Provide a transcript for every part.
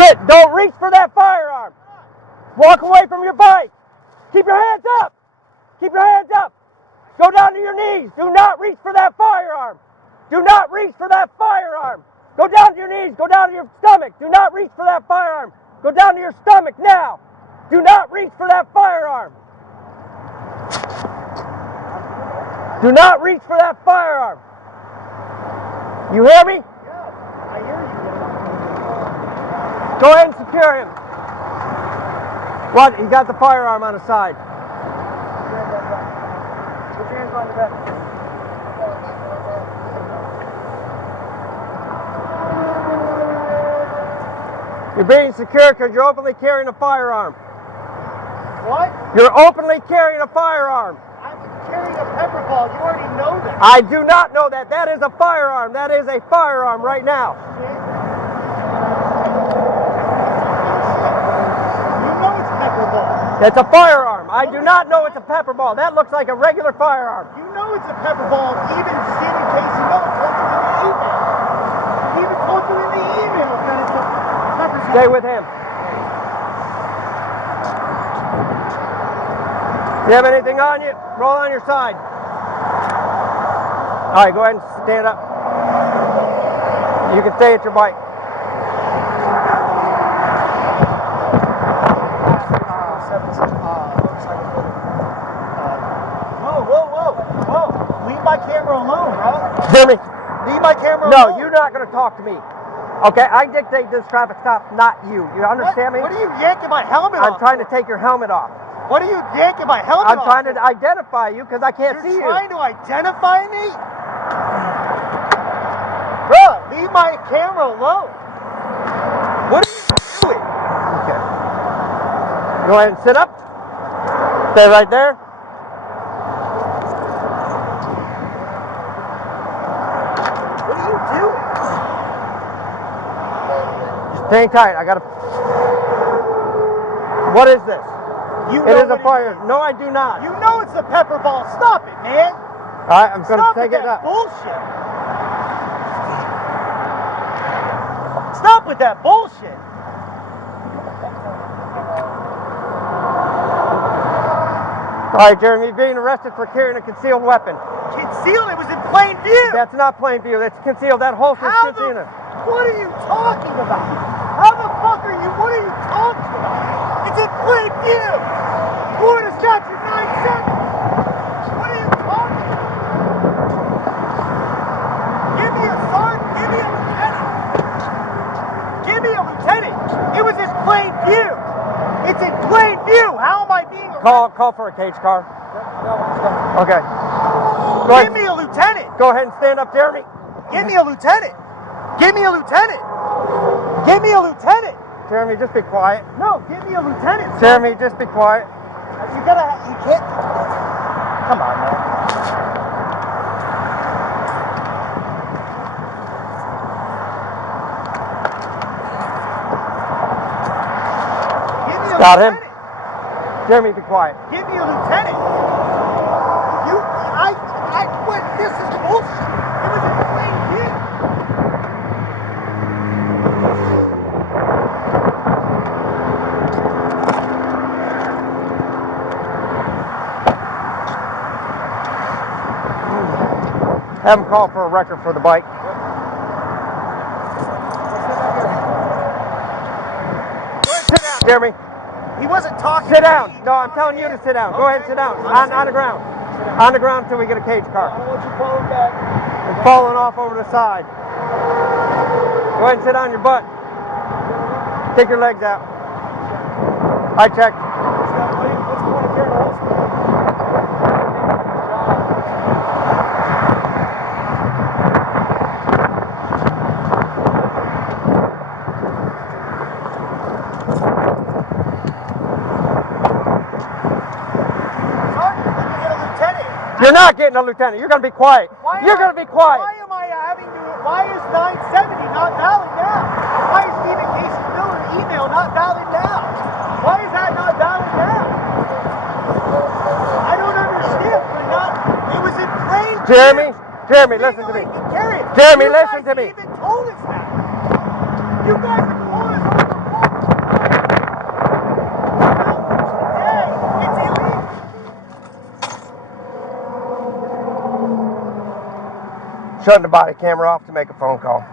Quit. Don't reach for that firearm. Walk away from your bike. Keep your hands up. Keep your hands up. Go down to your knees. Do not reach for that firearm. Do not reach for that firearm. Go down to your knees. Go down to your stomach. Do not reach for that firearm. Go down to your stomach now. Do not reach for that firearm. Do not reach for that firearm. You hear me? Yeah, I hear you. Go ahead and secure him. What? He got the firearm on his side. Put your hands on the bed. You're being secured because you're openly carrying a firearm. What? You're openly carrying a firearm. I'm carrying a pepper ball. You already know that. I do not know that. That is a firearm. That is a firearm right now. You know it's pepper ball. It's a firearm. I do not know it's a pepper ball. That looks like a regular firearm. You know it's a pepper ball, even just in case you know. It told you in the email. It even told you in the email that it's a pepper ball. Stay with him. You have anything on you? Roll on your side. All right, go ahead and stand up. You can stay at your bike. Whoa. Leave my camera alone, bro. Jeremy. Leave my camera alone. No, you're not going to talk to me. Okay, I dictate this traffic stop, not you. You understand me? What are you yanking my helmet off? I'm trying to take your helmet off. What are you yanking my helmet off? I'm trying to identify you because I can't see you. You're trying to identify me? Bro, leave my camera alone. What are you doing? Okay. Go ahead and sit up. Stay right there. What are you doing? Just stay tight. I gotta. What is this? You It know is a what fire. is. No, I do not. You know it's a pepper ball. Stop it, man. All right, I'm gonna take it up. Bullshit. Stop with that bullshit. All right, Jeremy, you're being arrested for carrying a concealed weapon. Concealed? It was in plain view. That's not plain view. That's concealed. That holster's concealed. What are you talking about? How the fuck are you? What are you talking about? It's in plain view. Florida statute 9-7. What are you talking about? Give me a sergeant. Give me a lieutenant. Give me a lieutenant. It was in plain view. It's in plain view. How am I being arrested? Call for a cage car. Okay. Give me a lieutenant. Go ahead and stand up, Jeremy. Give me a lieutenant. Give me a lieutenant. Give me a lieutenant. Jeremy, just be quiet. No, give me a lieutenant. Jeremy, just be quiet. You can't. Come on, man. Give me a Got him. lieutenant. Jeremy, be quiet. Give me a lieutenant. What? This is bullshit. It was in plain view. Have him call for a record for the bike. Sit down, Jeremy. He wasn't talking. Sit down. No, I'm telling you to sit down. Go ahead and sit down. On the ground. On the ground until we get a cage car. I don't want you falling back. It's falling off over the side. Go ahead and sit on your butt. Take your legs out. I checked. What's the point of carrying a holster? You're not getting a lieutenant. You're going to be quiet. You're going to be quiet. Why am I having to? Why is 970 not valid now? Why is Stephen Casey Miller email not valid now? Why is that not valid now? I don't understand. We're not. It was in plain view. Jeremy, listen to me. Jeremy, Jeremy, listen to me. You guys even told us that. You guys have told us over shutting the body camera off to make a phone call.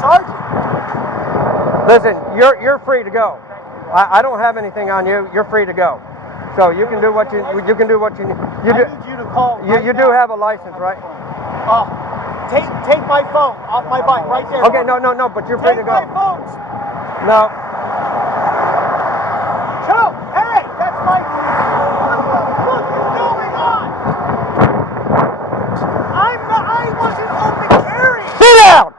Sergeant. Listen, you're free to go. I don't have anything on you. You're free to go. So you can do what you can do what you need. I need you to call. You do have a license, right? Take my phone off my bike right there. Okay, no, but you're free to go. Take my phone. No. Joe, hey, that's my. What the fuck is going on? I wasn't open carrying. Sit down.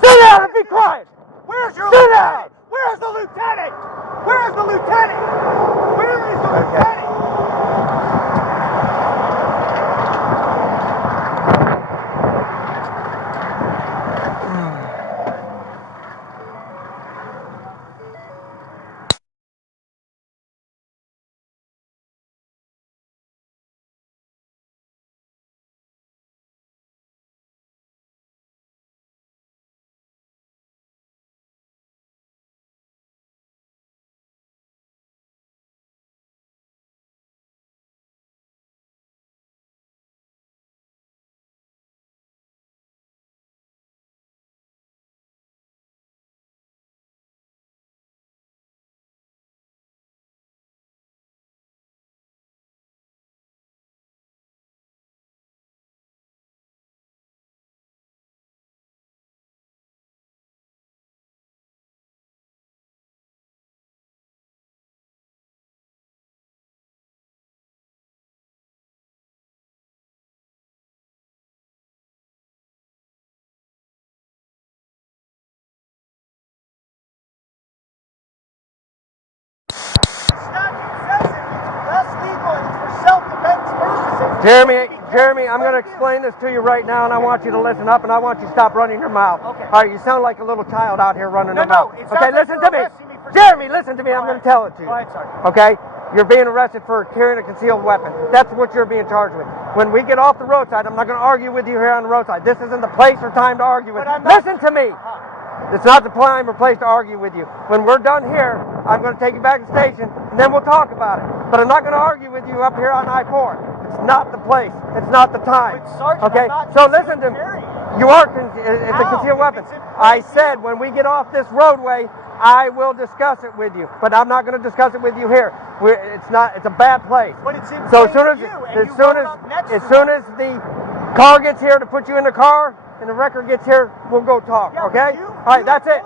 Sit down and be quiet. Where's your Sit lieutenant? down. Where's the lieutenant? Where's the lieutenant? Where is the lieutenant? Jeremy, I'm going to explain this to you right now, and I want you to listen up, and I want you to stop running your mouth. Okay. All right, you sound like a little child out here running your mouth. It's okay, not listen that to me. you're arresting me for Jeremy, something. listen to me. I'm going to tell it to you. Go ahead, Sergeant. Okay? You're being arrested for carrying a concealed weapon. That's what you're being charged with. When we get off the roadside, I'm not going to argue with you here on the roadside. This isn't the place or time to argue with. Listen to me. It's not the time or place to argue with you. When we're done here, I'm going to take you back to the station, and then we'll talk about it. But I'm not going to argue with you up here on I-4. It's not the place. It's not the time. But Sergeant, okay? I'm not So listen to me. You are. It's a concealed weapon. I said when we get off this roadway, I will discuss it with you. But I'm not going to discuss it with you here. It's not. It's a bad place. But it's in so as soon as the car gets here to put you in the car and the record gets here, we'll go talk. Yeah, okay? All right. That's it.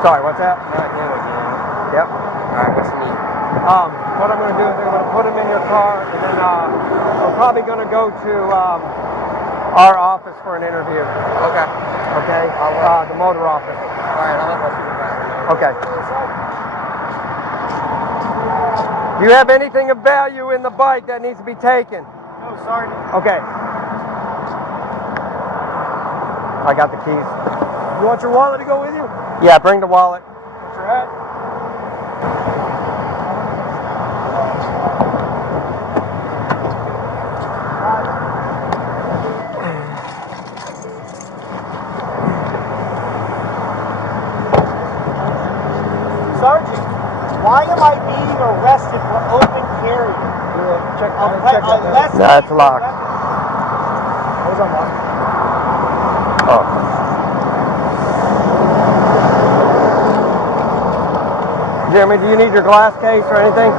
I'm sorry. What's that? Not him again. Yep. Alright, what you need? What I'm going to do is I'm going to put them in your car, and then we're probably going to go to our office for an interview. Okay. Okay? The motor office. Alright, I'll let my supervisor know. Okay. Do you have anything of value in the bike that needs to be taken? No, Sergeant. Okay. I got the keys. You want your wallet to go with you? Yeah, bring the wallet. What's your hat? Sergeant, why am I being arrested for open carry? Check Unless That's locked. What was unlocked? Oh. Jeremy, do you need your glass case or anything?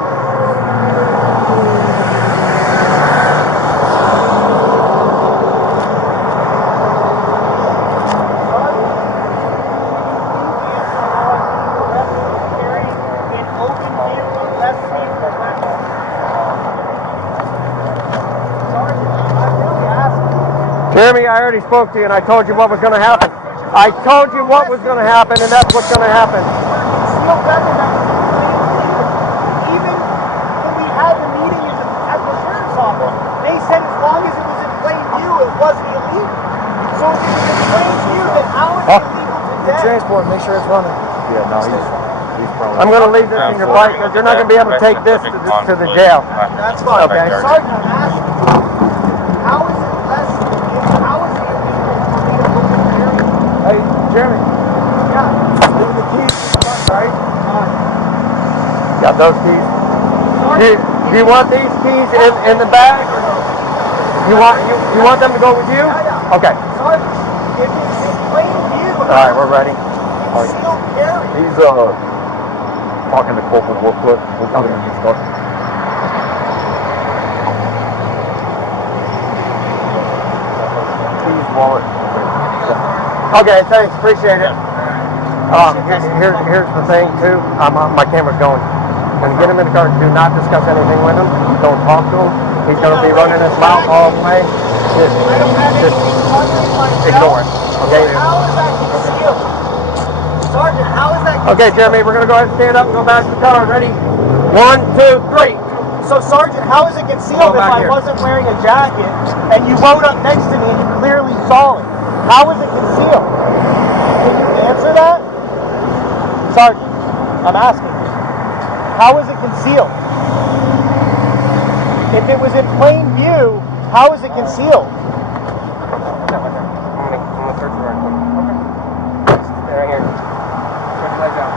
Jeremy, I already spoke to you and I told you what was going to happen. I told you what was going to happen, and that's what's going to happen. Even when we had the meeting at the sheriff's office, they said as long as it was in plain view, it wasn't illegal. So if it was in plain view, then how is it illegal today? Transport, make sure it's running. Yeah, no, he's probably... I'm going to leave this in your bike because you're not going to be able to take this to the jail. That's fine. Okay. Sergeant, I'm asking you, how is it illegal for me to open carry? Hey, Jeremy, Yeah. leave the keys. Right? Got those keys? Do you want these keys in the bag? You want them to go with you? Yeah. Okay. Sergeant, if it's in plain view, All right, we're ready. concealed carry. He's talking to Corporal Woodfoot. We'll put him in his car. Keys, wallet. Okay, thanks. Appreciate it. Here's the thing too. My camera's going. When you get him in the car, do not discuss anything with him. Don't talk to him. He's going to be running his mouth all the way. Just ignore it. Okay. How is that concealed? Sergeant, how is that concealed? Okay, Jeremy, we're going to go ahead and stand up and go back to the car. Ready? 1, 2, 3. So, Sergeant, how is it concealed if I wasn't wearing a jacket and you rode up next to me and you clearly saw it? How is it concealed? Can you answer that? Sergeant, I'm asking you. How is it concealed? If it was in plain view, how is it concealed? I'm gonna search for it. Okay. Stay right here. Put your legs out.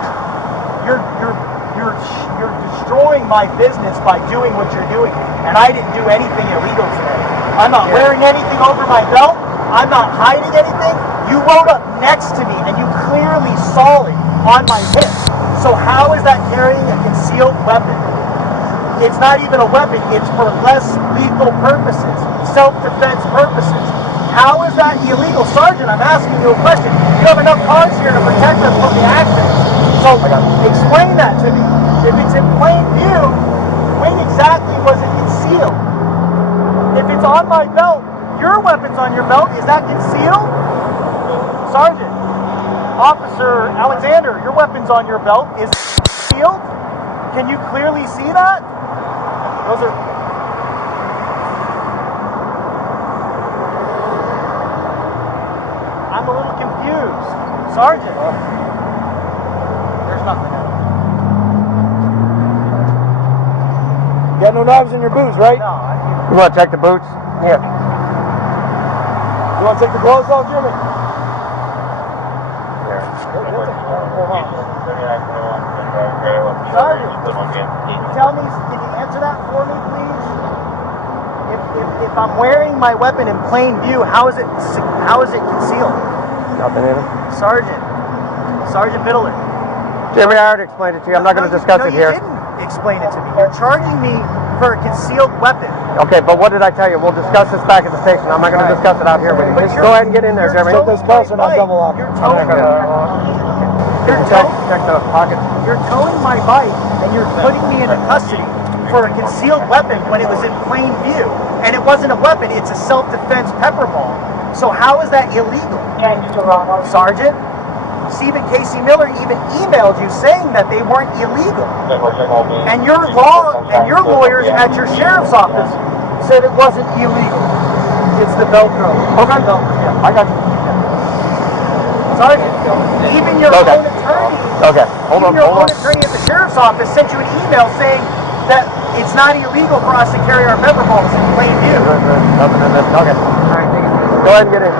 You're destroying my business by doing what you're doing, and I didn't do anything illegal today. I'm not wearing anything over my belt. I'm not hiding anything. You rode up next to me, and you clearly saw it on my hip. So how is that carrying a concealed weapon? It's not even a weapon. It's for less lethal purposes, self-defense purposes. How is that illegal? Sergeant, I'm asking you a question. You have enough cars here to protect us from the accidents. So explain that to me. If it's in plain view, when exactly was it concealed? If it's on my belt, your weapon's on your belt, is that concealed? Sergeant, Officer Alexander, your weapon's on your belt, is it concealed? Can you clearly see that? Those are... I'm a little confused. Sergeant. There's nothing in it. You got no knives in your boots, right? No, You want to check the boots? Yeah. You want to take the gloves off, Jeremy? Sergeant, can you answer that for me, please? If I'm wearing my weapon in plain view, how is it concealed? Nothing in it. Sergeant Biddler. Jeremy, I already explained it to you. I'm not going to discuss it here. No, you didn't explain it to me. You're charging me for a concealed weapon. Okay, but what did I tell you? We'll discuss this back at the station. I'm not going to discuss it out here with you. Just go ahead and get in there, Jeremy. Take those cuffs and I'll double lock. You're totally... Check the pockets. You're towing my bike and you're putting me into custody for a concealed weapon when it was in plain view. And it wasn't a weapon, it's a self-defense pepper ball. So how is that illegal? Sergeant, Stephen Casey Miller even emailed you saying that they weren't illegal. And your lawyers at your sheriff's office said it wasn't illegal. It's the Velcro. Okay. Yeah. I got you. Sergeant, even your Okay. own attorney, Okay. Hold on. your own attorney at the sheriff's office sent you an email saying that it's not illegal for us to carry our pepper balls in plain view. Nothing in this. Okay. All right, take it. Go ahead and get in.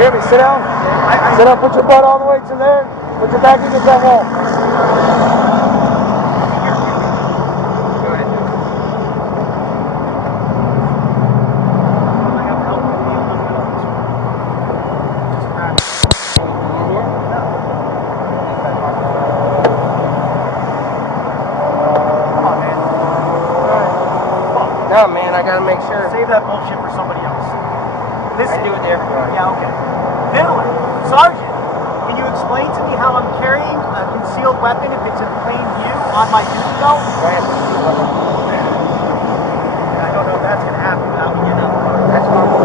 Jeremy, sit down. Sit down, put your butt all the way to there. Put your back against that wall. Go ahead. Come on, man. No, man, I gotta make sure. Save that bullshit for somebody else. Listen. I do it to everyone. Yeah, okay. Miller, Sergeant, can you explain to me how I'm carrying a concealed weapon if it's in plain view on my duty belt? Go ahead. I don't know if that's going to happen without me getting up. That's normal.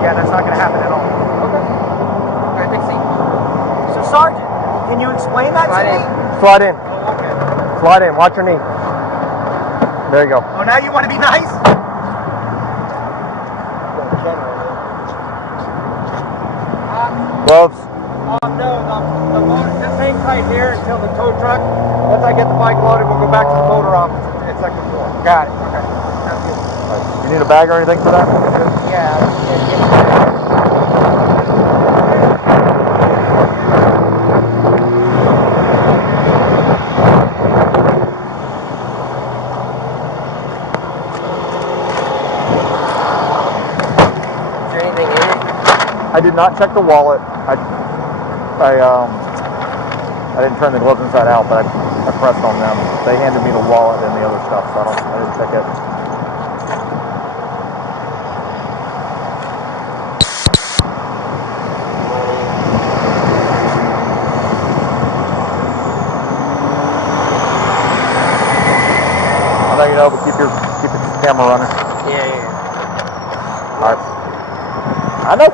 Yeah, that's not going to happen at all. Okay. All right, take a seat. So, Sergeant, can you explain that Slide to in. me? Slide in. Oh, okay. Slide in. Watch your knee. There you go. Oh, now you want to be nice? Gloves. No, just hang tight here until the tow truck. Once I get the bike loaded, we'll go back to the motor office at second floor. Got it. Okay. Sounds good. You need a bag or anything for that? Yeah. Is there anything in it? I did not check the wallet. I didn't turn the gloves inside out, but I pressed on them. They handed me the wallet and the other stuff, so I didn't check it. I know you know, but keep your camera running. Yeah. All right. I know.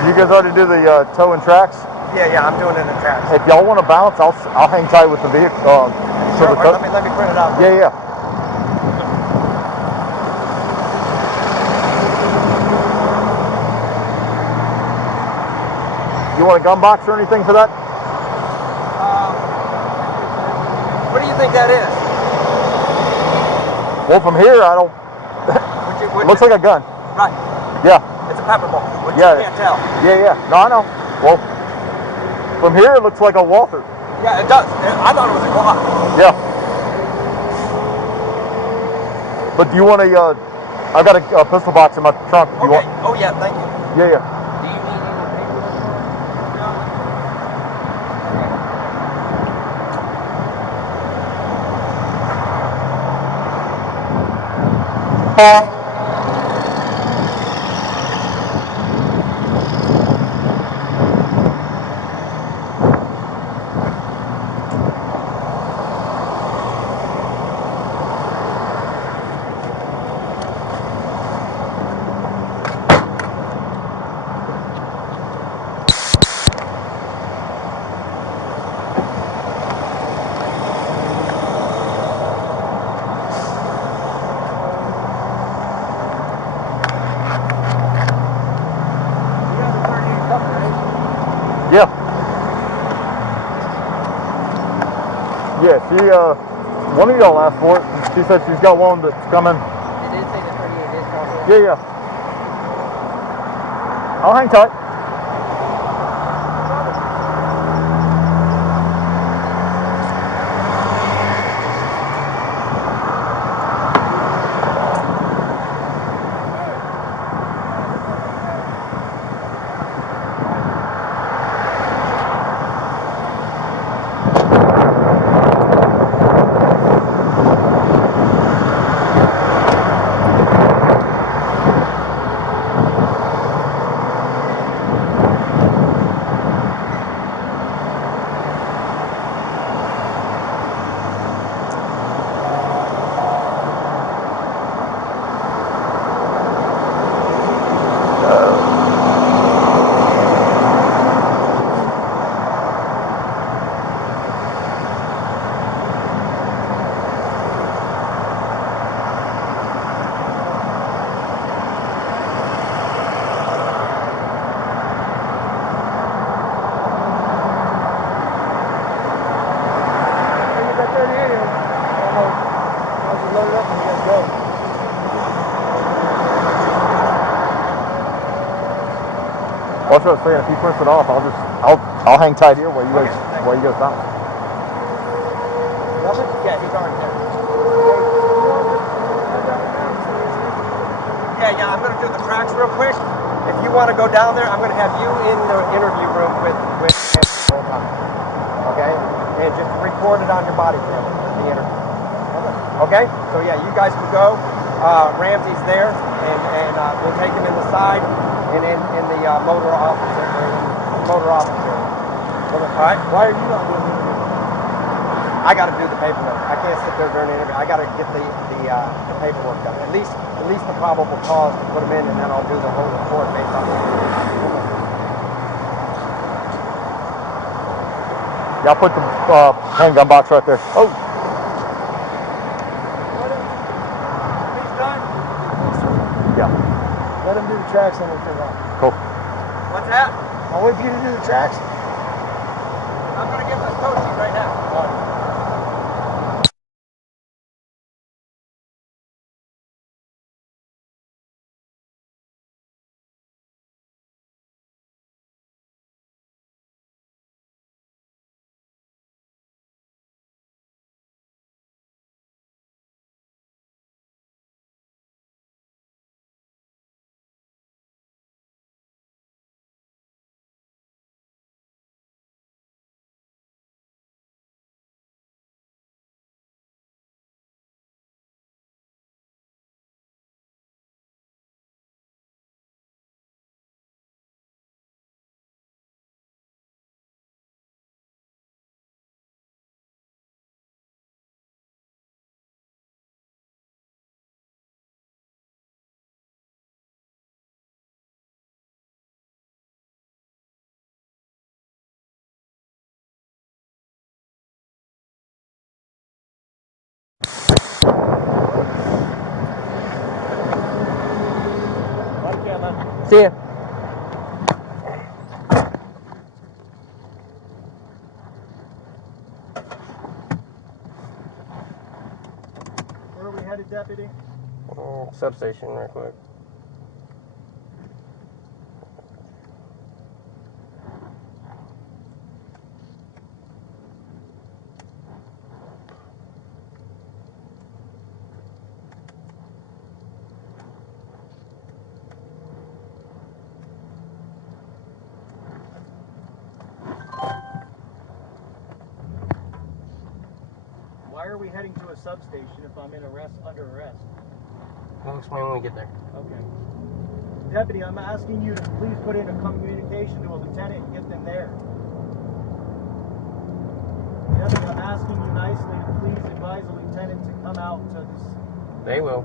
Did you guys already do the tow and tracks? Yeah, I'm doing it in tracks. If y'all want to bounce, I'll hang tight with the vehicle. Sure, let me print it out. Yeah. You want a gum box or anything for that? What do you think that is? Well, from here, I don't. It looks like a gun. Right. Yeah. It's a pepper ball. But Yeah. you can't tell. Yeah. No, I know. Well, from here, it looks like a Walther. Yeah, it does. I thought it was a Glock. Yeah. But do you want a? I've got a pistol box in my trunk. Do you Okay. want? Oh yeah, thank you. Yeah. Do you need any Yeah. Yeah. She one of y'all asked for it. She said she's got one that's coming. It did say the 38 is coming. Yeah. I'll hang tight. Well, that's what I was saying. If he prints it off, I'll hang tight here while you guys bounce. Nothing? Yeah, he's already there. Yeah, I'm going to do the tracks real quick. If you want to go down there, I'm going to have you in the interview room with the whole time. Okay? And just record it on your body camera, the interview. Okay? So yeah, you guys can go. Ramsey's there, and we'll take him in the side and in the motor office area. All right? Why are you not doing the interview? I got to do the paperwork. I can't sit there during the interview. I got to get the paperwork done. At least the probable cause to put them in, and then I'll do the whole report based on the interview. Y'all put the handgun box right there. Oh. He's done. Yeah. Let him do the tracks and we'll turn on. Cool. What's that? I'll wait for you to do the tracks. I'm going to give this coach right now. See ya. Where are we headed, Deputy? Substation, real quick. Why are we heading to a substation if I'm under arrest? I'll explain when we get there. Okay. Deputy, I'm asking you to please put in a communication to a lieutenant and get them there. Deputy, I'm asking you nicely to please advise a lieutenant to come out to this. They will.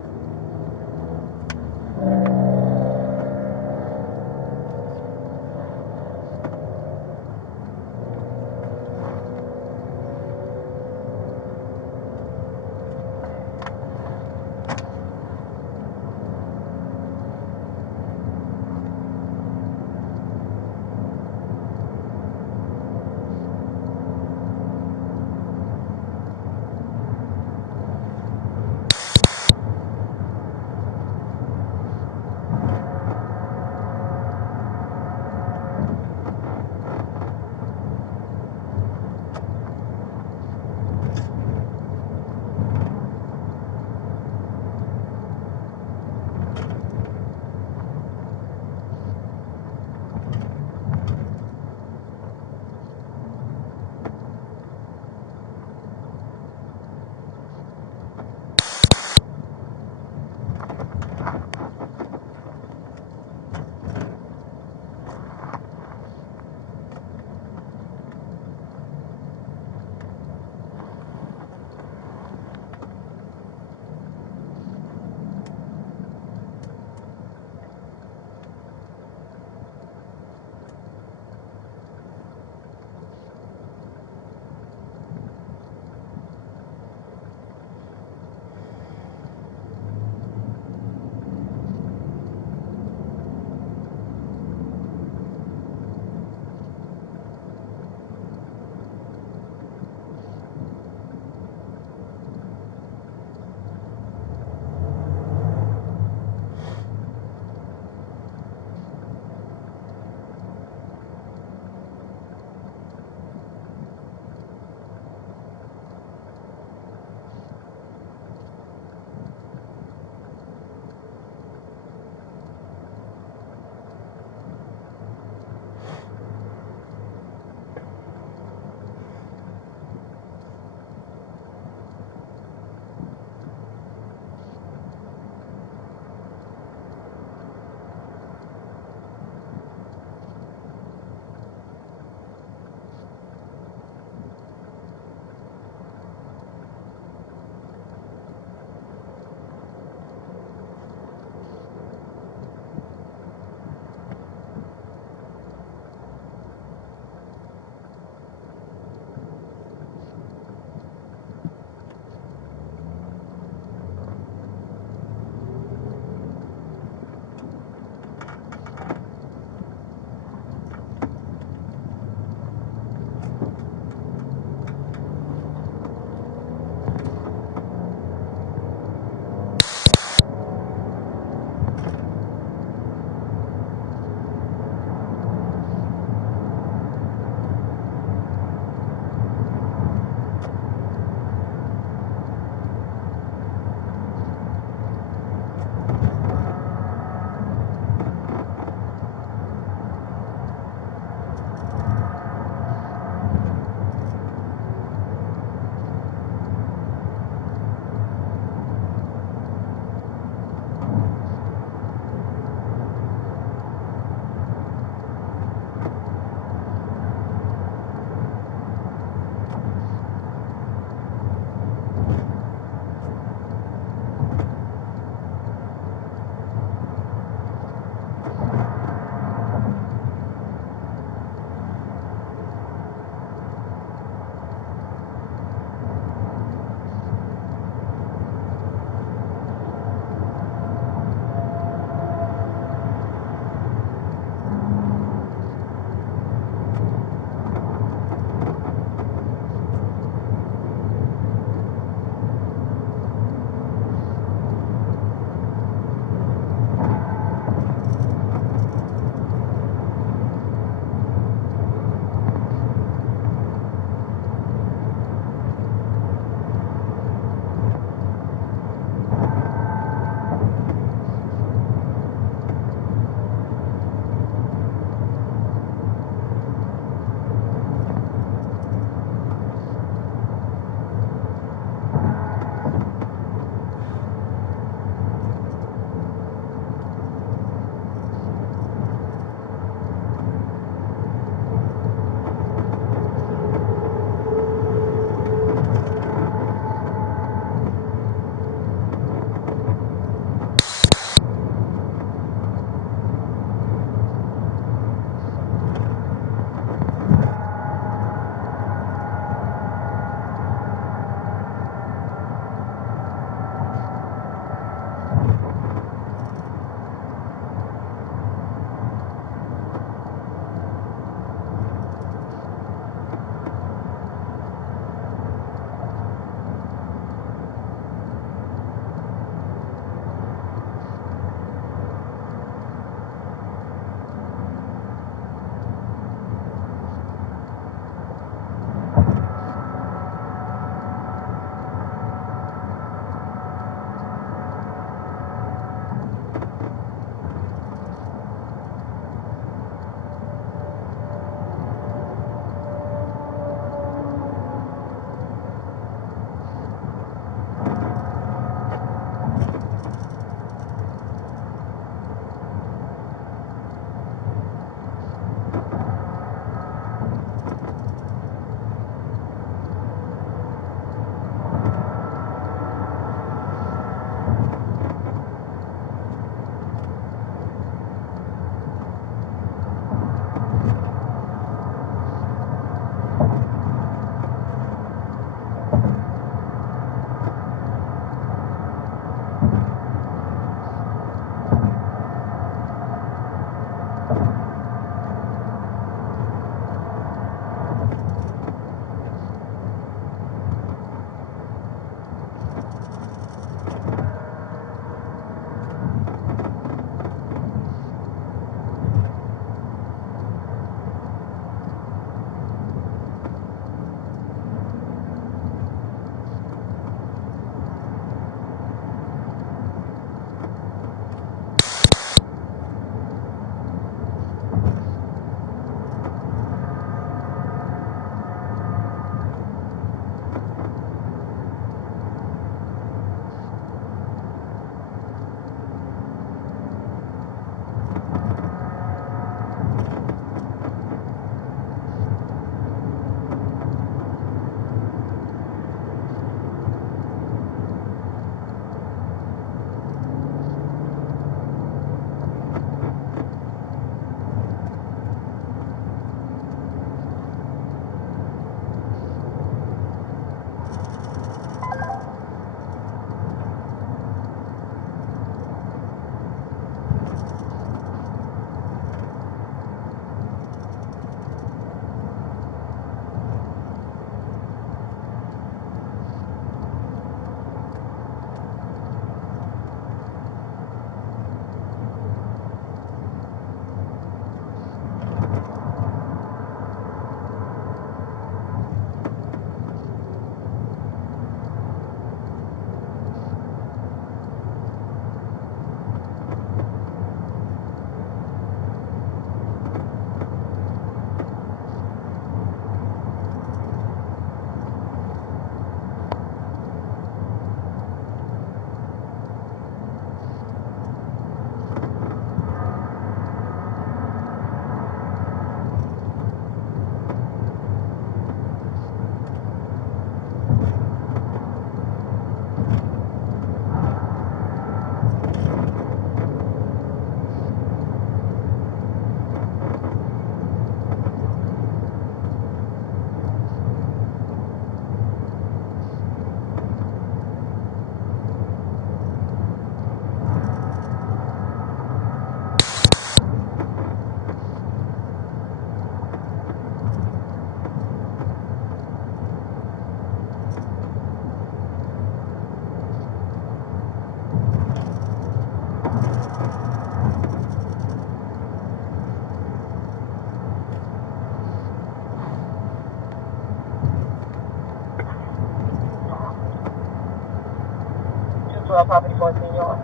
12 property 14 yard.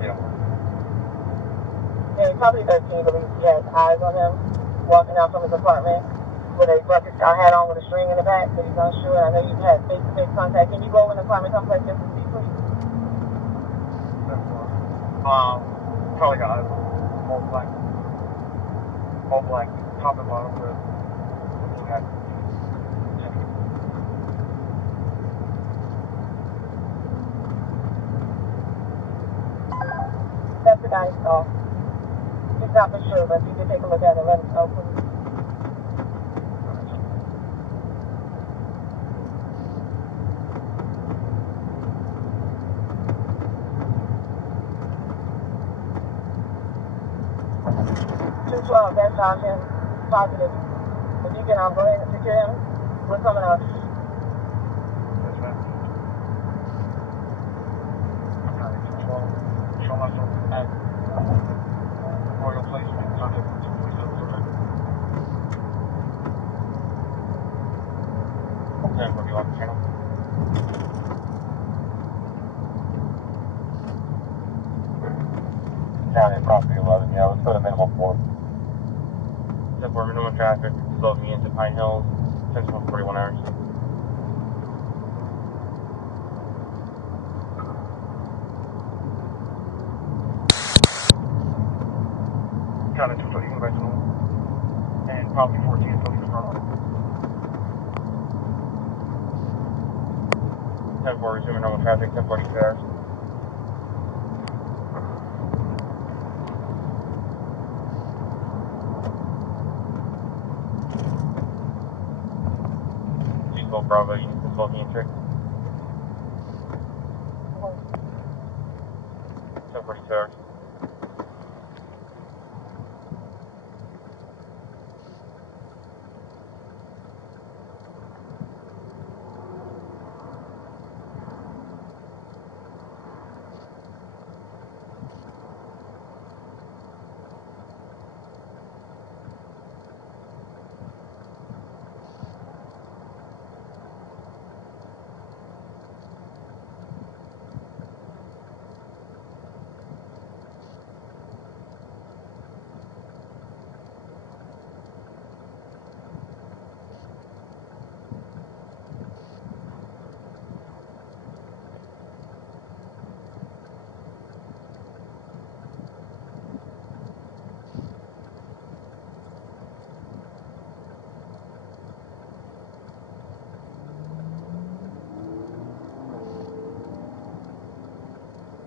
Yeah. Yeah, property 13 believes he has eyes on him walking out from his apartment with a bucket I had on with a string in the back, but he's unsure. I know you've had face-to-face contact. Can you go in the apartment complex just to see, please? Probably got all black, top and bottom with looking at. That's the guy he saw. He's not for sure, but if you could take a look at it, let us know, please. That's on him, positive. If you can go ahead and secure him, we're coming up. Yes, ma'am. Show myself at Royal Place, contact with the police officer. Then we'll be on the channel. Down in property 11, yeah, let's go to minimum 4. Except for minimum traffic, slow me into Pine Hills, 10 to 41 hours. Got it, 2 even by 2. And probably 14 until you start on. 10-4, resuming normal traffic, 10:42 hours. Bravo, you need to slow me in trick. 10:42 hours.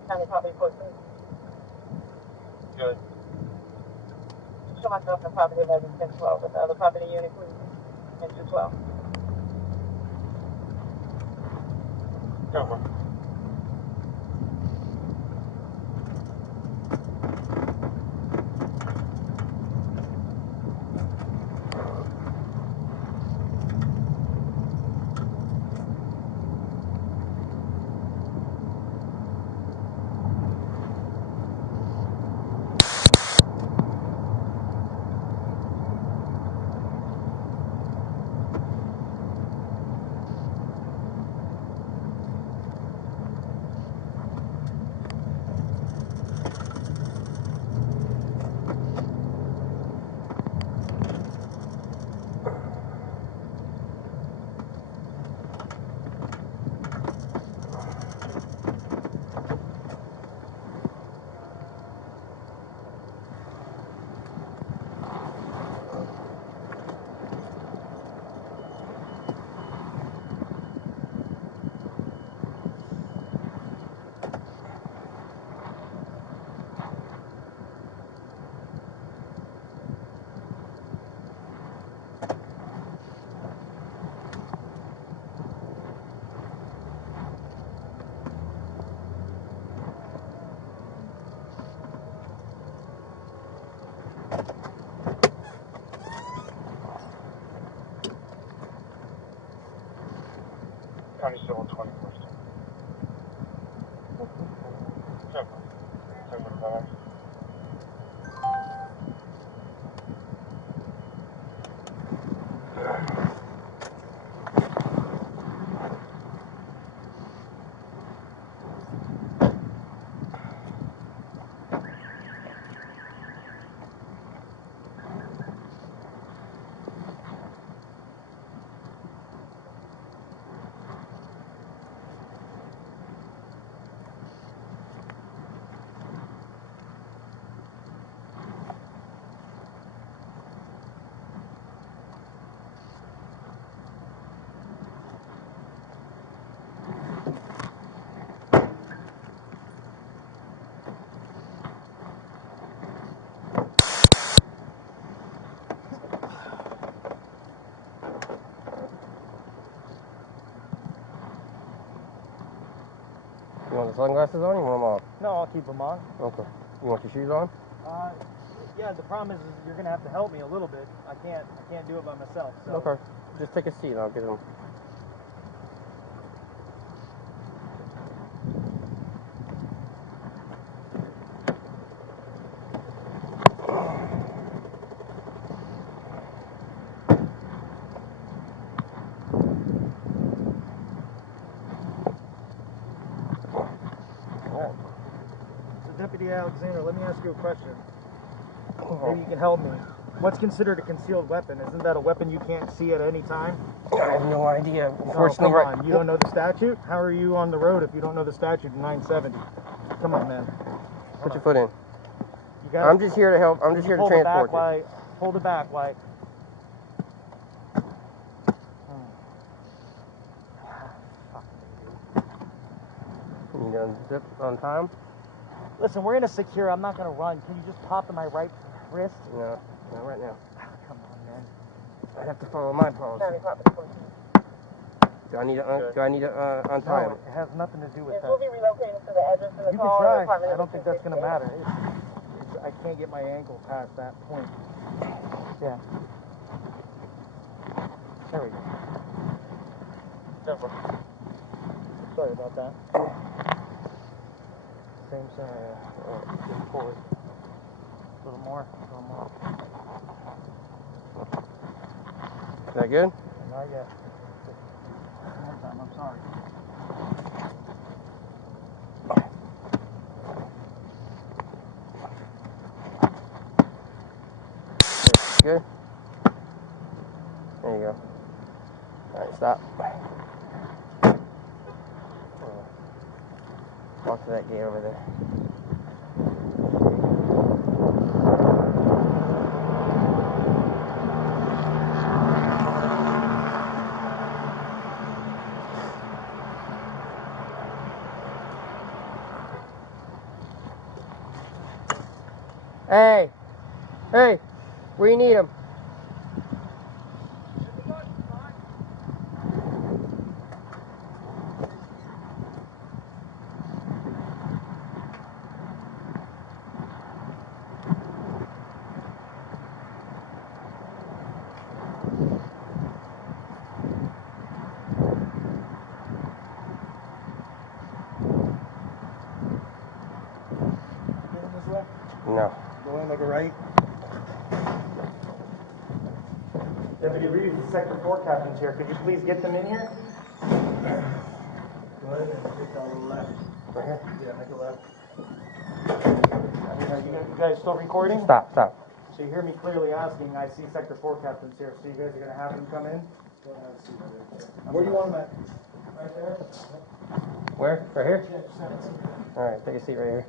County property 14. Good. Show myself in property 11, 10, 12, with the other property unit, please, and 212. 10-4. County Civil 21st. 10-4. You want the sunglasses on? You want them off? No, I'll keep them on. Okay. You want your shoes on? Yeah, the problem is you're gonna have to help me a little bit. I can't do it by myself. So. Okay. Just take a seat and I'll get them. So Deputy Alexander, let me ask you a question. Maybe you can help me. What's considered a concealed weapon? Isn't that a weapon you can't see at any time? I have no idea. Oh, Unfortunately, come on. You don't know the statute? How are you on the road if you don't know the statute in 970? Come on, man. Put your foot in. You gotta, I'm just here to help. I'm just here to transport you. Hold it back, why? You done zip on time? Listen, we're in a secure. I'm not gonna run. Can you just pop in my right wrist? No, not right now. Come on, man. I have to follow my policy. Do I need to untie No, him? it has nothing to do with that. We'll be relocated to the address in the You call. can try. I don't think that's gonna matter. I can't get my ankle past that point. Yeah. There we go. Sorry about that. Same scenario. Just pull it. A little more. A little more. Is that good? Not yet. One more time. I'm sorry. Good? There you go. Alright, stop. Walk to that gate over there. Hey! Hey! Where you need him? Going this way? No. Go in, make a right. Deputy Reeves, the Sector 4 captain's here. Could you please get them in here? Go ahead and get down to the left. Right here? Yeah, make a left. Are you guys still recording? Stop, stop. So you hear me clearly asking, I see Sector 4 captains here, so you guys are going to have them come in? Where do you want them at? Right there? Where? Right here? Yeah, just have a seat. Alright, take a seat right here.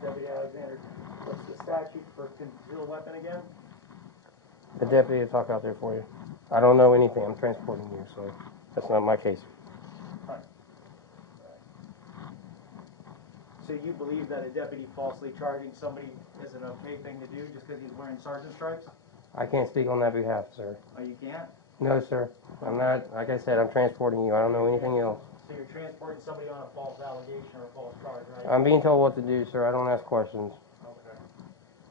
Deputy Alexander, what's the statute for concealed weapon again? The deputy will talk out there for you. I don't know anything. I'm transporting you, so that's not my case. So you believe that a deputy falsely charging somebody is an okay thing to do just because he's wearing sergeant stripes? I can't speak on that behalf, sir. Oh, you can't? No, sir. I'm not, like I said, I'm transporting you. I don't know anything else. So you're transporting somebody on a false allegation or a false charge, right? I'm being told what to do, sir. I don't ask questions. Okay.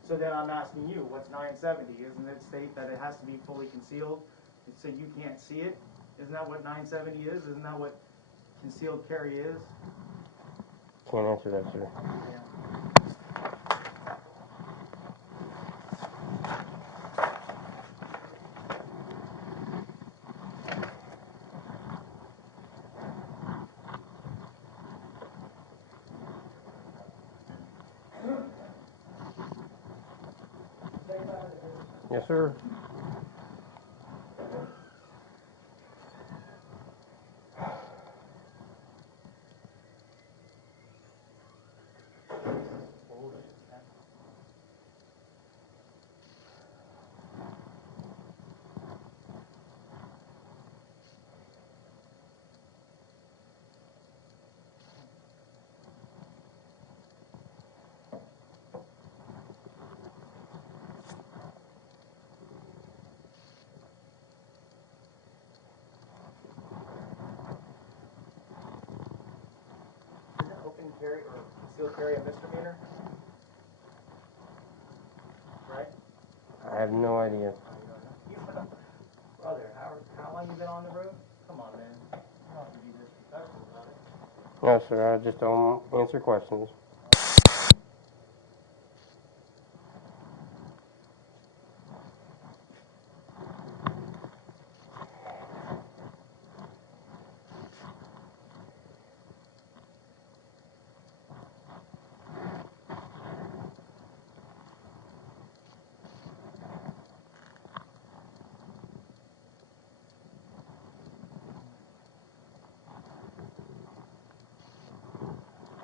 So then I'm asking you, what's 970? Isn't it state that it has to be fully concealed? So you can't see it? Isn't that what 970 is? Isn't that what concealed carry is? Can't answer that, sir. Yeah. Yes, sir. carry or concealed carry a misdemeanor? Right? I have no idea. Brother, how long you been on the road? Come on, man. You don't have to be disrespectful about it. No, sir, I just don't answer questions.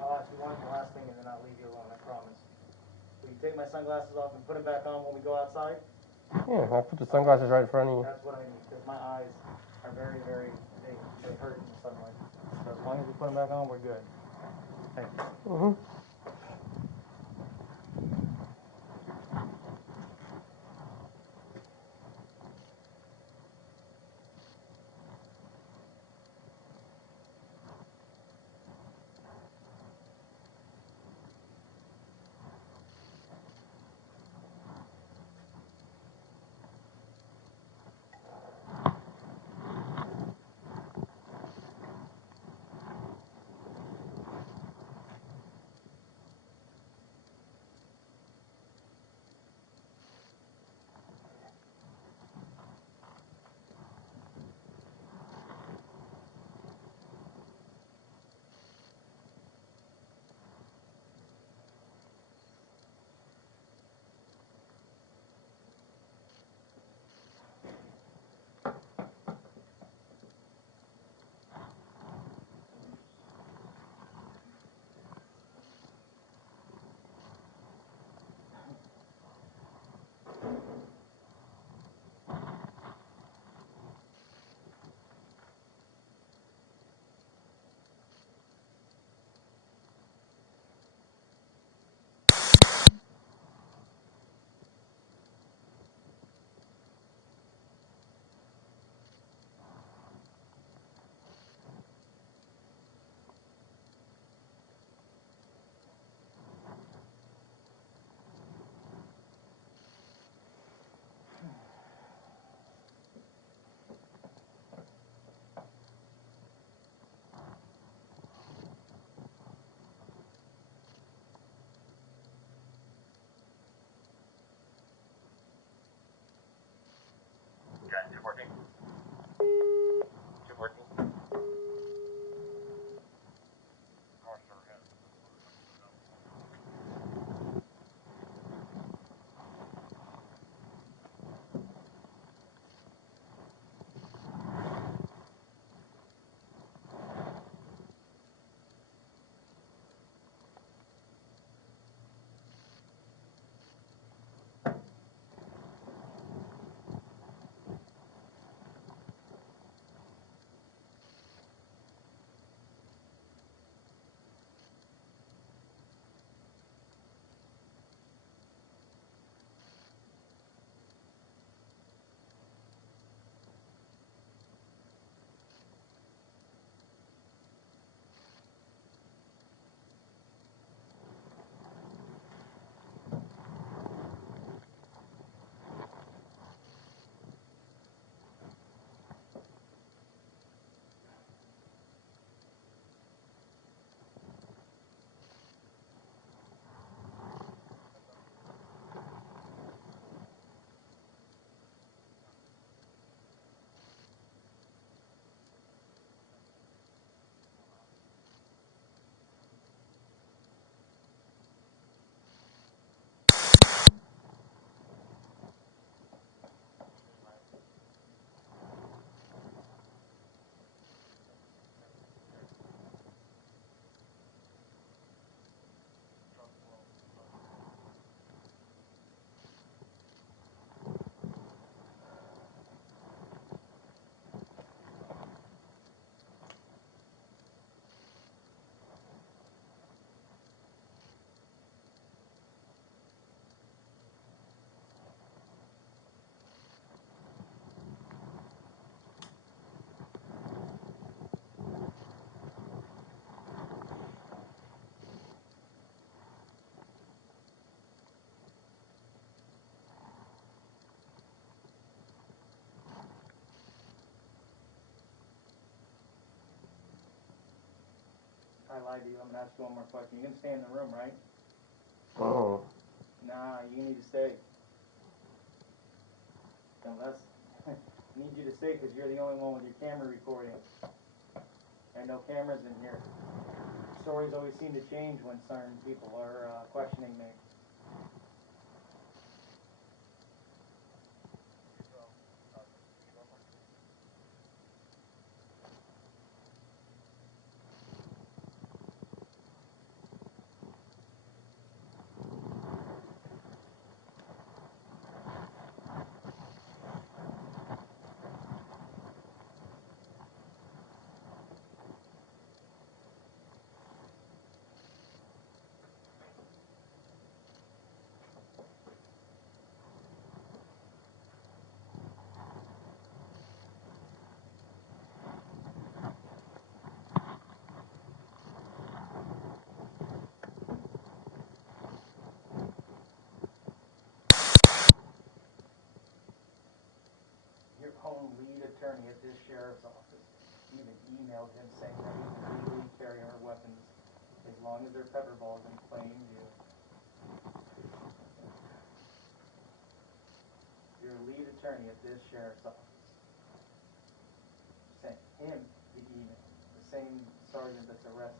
I'll ask you one last thing and then I'll leave you alone, I promise. Will you take my sunglasses off and put them back on when we go outside? Yeah, I put the sunglasses right in front of you. That's what I need, because my eyes are very, they hurt in the sunlight. So as long as we put them back on, we're good. Thank you. Mm-hmm. I lied to you. I'm gonna ask you one more question. You can stay in the room, right? Oh. Nah, you need to stay. Unless I need you to stay because you're the only one with your camera recording. And no cameras in here. Stories always seem to change when certain people are questioning me. Your own lead attorney at this sheriff's office even emailed him saying that he can legally carry our weapons as long as they're pepper balls in plain view. Your lead attorney at this sheriff's office sent him the email, the same sergeant that's arrested.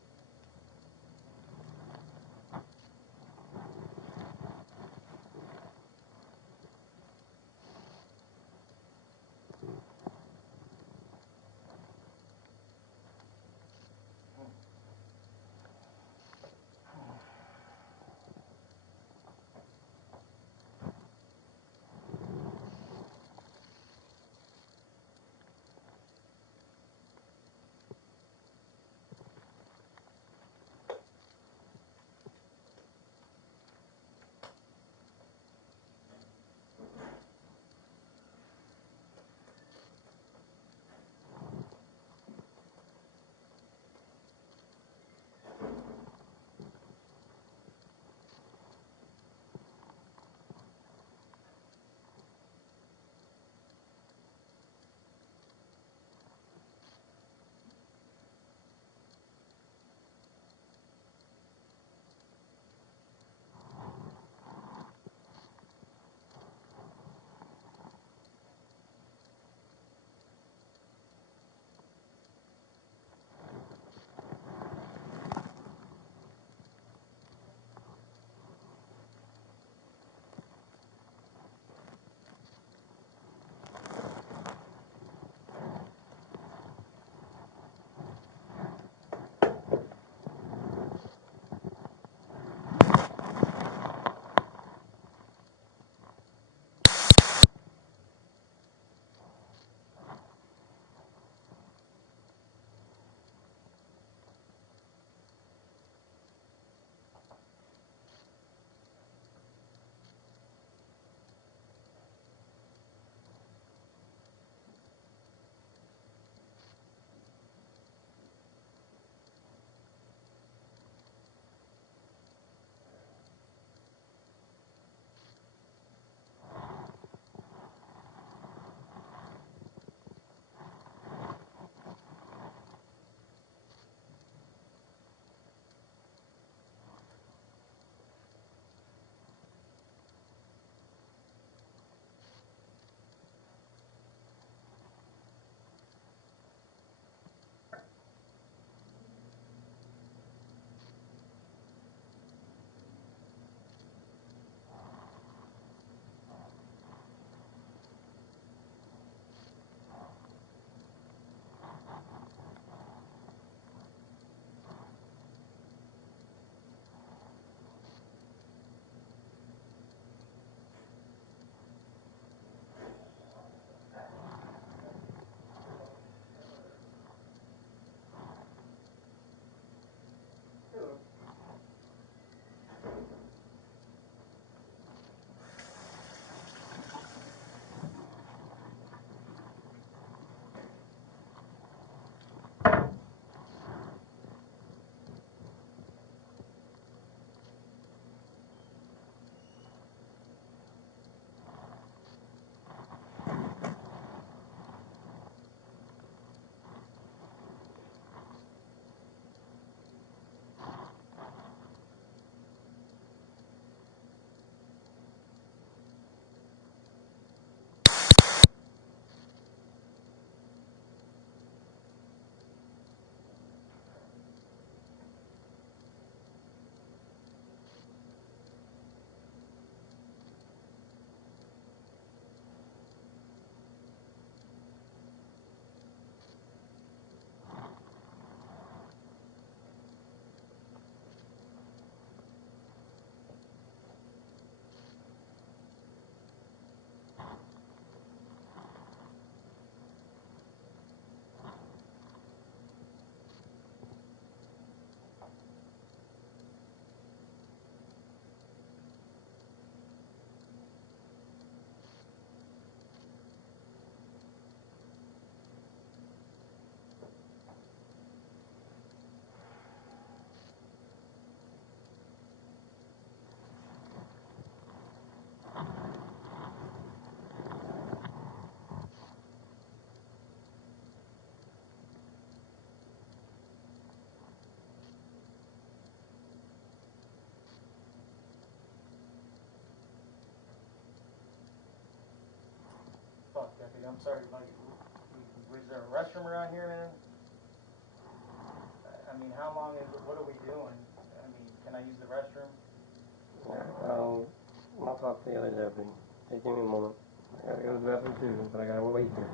I'm sorry, like, is there a restroom around here, man? I mean, how long is it, what are we doing? I mean, can I use the restroom? I'll talk to the other deputy. Just give me a moment. I gotta go to the bathroom too, but I gotta wait here.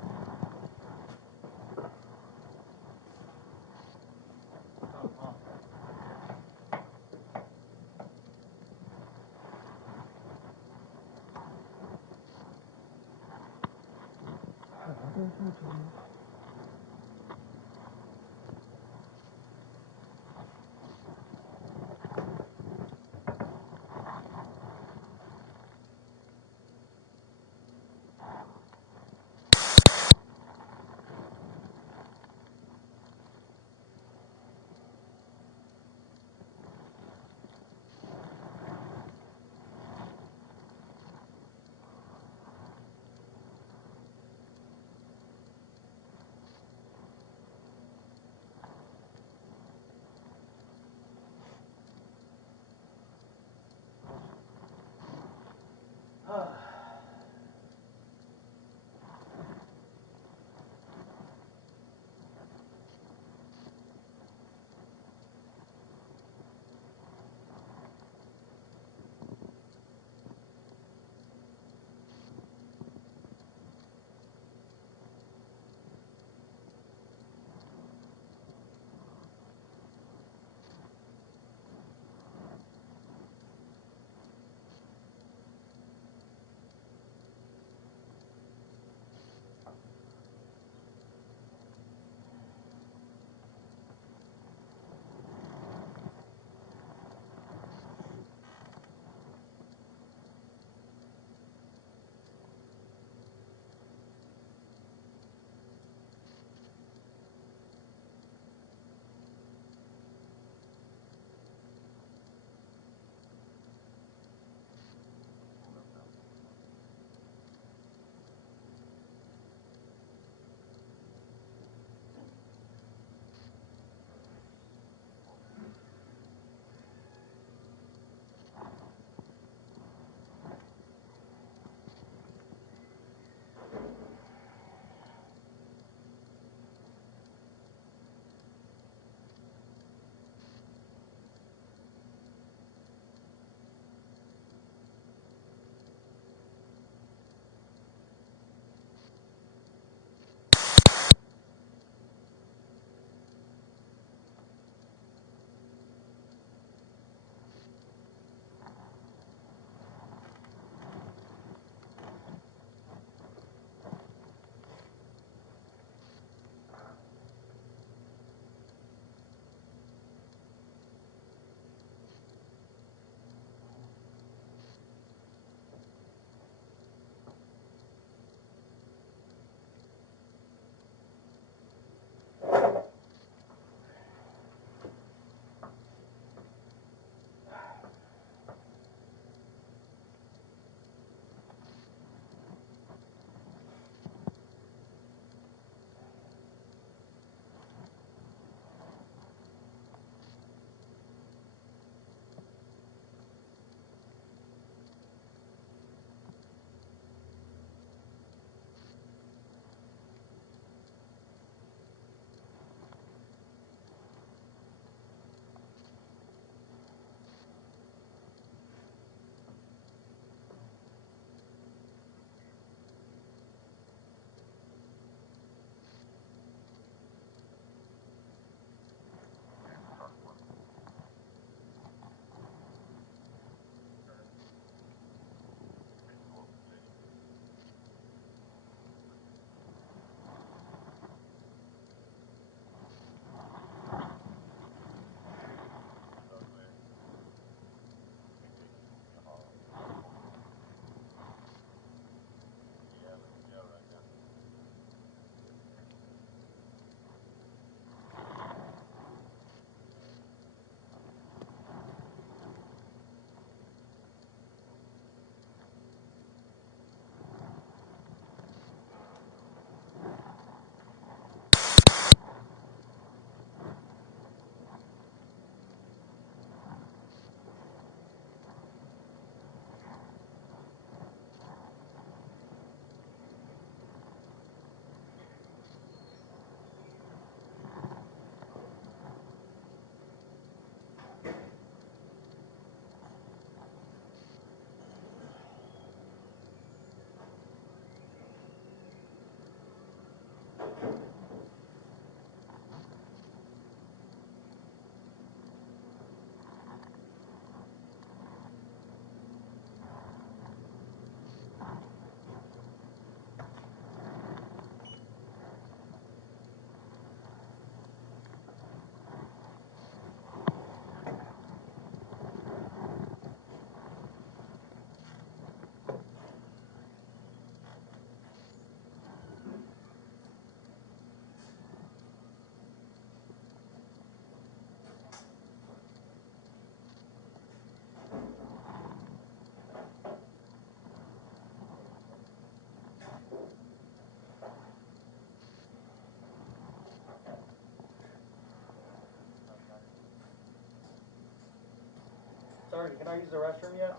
Sorry, can I use the restroom yet?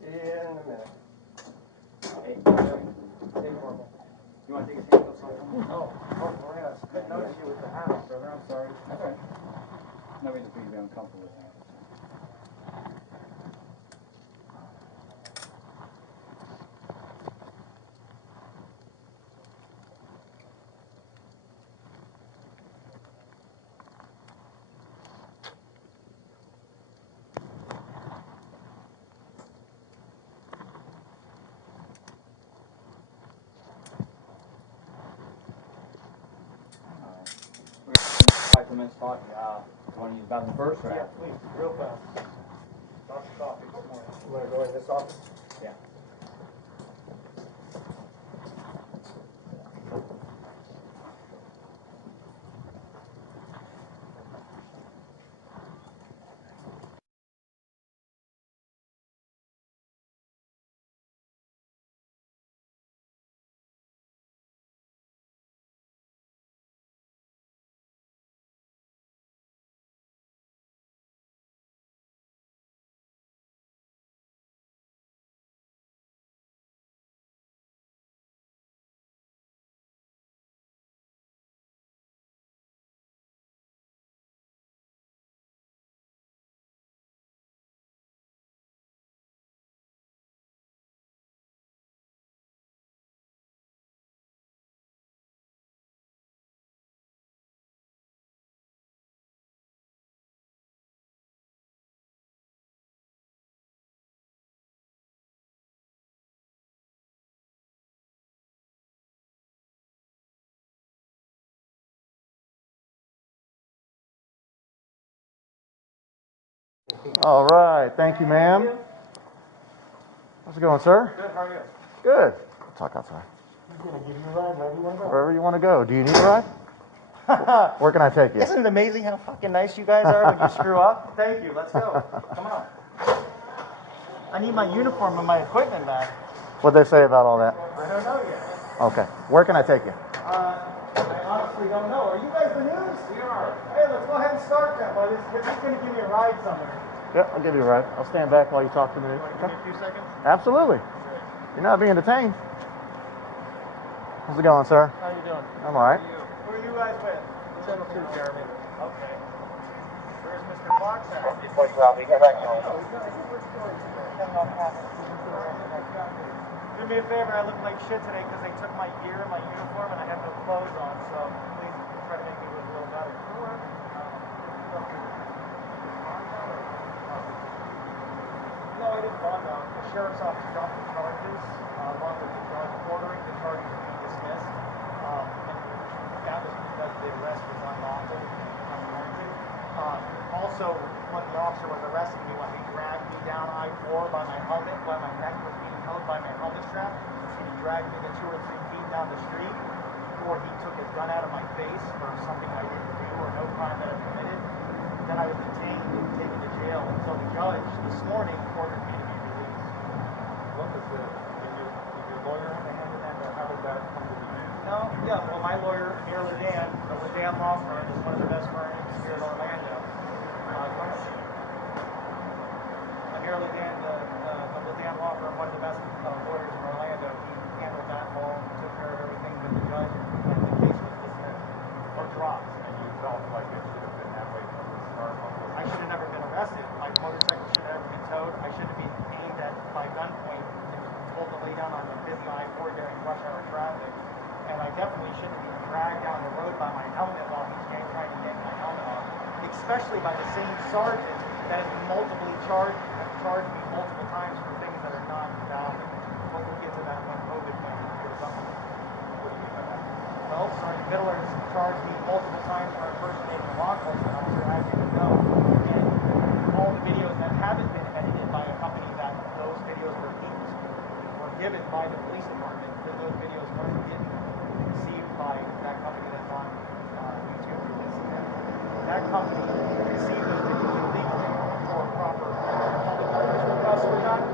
Yeah, in a minute. Hey, stay normal. You want to take a handcuffs off? Oh, Miranda, I couldn't notice you with the hat on, brother. I'm sorry. Okay. No reason for you to be uncomfortable with that. Minutes talking. You want to use bathroom first? Or Yeah, please, real fast. Lots of coffee this morning. You want to go in this office? Yeah. All right. Thank you, ma'am. How's it going, sir? Good, how are you? Good. I'll talk outside. I'm going to give you a ride wherever you want to go. Wherever you want to go. Do you need a ride? Where can I take you? Isn't it amazing how fucking nice you guys are when you screw up? Thank you, let's go. Come on. I need my uniform and my equipment back. What'd they say about all that? I don't know yet. Okay. Where can I take you? I honestly don't know. Are you guys the news? We are. Hey, let's go ahead and start then, but it's going to give me a ride somewhere. Yep, I'll give you a ride. I'll stand back while you talk to me. You want to give me a few seconds? Absolutely. You're not being detained. How's it going, sir? How you doing? I'm all right. Who are you guys with? Channel 2, Jeremy. Okay. Where's Mr. Fox at? Get back home. Do me a favor, I look like shit today because they took my gear and my uniform and I have no clothes on, so please try to make me look a little better. No, I didn't bond out. The sheriff's office dropped the charges, along with the judge ordering the charges to be dismissed. And that was because the arrest was unlawful and unwarranted. Also, when the officer was arresting me, when he dragged me down I-4 by my helmet, while my neck was being held by my helmet strap, and he dragged me the 2 or 3 feet down the street before he took his gun out of my face for something I didn't do or no crime that I committed. Then I was detained and taken to jail. And so the judge this morning ordered me to be released. What was the, did your lawyer have a hand in that, or how did that come to be? No, yeah, well, my lawyer, Mayor LeDan, the LeDan Law Firm, is one of the best firms here in Orlando. Mayor LeDan, the LeDan Law Firm, one of the best lawyers in Orlando. He handled that all, took care of everything with the judge, and the case was dismissed or dropped. And you felt like it should have been that way from the start? I should have never been arrested. My motorcycle should have never been towed. I should have been aimed at by gunpoint and told to lay down on the busy I-4 during rush hour traffic. And I definitely shouldn't be dragged down the road by my helmet while he's trying to get my helmet off. Especially by the same sergeant that has charged me multiple times for things that are not valid. But we'll get to that when COVID goes up. What do you mean by that? Well, Sergeant Middler has charged me multiple times for impersonating a law enforcement officer, as you know. And all the videos that haven't been edited by a company that those videos were leaked, were given by the police department, that those videos weren't received by that company that's on YouTube or this and that. That company received those videos illegally before proper public knowledge requests were done.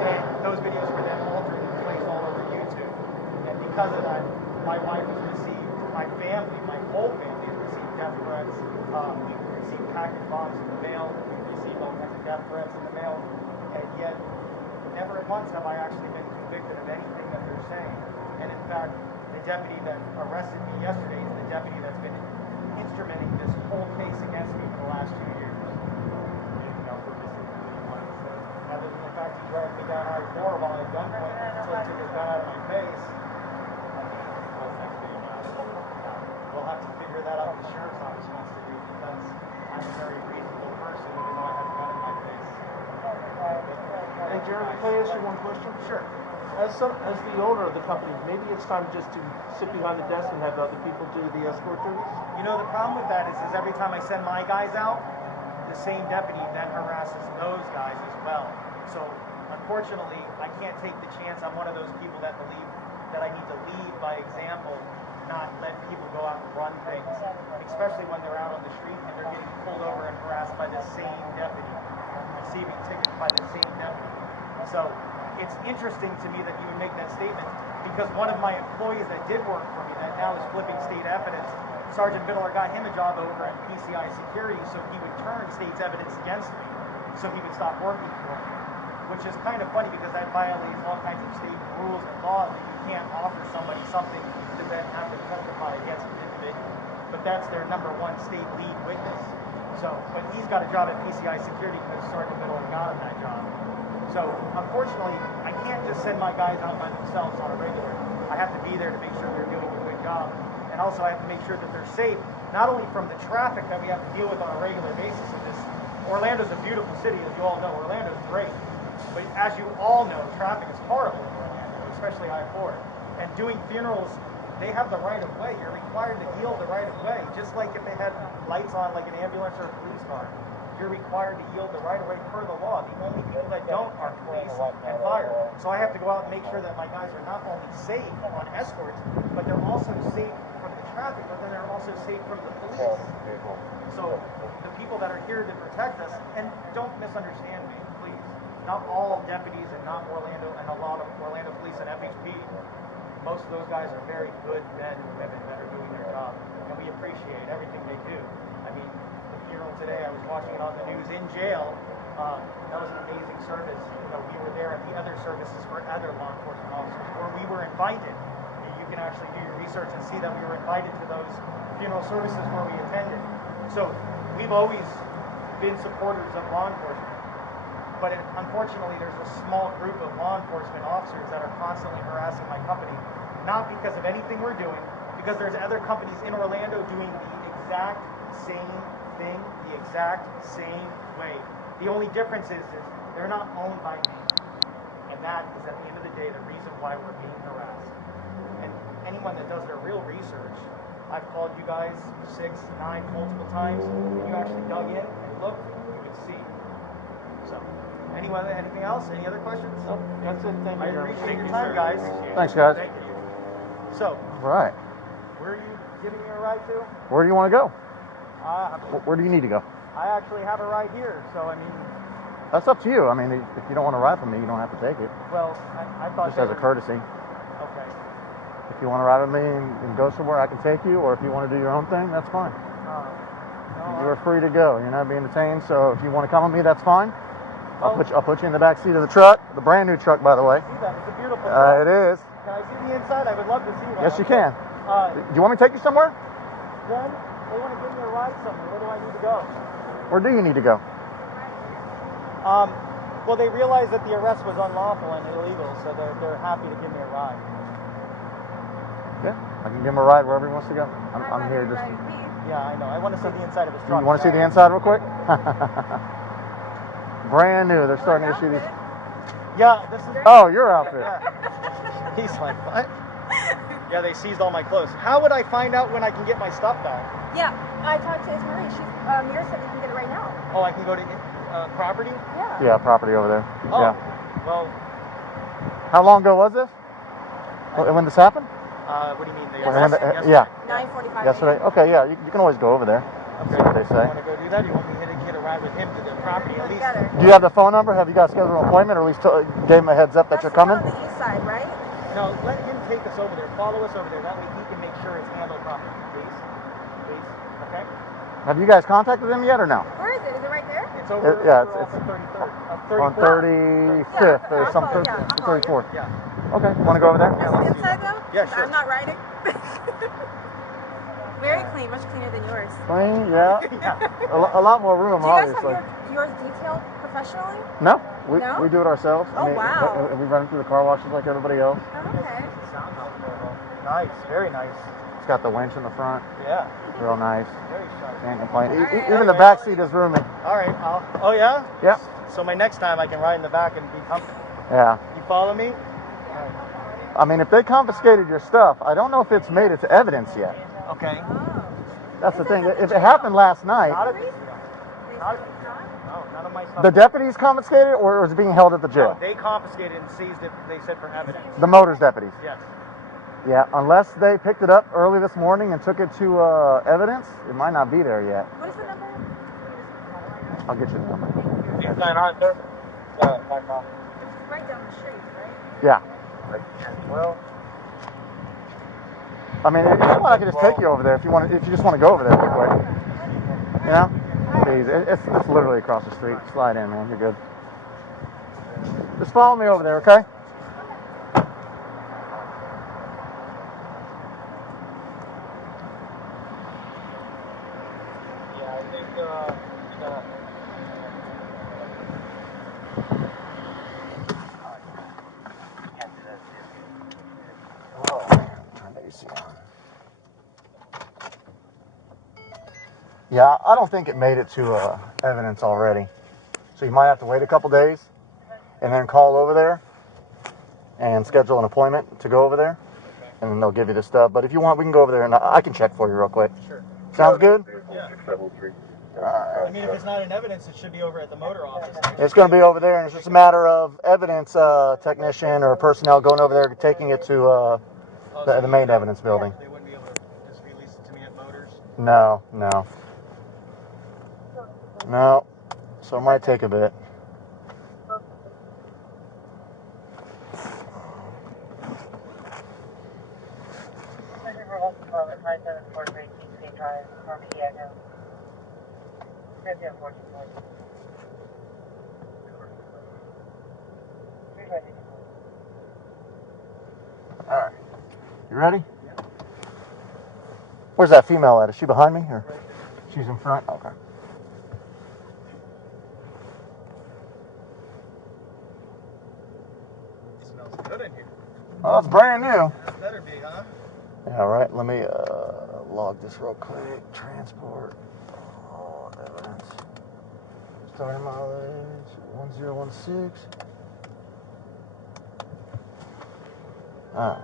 And those videos were then altered and placed all over YouTube. And because of that, my wife has received, my family, my whole family has received death threats. We've received package bombs in the mail. We've received all kinds of death threats in the mail, and yet never once have I actually been convicted of anything that they're saying. And in fact, the deputy that arrested me yesterday is the deputy that's been instrumenting this whole case against me for the last 2 years. Other than the fact he dragged me down I-4 while at gunpoint until he took his gun out of my face. We'll have to figure that out. The sheriff's office wants to do because I'm a very reasonable person, even though I have a gun in my face. Hey, Jeremy, can I ask you one question? Sure. As the owner of the company, maybe it's time just to sit behind the desk and have other people do the escort duties? You know, the problem with that is every time I send my guys out, the same deputy then harasses those guys as well. So, unfortunately, I can't take the chance. I'm one of those people that believe that I need to lead by example, not let people go out and run things, especially when they're out on the street and they're getting pulled over and harassed by the same deputy, receiving tickets by the same deputy. So, it's interesting to me that you would make that statement because one of my employees that did work for me that now is flipping state evidence, Sergeant Biddler got him a job over at PCI Security so he would turn state's evidence against me so he would stop working for me, which is kind of funny because that violates all kinds of state rules and laws that you can't offer somebody something to then have them testify against an individual. But that's their #1 state lead witness. So, but he's got a job at PCI Security because Sergeant Biddler got him that job. So, unfortunately, I can't just send my guys out by themselves on a regular. I have to be there to make sure they're doing a good job. And also I have to make sure that they're safe, not only from the traffic that we have to deal with on a regular basis in this. Orlando's a beautiful city, as you all know. Orlando's great. But as you all know, traffic is horrible in Orlando, especially I-4. And doing funerals, they have the right of way. You're required to yield the right of way, just like if they had lights on like an ambulance or a police car. You're required to yield the right of way per the law. The only people that don't are police and fire. So I have to go out and make sure that my guys are not only safe on escorts, but they're also safe from the traffic, but then they're also safe from the police. So the people that are here to protect us, and don't misunderstand me, please. Not all deputies and not Orlando and a lot of Orlando police and FHP. Most of those guys are very good men and women that are doing their job, and we appreciate everything they do. I mean, funeral today, I was watching it on the news in jail. That was an amazing service. You know, we were there at the other services for other law enforcement officers, where we were invited. You can actually do your research and see that we were invited to those funeral services where we attended. So we've always been supporters of law enforcement. But unfortunately, there's a small group of law enforcement officers that are constantly harassing my company, not because of anything we're doing, because there's other companies in Orlando doing the exact same thing the exact same way. The only difference is they're not owned by me. And that is, at the end of the day, the reason why we're being harassed. And anyone that does their real research, I've called you guys 6, 9, multiple times, and you actually dug in and looked, you would see. So, anyway, anything else? Any other questions? No, that's it. Thank you. I appreciate your time, guys. Thanks, guys. Thank you. So, All right. where are you giving me a ride to? Where do you want to go? I Where do you need to go? actually have a ride here, so I mean, That's up to you. I mean, if you don't want to ride with me, you don't have to take it. well, I thought Just as a courtesy. Okay. If you want to ride with me and go somewhere, I can take you. Or if you want to do your own thing, that's fine. No, You're free to go. You're not being detained. So if you want to come with me, that's fine. Well- I'll put you in the back seat of the truck. The brand new truck, by the way. see that? It's a beautiful truck. It is. Can I see the inside? I would love to see one. Yes, you can. Okay. Do you want me to take you somewhere? Then they want to give me a ride somewhere. Where do I need to go? Where do you need to go? Well, they realized that the arrest was unlawful and illegal, so they're happy to give me a ride. Yeah, I can give him a ride wherever he wants to go. I'm here just. Yeah, I know. I want to see the inside of his truck. You want to see the inside real quick? Brand new. They're starting to issue these. Yeah, this is. Oh, your outfit. Yeah. He's like, what? Yeah, they seized all my clothes. How would I find out when I can get my stuff back? Yeah, I talked to Marie. Mira said you can get it right now. Oh, I can go to property? Yeah. Yeah, property over there. Oh, Yeah. well, How long ago was this? When this happened? what do you mean? They When arrested the- yesterday? yeah. 9:45. Yesterday? Okay, yeah. You can always go over there. Okay. See what they say. You want to go do that? You want me to get a ride with him to the property Go at least? together. Do you have the phone number? Have you guys scheduled an appointment, or at least gave him a heads up that you're coming? On the east side, right? No, let him take us over there. Follow us over there. That way he can make sure it's handled properly. Please? Please? Okay? Have you guys contacted them yet, or no? Where is it? Is it right there? It's It's over. Yeah, we're off it's at 33rd. on 35th or something, Yeah, I'll follow you. 34th. Yeah. Okay, want to go over there? Is it inside though? Yeah, sure. I'm not riding. Very clean, much cleaner than yours. Clean, yeah. A lot more room, Do you guys obviously. have yours detailed professionally? No, No? we do it ourselves. Oh, wow. We run it through the car washes like everybody else. Oh, okay. Nice, very nice. It's got the winch in the front, Yeah, real nice. very sharp. Can't complain. Alright. Even the back seat is roomy. All right, oh yeah? Yeah, So my next time I can ride in the back and be comfortable. yeah. You follow me? I mean, if they confiscated your stuff, I don't know if it's made its evidence yet. Okay. That's the thing. If it happened last night, Not of none of my stuff. the deputies confiscated, or was it being held at the No, jail? they confiscated and seized it, they said, for evidence. The motors deputies. Yes. Yeah, unless they picked it up early this morning and took it to evidence, it might not be there yet. What is the number? I'll get you the number. Do you sign on, sir? Yeah, sign on. It's right down the street, right? Yeah. Well, I mean, if you want, I could just take you over there if you want. If you just want to go over there real quick. You know, please. It's literally across the street. Slide in, man. You're good. Just follow me over there, okay? yeah, I think, yeah. Oh, turn the AC on. Yeah, I don't think it made it to evidence already. So you might have to wait a couple days and then call over there and schedule an appointment to go over there. And then they'll give you the stuff. But if you want, we can go over there and I can check for you real quick. Sure. Sounds good? Yeah. All right. I mean, if it's not in evidence, it should be over at the motor office. It's going to be over there, and it's just a matter of evidence technician or personnel going over there, taking it to the main evidence building. They wouldn't be able to just release it to me at Motors? No. So it might take a bit. All right. You ready? Where's that female at? Is she behind me or? She's in front? Okay. It smells good in here. Oh, it's brand new. That better be, huh? All right, let me log this real quick. Transport. Oh, evidence. Starting mileage 1016. Ah.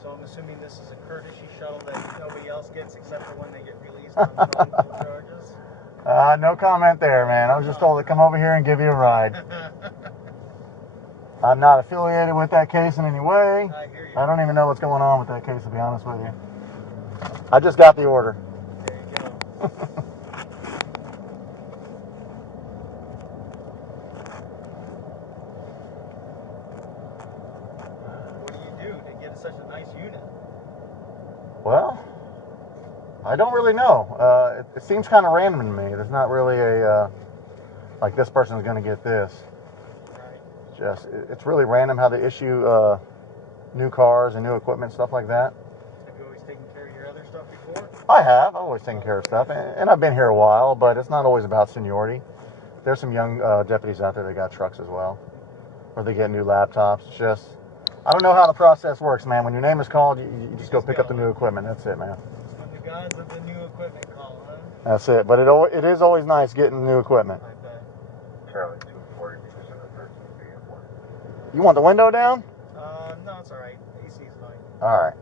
So I'm assuming this is a courtesy shuttle that nobody else gets except for when they get released on wrongful charges? No comment there, man. I was just told to come over here and give you a ride. I'm not affiliated with that case in any way. I hear you. I don't even know what's going on with that case, to be honest with you. I just got the order. There you go. What do you do to get such a nice unit? Well, I don't really know. It seems kind of random to me. There's not really a, like this person's going to get this. It's really random how they issue new cars and new equipment, stuff like that. Have you always taken care of your other stuff before? I have. I've always taken care of stuff, and I've been here a while, but it's not always about seniority. There's some young deputies out there that got trucks as well, or they get new laptops. It's just, I don't know how the process works, man. When your name is called, you just go pick up the new equipment. That's it, man. When the guys of the new equipment call, huh? That's it. But it is always nice getting new equipment. I bet. Charlie 240, position of 13 airport. You want the window down? No, it's all right. AC is fine. All right.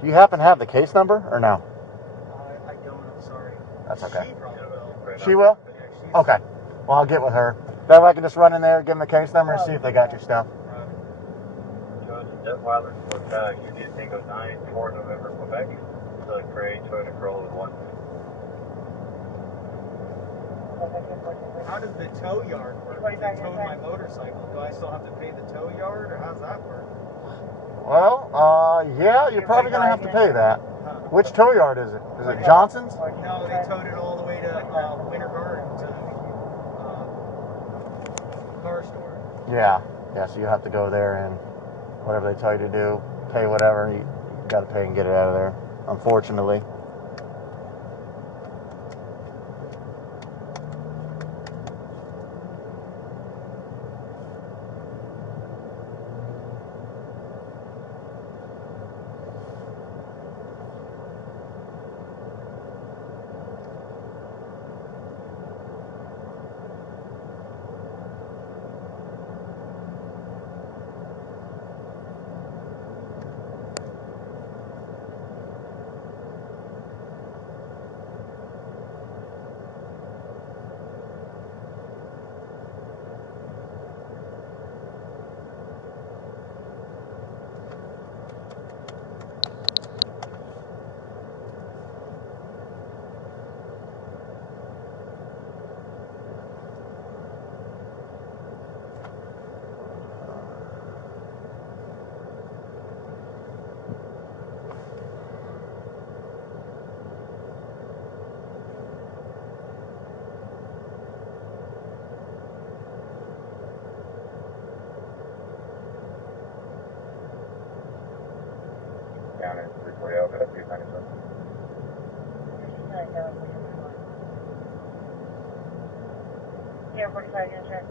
Do you happen to have the case number or no? I don't. I'm sorry. That's okay. She probably will. She will? Yeah, she's Okay. Well, I'll get with her. That way I can just run in there, give them the case number, and see if they got your stuff. Judge Detweiler, Union Tango 9, 4 November, Quebec. Southern Prairie, Toyota Corolla 1. How does the tow yard work? They towed my motorcycle. Do I still have to pay the tow yard, or how's that work? Well, yeah, you're probably going to have to pay that. Which tow yard is it? Is it Johnson's? No, they towed it all the way to Winter Garden to the car store. Yeah, so you have to go there and whatever they tell you to do, pay whatever, you got to pay and get it out of there, unfortunately. Down in 340 over at 297. Here, 45 units, sir.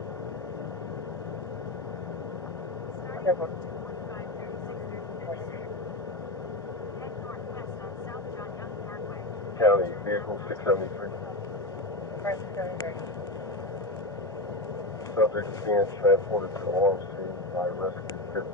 County vehicle 673. Subject is being transported to the alarm scene by rescue 50.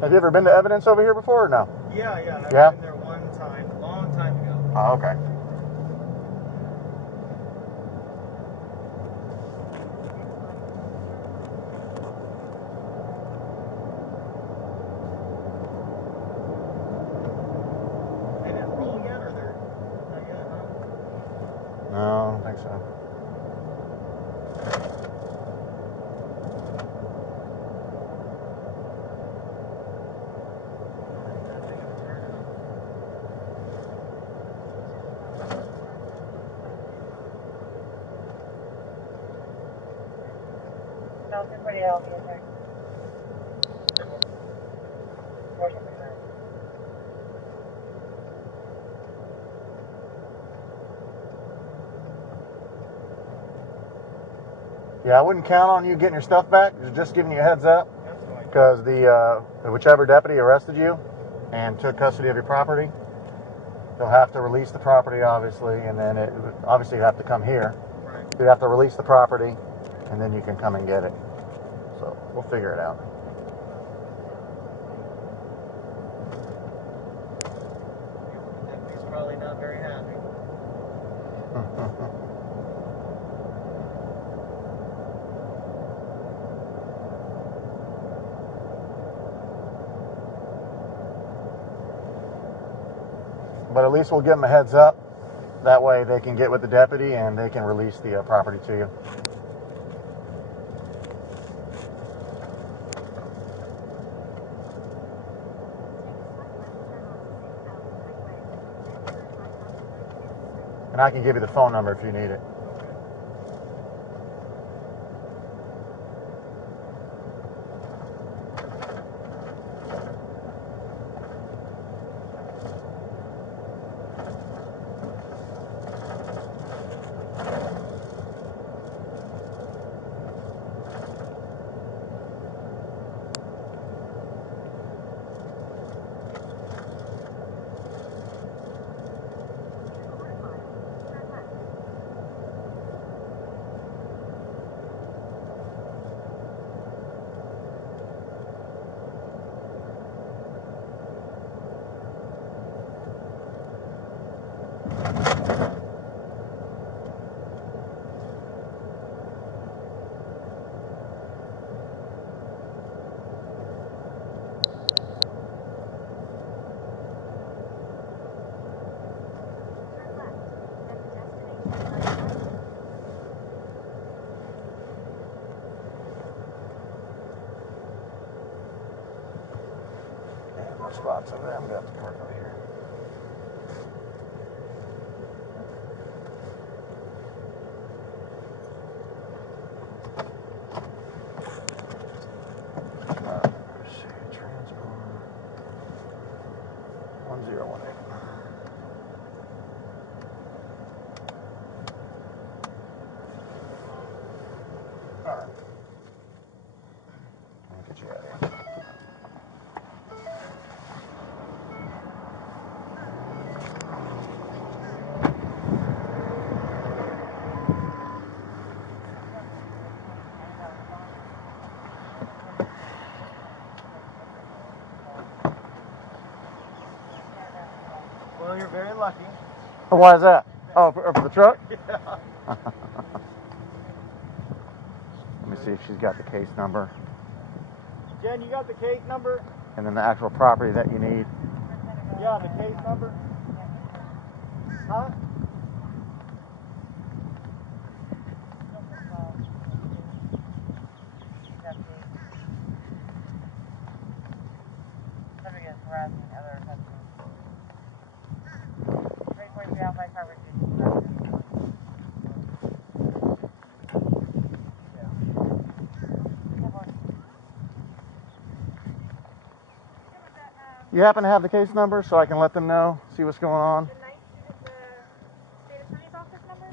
Have you ever been to evidence over here before or no? Yeah. I've Yeah? been there one time, a long time ago. Oh, okay. They didn't roll yet, or they're not yet, huh? No, I don't think so. No, it's pretty obvious, sir. Yeah, I wouldn't count on you getting your stuff back. Just giving you a heads up. That's fine. Because the whichever deputy arrested you and took custody of your property, they'll have to release the property, obviously, and then obviously you have to come here. Right. You have to release the property, and then you can come and get it. So we'll figure it out. Deputy's probably not very happy. But at least we'll give them a heads up. That way they can get with the deputy and they can release the property to you. And I can give you the phone number if you need it. more spots over there. I'm gonna have to park over here. Let's see, transport 1018. All right. Let me get you out of here. Well, you're very lucky. Why is that? Oh, for the truck? Yeah. Let me see if she's got the case number. Jen, you got the case number? And then the actual property that you need. Yeah, the case number. Huh? You happen to have the case number so I can let them know, see what's going on? The state attorney's office number?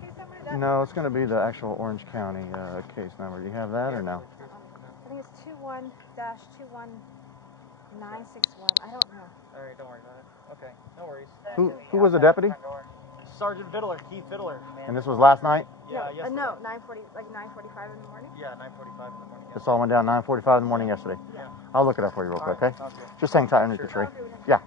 Case number? Is that? No, it's going to be the actual Orange County case number. Do you have that or no? I think it's 21-21961. I don't know. All right, don't worry about it. Okay, no worries. Who was the deputy? Sergeant Fiddler, Keith Fiddler. And this was last night? Yeah, yesterday. No, 9:40, like 9:45 in the morning. Yeah, 9:45 in the morning. This all went down 9:45 in the morning yesterday. Yeah. I'll look it up for you real quick, okay? Sounds good. Just hang tight underneath the tree. Yeah.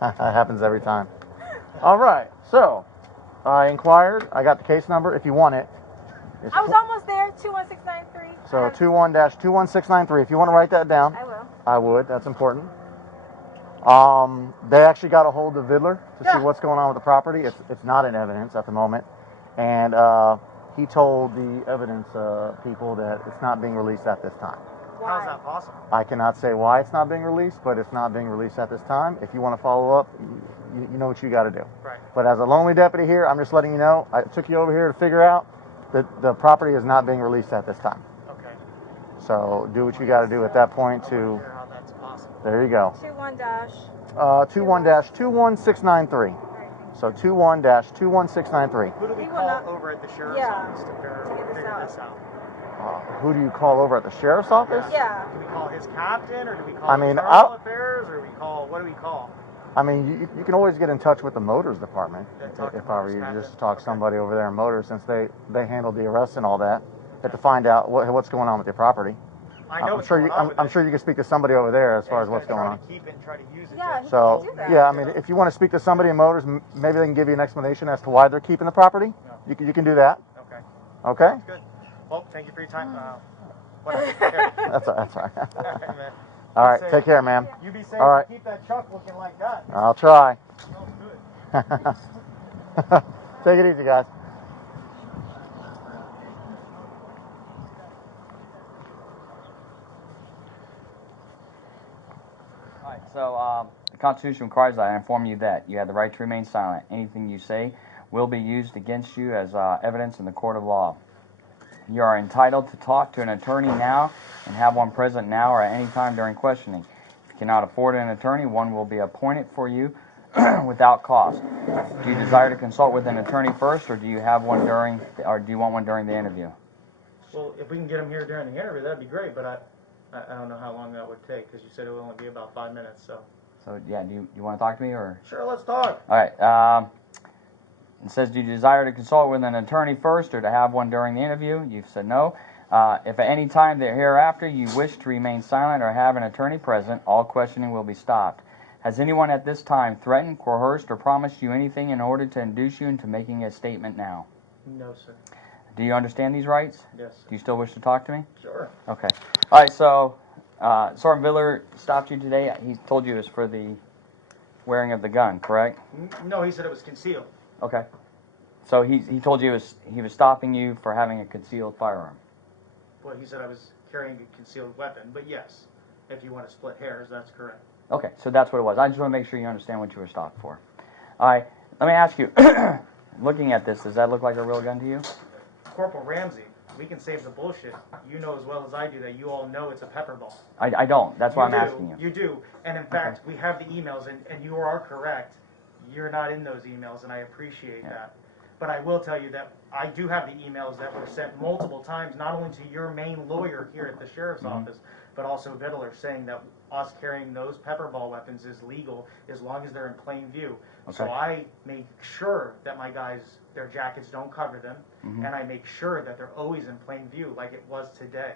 That happens every time. All right, so I inquired. I got the case number if you want it. It's I was almost there. 21693. so 21-21693. If you want to write that down, I will. I would. That's important. They actually got a hold of Vidler to see what's going on with the property. It's not in evidence at the moment, and he told the evidence people that it's not being released at this time. Why? How's that possible? I cannot say why it's not being released, but it's not being released at this time. If you want to follow up, you know what you got to do. Right. But as a lonely deputy here, I'm just letting you know, I took you over here to figure out that the property is not being released at this time. Okay. So do what you got to do at that point to, Sure how that's possible. there you go. 21-. 21-21693. So 21-21693. Who do we He will call not- over at the sheriff's Yeah, office to figure this out? Who do you call over at the sheriff's office? Yeah. Do we call his captain, or do we call I mean, internal affairs, or what do we call? I mean, you can always get in touch with the motors department Talk if to I were Motors you. captain. Just talk to Okay. somebody over there in motors since they handled the arrest and all that. Have to find out what's going on with your property. I know I'm what's sure going you. on with I'm it. sure you can speak to somebody over there as far as He's what's gonna going on. try to keep it and try to use it. Yeah, to- he So can do that. yeah, I mean, if you want to speak to somebody in motors, maybe they can give you an explanation as to why they're keeping the property. No. You can do that. Okay. Okay. Good. Well, thank you for your time. Whatever. Here. That's all right. All right, man. All right. safe. Take care, ma'am. You be safe. All right. Keep that truck looking like that. I'll try. Smells good. Take it easy, guys. All right, so the Constitution requires that I inform you that you have the right to remain silent. Anything you say will be used against you as evidence in the court of law. You are entitled to talk to an attorney now and have one present now or at any time during questioning. If you cannot afford an attorney, one will be appointed for you without cost. Do you desire to consult with an attorney first, or do you have one during, or do you want one during the interview? Well, if we can get him here during the interview, that'd be great. But I don't know how long that would take, because you said it would only be about 5 minutes. So So yeah, do you want to talk to me or? sure, let's talk. All right. It says, do you desire to consult with an attorney first or to have one during the interview? You've said no. If at any time hereafter you wish to remain silent or have an attorney present, all questioning will be stopped. Has anyone at this time threatened, coerced, or promised you anything in order to induce you into making a statement now? No, sir. Do you understand these rights? Yes. Do you still wish to talk to me? Sure. Okay. All right, so Sergeant Viller stopped you today. He told you it was for the wearing of the gun, correct? No, he said it was concealed. Okay. So he told you he was stopping you for having a concealed firearm. Well, he said I was carrying a concealed weapon, but yes, if you want to split hairs, that's correct. Okay, so that's what it was. I just want to make sure you understand what you were stopped for. All right, let me ask you, looking at this, does that look like a real gun to you? Corporal Ramsey, we can save the bullshit. You know as well as I do that you all know it's a pepper ball. I don't. That's why I'm asking you. You do. And in fact, we have the emails, and you are correct. You're not in those emails, and I appreciate that. But I will tell you that I do have the emails that were sent multiple times, not only to your main lawyer here at the sheriff's office, but also Vittler, saying that us carrying those pepper ball weapons is legal as long as they're in plain view. Okay. So I make sure that my guys, their jackets don't cover them, and I make sure that they're always in plain view like it was today.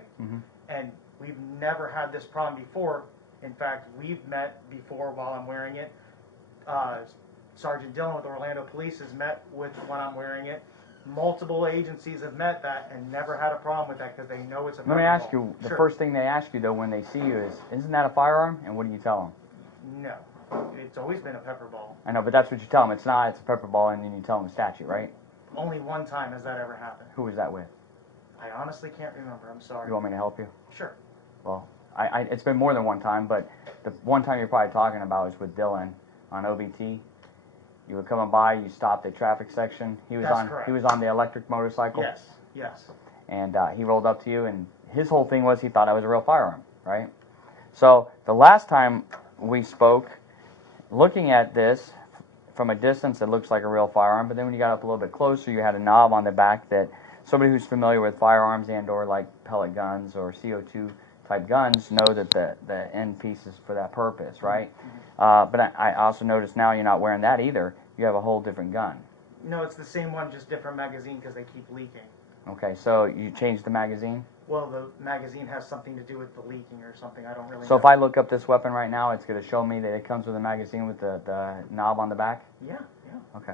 And we've never had this problem before. In fact, we've met before while I'm wearing it. Sergeant Dillon with Orlando Police has met with when I'm wearing it. Multiple agencies have met that and never had a problem with that because they know it's a pepper Let me ask ball. you, the first thing they ask you, though, when they see you is, isn't that a firearm? And what do you tell them? No. It's always been a pepper ball. I know, but that's what you tell them. It's not, it's a pepper ball, and then you tell them the statute, right? Only one time has that ever happened. Who was that with? I honestly can't remember. I'm sorry. You want me to help you? Sure. Well, it's been more than one time, but the one time you're probably talking about is with Dylan on OBT. You were coming by, you stopped at traffic section. Correct. He was on the electric motorcycle. Yes, yes. And he rolled up to you, and his whole thing was he thought it was a real firearm, right? So the last time we spoke, looking at this from a distance, it looks like a real firearm, but then when you got up a little bit closer, you had a knob on the back that somebody who's familiar with firearms and or like pellet guns or CO2 type guns know that the end piece is for that purpose, right? But I also noticed now you're not wearing that either. You have a whole different gun. No, it's the same one, just different magazine because they keep leaking. Okay, so you changed the magazine? Well, the magazine has something to do with the leaking or something. I don't really know. So if I look up this weapon right now, it's going to show me that it comes with a magazine with the knob on the back? Yeah. Okay.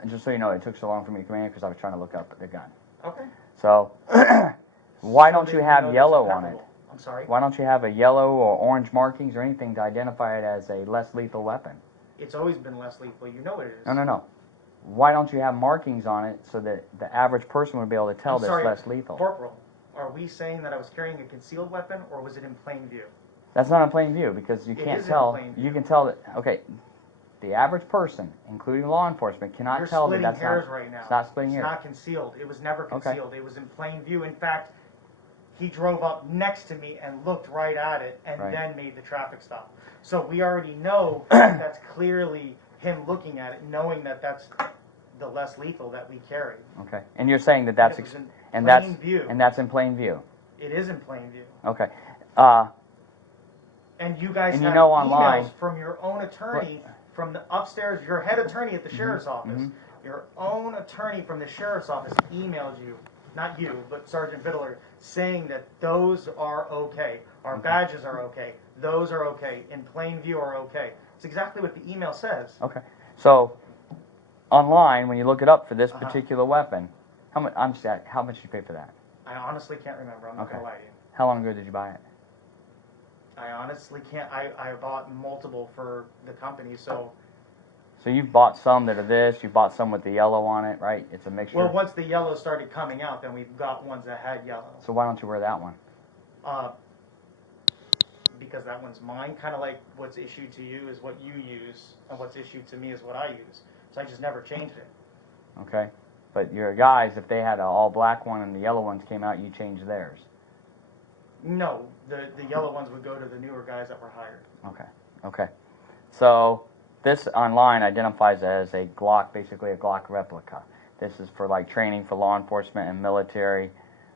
And just so you know, it took so long for me to come in because I was trying to look up the gun. Okay. So why don't you have yellow on it? I'm sorry? Why don't you have a yellow or orange markings or anything to identify it as a less lethal weapon? It's always been less lethal. You know it is. No. Why don't you have markings on it so that the average person would be able to tell I'm that sorry, it's less lethal? Corporal, are we saying that I was carrying a concealed weapon or was it in plain view? That's not in plain view because you It can't is in tell. plain view. You can tell that. Okay, the average person, including law enforcement, cannot You're tell that splitting that's hairs not. right now. It's not splitting It's hairs. not concealed. It was never Okay. concealed. It was in plain view. In fact, he drove up next to me and looked right at it and Right. then made the traffic stop. So we already know that that's clearly him looking at it, knowing that that's the less lethal that we carry. Okay, and you're saying that that's It was in and plain that's view. and that's in plain view. It is in plain view. Okay. And you guys And you have know online- emails from your own attorney, from the upstairs, your head attorney at the sheriff's office. Your own attorney from the sheriff's office emailed you, not you, but Sergeant Vittler, saying that those are okay. Our badges are okay. Those are okay. In plain view are okay. It's exactly what the email says. Okay. So online, when you look it up for this particular weapon, how much? How much did you pay for that? I honestly can't remember. I'm not Okay. gonna lie to you. How long ago did you buy it? I honestly can't. I bought multiple for the company, so. So you've bought some that are this. You bought some with the yellow on it, right? It's a mixture. Well, once the yellow started coming out, then we've got ones that had yellow. So why don't you wear that one? Because that one's mine. Kind of like what's issued to you is what you use, and what's issued to me is what I use. So I just never changed it. Okay. But your guys, if they had an all black one and the yellow ones came out, you changed theirs. No, the yellow ones would go to the newer guys that were hired. Okay. So this online identifies as a Glock, basically a Glock replica. This is for like training for law enforcement and military.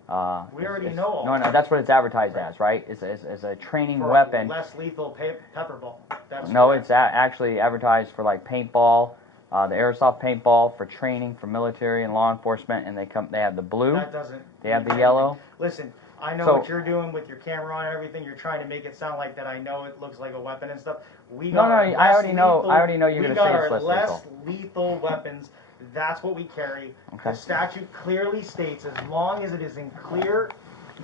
We already know all No, that's what it's advertised as, right? It's a training For weapon. less lethal pepper ball. That's No, correct. it's actually advertised for like paintball, the airsoft paintball for training for military and law enforcement, and they have the blue. That doesn't. They have the yellow. Listen, I know So- what you're doing with your camera on and everything. You're trying to make it sound like that I know it looks like a weapon and stuff. We No, got no, our I less already know. lethal- I already know you're we gonna got say it's our less lethal weapons. That's what we carry. Okay. The statute clearly states as long as it is in clear,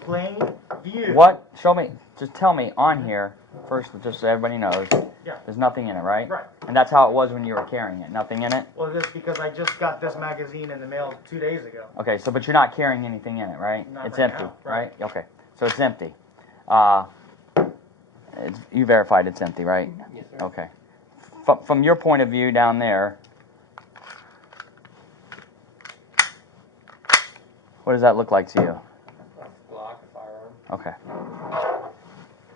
plain view. What? Show me. Just tell me on here first, just so everybody knows. Yeah. There's nothing in it, right? Right. And that's how it was when you were carrying it. Nothing in it. Well, just because I just got this magazine in the mail 2 days ago. Okay. So, but you're not carrying anything in it, right? Not It's right empty, now, right? right. Okay. So it's empty. You verified it's empty, right? Yes, sir. Okay. From your point of view down there, what does that look like to you? A Glock, a firearm. Okay.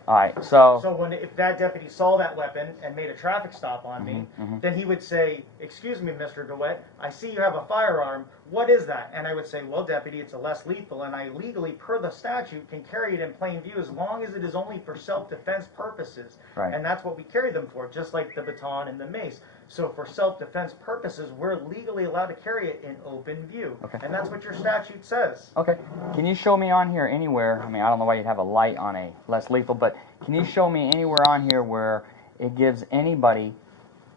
All right. So. So if that deputy saw that weapon and made a traffic stop on me, mhm. then he would say, "Excuse me, Mr. Dewitte, I see you have a firearm. What is that?" And I would say, "Well, deputy, it's a less lethal, and I legally, per the statute, can carry it in plain view as long as it is only for self-defense purposes." Right. And that's what we carry them for, just like the baton and the mace. So for self-defense purposes, we're legally allowed to carry it in open view. Okay. And that's what your statute says. Okay. Can you show me on here anywhere? I mean, I don't know why you'd have a light on a less lethal, but can you show me anywhere on here where it gives anybody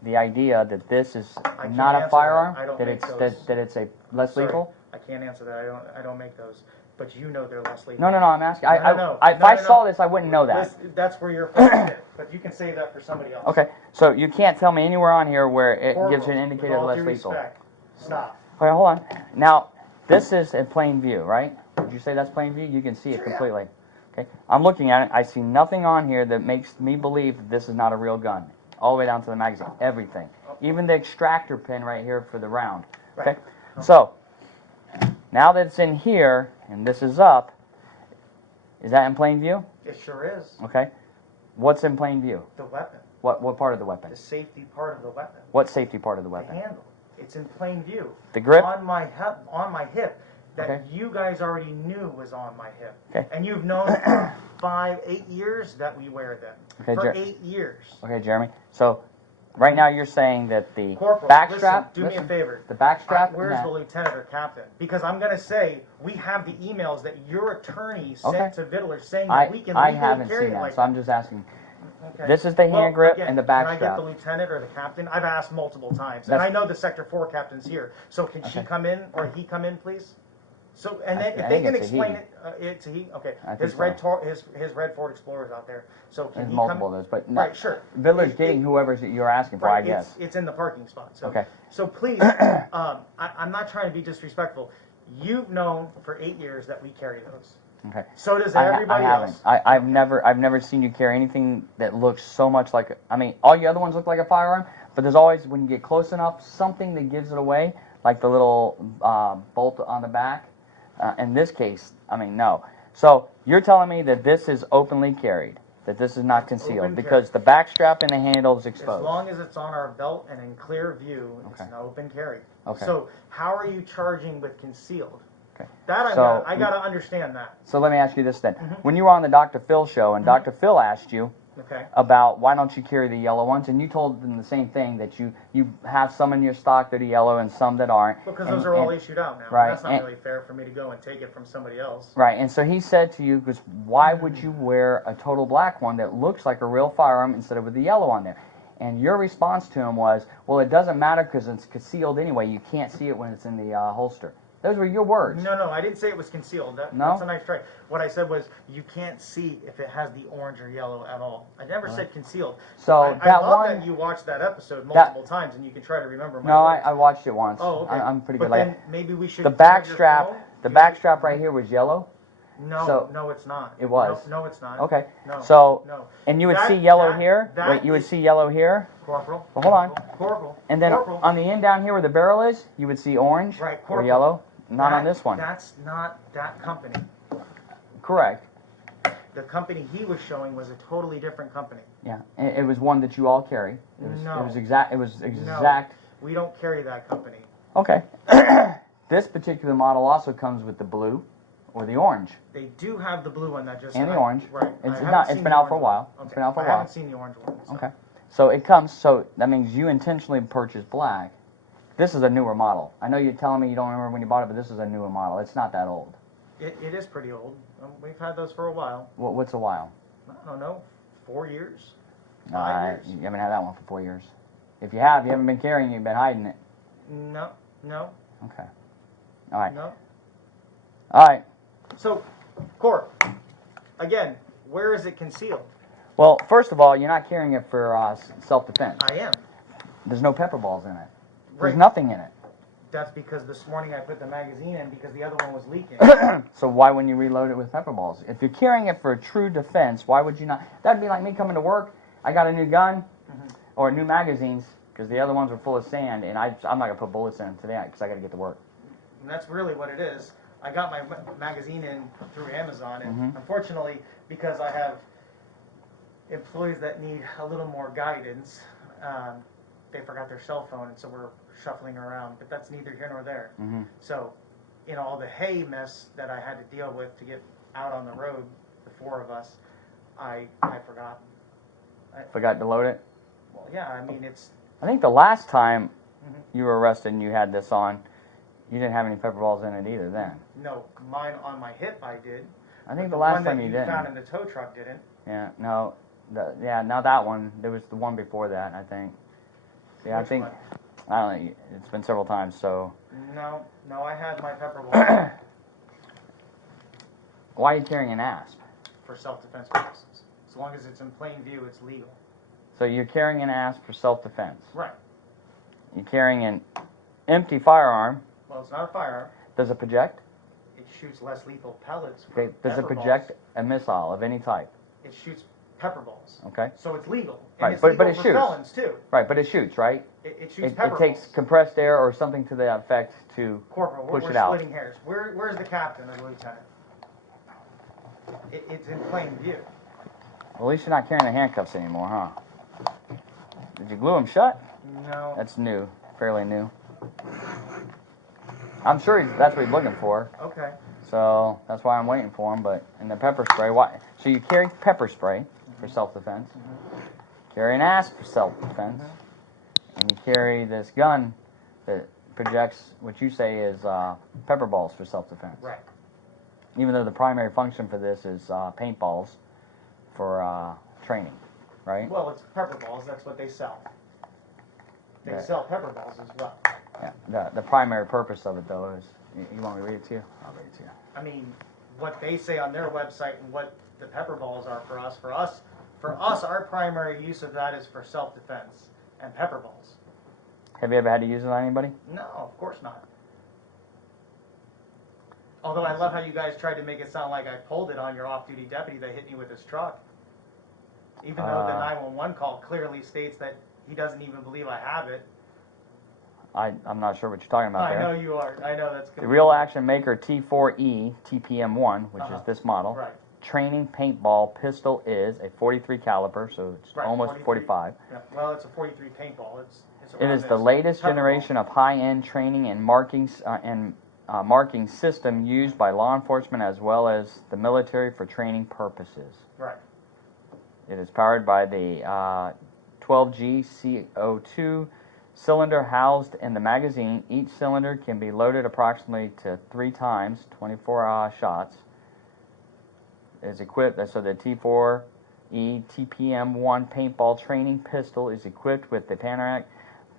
the idea that this is I can't not answer a firearm, that. I don't that make it's those. that it's a less Sorry, lethal? I can't answer that. I don't make those. But you know they're less lethal. No, no, no. I'm asking. No, if I saw this, I wouldn't know that. That's where you're first hit, but you can save that for somebody else. Okay. So you can't tell me anywhere on here where it Corporal, gives you an indicator with of all less due lethal. respect, stop. Okay, hold on. Now, this is in plain view, right? Would you say that's plain view? You can see it Sure, yeah. completely. Okay. I'm looking at it. I see nothing on here that makes me believe that this is not a real gun. All the way down to the magazine. Everything. Even the extractor pin right here for the round. Okay. Right. So, now that it's in here, and this is up, is that in plain view? It sure is. Okay. What's in plain view? The weapon, What part of the weapon? the safety part of the weapon, What safety part of the the weapon? handle. It's in plain view. The grip? On my hip. That Okay. you guys already knew was on my hip. Okay. And you've known for 8 years that we wear them. Okay, for Jer- 8 years. Okay, Jeremy. So, right now you're saying that the Corporal, back listen, strap. do me a favor. The back strap. Where's yeah. the lieutenant or captain? Because I'm going to say we have the emails that your attorney sent Okay. to Vittler saying that we can I legally haven't carry seen it that, like so I'm just asking. Okay. This is the hand Well, grip again, and the back can I strap. get the lieutenant or the captain? I've asked multiple times, That's- and I know the Sector 4 captain's here. So can she Okay. come in or he come in, please? So and then I if they think can it's a explain he. it's a he. Okay, I think his so. his red Ford Explorer's out there. So can There's he multiple come? of those, but Right, sure. Vittler's It- getting it- whoever's you're asking for, I Right, guess. it's in the parking spot. So, Okay. So please, I'm not trying to be disrespectful. You've known for 8 years that we carry those. Okay. So does I everybody haven't. else. I've never seen you carry anything that looks so much like. I mean, all your other ones look like a firearm, but there's always, when you get close enough, something that gives it away, like the little bolt on the back. In this case, I mean, no. So you're telling me that this is openly carried, that this is not concealed, Open because the back strap and the handle is As exposed. long as it's on our belt and in clear view, it's Okay. an open carry. Okay. So how are you charging with concealed? Okay. That So- I gotta understand that. So let me ask you this then. Mm-hmm. When you were on the Dr. Phil show and Dr. Phil asked you Okay. about why don't you carry the yellow ones, and you told them the same thing, that you have some in your stock that are yellow and some that aren't. Because and, those are all and- issued out now. right, That's not and- really fair for me to go and take it from somebody else. Right, and so he said to you, because why would you wear a total black one that looks like a real firearm instead of with the yellow on there? And your response to him was, well, it doesn't matter because it's concealed anyway. You can't see it when it's in the holster. Those were your words. No, I didn't say it was concealed. No? That's a nice try. What I said was you can't see if it has the orange or yellow at all. I never said concealed. So I that love one, that you watched that episode multiple times and you can try to remember my no, words. I watched it once. Oh, okay. I'm pretty But good like then maybe we should the back have your strap. phone. The back strap right here was yellow. No, So- no, it's not. It was. No, it's not. Okay. No. So no. and you would That- see yellow that- here. that Wait, you would is- see yellow here. Corporal. Well, hold on. Corporal. And then Corporal. on the end down here where the barrel is, you would see orange Right, or corporal. yellow. Not on That- this one. That's not that company. Correct. The company he was showing was a totally different company. Yeah, it was one that you all carry. It was, No. It was exact. It was exact. We don't carry that company. Okay. This particular model also comes with the blue or the orange. They do have the blue one that just And the orange. Right. It's I haven't not- it's seen been the out for a orange while. one. It's been out for a I while. haven't seen the orange one. So. Okay. So it comes. So that means you intentionally purchased black This is a newer model. I know you're telling me you don't remember when you bought it, but this is a newer model. It's not that old. It is pretty old. We've had those for a while. What's a while? I don't know, 4 years? No, 5 years? you haven't had that one for 4 years. If you have, you haven't been carrying it, you've been hiding it. No. Okay. All right. No. All right. So, Corp, again, where is it concealed? Well, first of all, you're not carrying it for self-defense. I am. There's no pepper balls in it. There's Right. nothing in it. That's because this morning I put the magazine in because the other one was leaking. So why wouldn't you reload it with pepper balls? If you're carrying it for true defense, why would you not? That'd be like me coming to work. I got a new gun or new magazines because the other ones were full of sand, and I'm not gonna put bullets in them today because I got to get to work. And that's really what it is. I got my magazine in through Amazon, and unfortunately, because I have employees that need a little more guidance, they forgot their cell phone, and so we're shuffling around. But that's neither here nor there. So, in all the hay mess that I had to deal with to get out on the road, the 4 of us, I forgot. Forgot to load it? Well, yeah, I mean, it's... I think the last time you were arrested and you had this on, you didn't have any pepper balls in it either then. No, mine on my hip I did. I think the last time one you that you didn't. found in the tow truck didn't. Yeah, no. Not that one. There was the one before that, I think. Yeah, Which I think... one? I don't know. It's been several times, so... No, I had my pepper ball Why are you carrying an asp? for self-defense purposes. As long as it's in plain view, it's legal. So you're carrying an asp for self-defense. Right. You're carrying an empty firearm. Well, it's not a firearm. Does it project? It shoots less lethal pellets. Okay. Does it pepper project balls. a missile of any type? It shoots pepper balls. Okay. So it's legal. And Right, it's but legal it for shoots. felons, too. Right, but it shoots, right? It shoots It pepper takes balls. compressed air or something to that effect to Corporal, push we're it out. splitting hairs. Where's the captain or the lieutenant? It's in plain view. Well, at least you're not carrying the handcuffs anymore, huh? Did you glue them shut? No. That's new, fairly new. I'm sure that's what he's looking for. Okay. So that's why I'm waiting for him. But in the pepper spray, why? So you carry pepper spray for self-defense, carry an asp for self-defense, and you carry this gun that projects what you say is pepper balls for self-defense. Right. Even though the primary function for this is paintballs for training, right? Well, it's pepper balls. That's what they sell. They Yeah. sell pepper balls as well. Yeah. The primary purpose of it, though, is you want me to read it to you? I'll read it to you. I mean, what they say on their website and what the pepper balls are for us, our primary use of that is for self-defense and pepper balls. Have you ever had to use it on anybody? No, of course not. Although I love how you guys tried to make it sound like I pulled it on your off-duty deputy that hit me with his truck. Even though the 911 call clearly states that he doesn't even believe I have it. I'm not sure what you're talking about there. I know you are. I know that's The Real Action Maker T4E TPM1, which is this model. Right. Training paintball pistol is a 43 caliber, so it's Right, almost 45. Yeah. Well, it's a 43 paintball. It's It around is the this. latest Pepper generation of high-end training and marking system used by law enforcement as well as the military for training purposes. Right. It is powered by the 12G CO2 cylinder housed in the magazine. Each cylinder can be loaded approximately to 3 times, 24 shots. It is equipped, so the T4E TPM1 paintball training pistol is equipped with the panoramic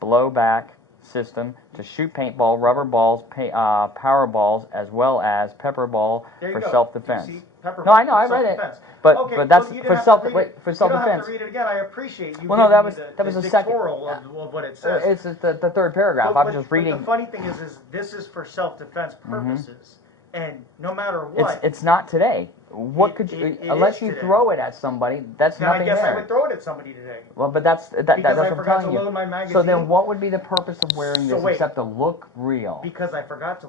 blowback system to shoot paintball, rubber balls, power balls, as well as pepper ball There you for go. self-defense. You see? Pepper No, ball I know, for I read it. self-defense. But Okay, but that's well, you for didn't have self to read it. for You don't have self-defense. to read it again. I appreciate you. Well, no, that giving was me that was the the second. dictorial of what it says. It's just the third paragraph. I'm just But reading. the funny thing is this is for self-defense purposes, and no matter what, It's not today. What could you it unless is you today. throw it at somebody? That's then I nothing guess there. I would throw it at somebody today. Well, but that's what Because I I'm forgot telling to you. load my So magazine. then, what would be the purpose of wearing So this wait. except to look real? Because I forgot to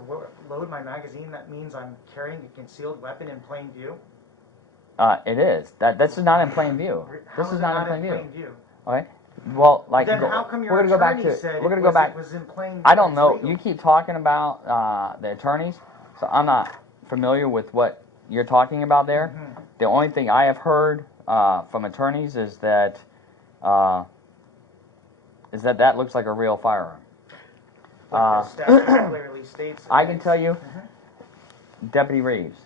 load my magazine, that means I'm carrying a concealed weapon in plain view. It is. This is not in plain view. How This is not in plain view. view? Okay. Well, like Then how come your we're gonna go back attorney to said we're gonna it go was, back. it was in plain view? I don't It's know. legal. You keep talking about the attorneys, so I'm not familiar with what you're talking about there. Mm-hmm. The only thing I have heard from attorneys is that that looks like a real firearm. Like the statute clearly states. I can tell you, Deputy Reeves,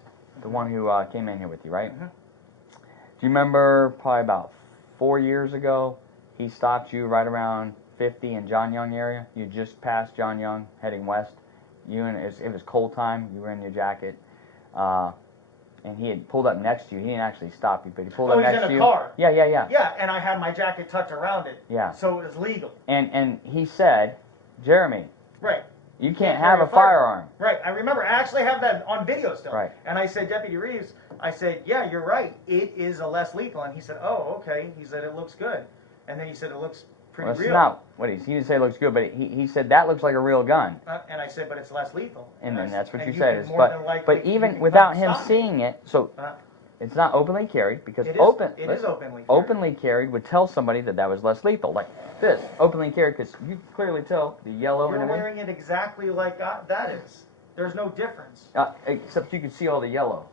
the one who came in here with you, right? Mhm. Do you remember probably about 4 years ago, he stopped you right around 50 in John Young area? You just passed John Young, heading west. It was cold time. You were in your jacket. And he had pulled up next to you. He didn't actually stop you, but he pulled up he's next in to a you. car. Yeah. Yeah, and I had my jacket tucked around it. Yeah. So it was legal. And he said, Jeremy, Right. you can't have a firearm. Right. I remember. I actually have that on video still. Right. And I said, Deputy Reeves, I said, yeah, you're right. It is a less lethal. And he said, oh, okay. He said, it looks good. And then he said, it looks pretty Well, that's real. not what he didn't say it looks good, but he said that looks like a real gun. And I said, but it's less lethal. And then that's what and you said. can Is, more than likely- but you even can without come him stop me. seeing it, so it's not openly carried because It is, openly carried. openly carried would tell somebody that was less lethal. Like this, openly carried, because you clearly tell the yellow You're and everything. wearing it exactly like that is. There's no difference. Except you can see all the yellow.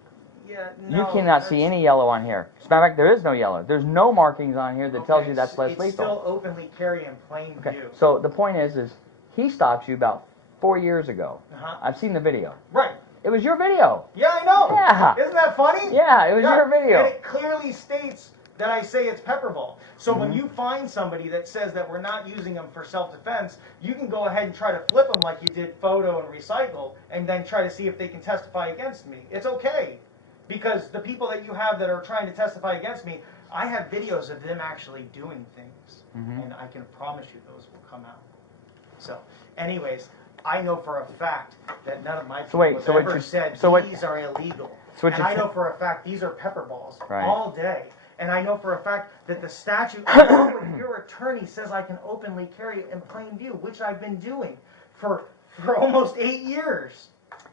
Yeah, You no, cannot see any yellow on here. As a matter of fact, there is no yellow. There's no markings on here that tells you that's less it's lethal. still openly carry in plain Okay, view. so the point is he stopped you about 4 years ago. Uh-huh. I've seen the video. Right. It was your video. Yeah, I know. Yeah. Isn't that funny? Yeah, it was your video. And it clearly states that I say it's pepper ball. So Mm-hmm. when you find somebody that says that we're not using them for self-defense, you can go ahead and try to flip them like you did photo and recycle, and then try to see if they can testify against me. It's okay. Because the people that you have that are trying to testify against me, I have videos of them actually doing things. Mhm. And I can promise you those will come out. So, anyways, I know for a fact that none of my people have ever said these are illegal. And I know for a fact these are pepper balls all day. And I know for a fact that the statute, your attorney says I can openly carry it in plain view, which I've been doing for almost 8 years.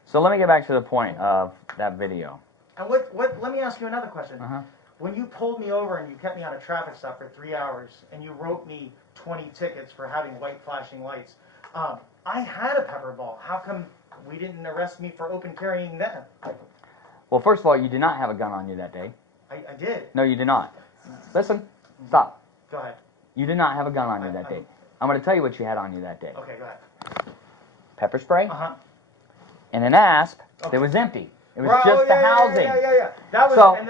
So let me get back to the point of that video. And let me ask you another question. Uh-huh. When you pulled me over and you kept me on a traffic stop for 3 hours and you wrote me 20 tickets for having white flashing lights, I had a pepper ball. How come we didn't arrest me for open carrying then? Well, first of all, you did not have a gun on you that day. I did. No, you did not. Listen, stop. Go ahead. You did not have a gun on you that day. I'm going to tell you what you had on you that day. Okay, go ahead. Pepper spray Uh-huh. and an asp that was empty. It was just the housing. Yeah. That was, So, and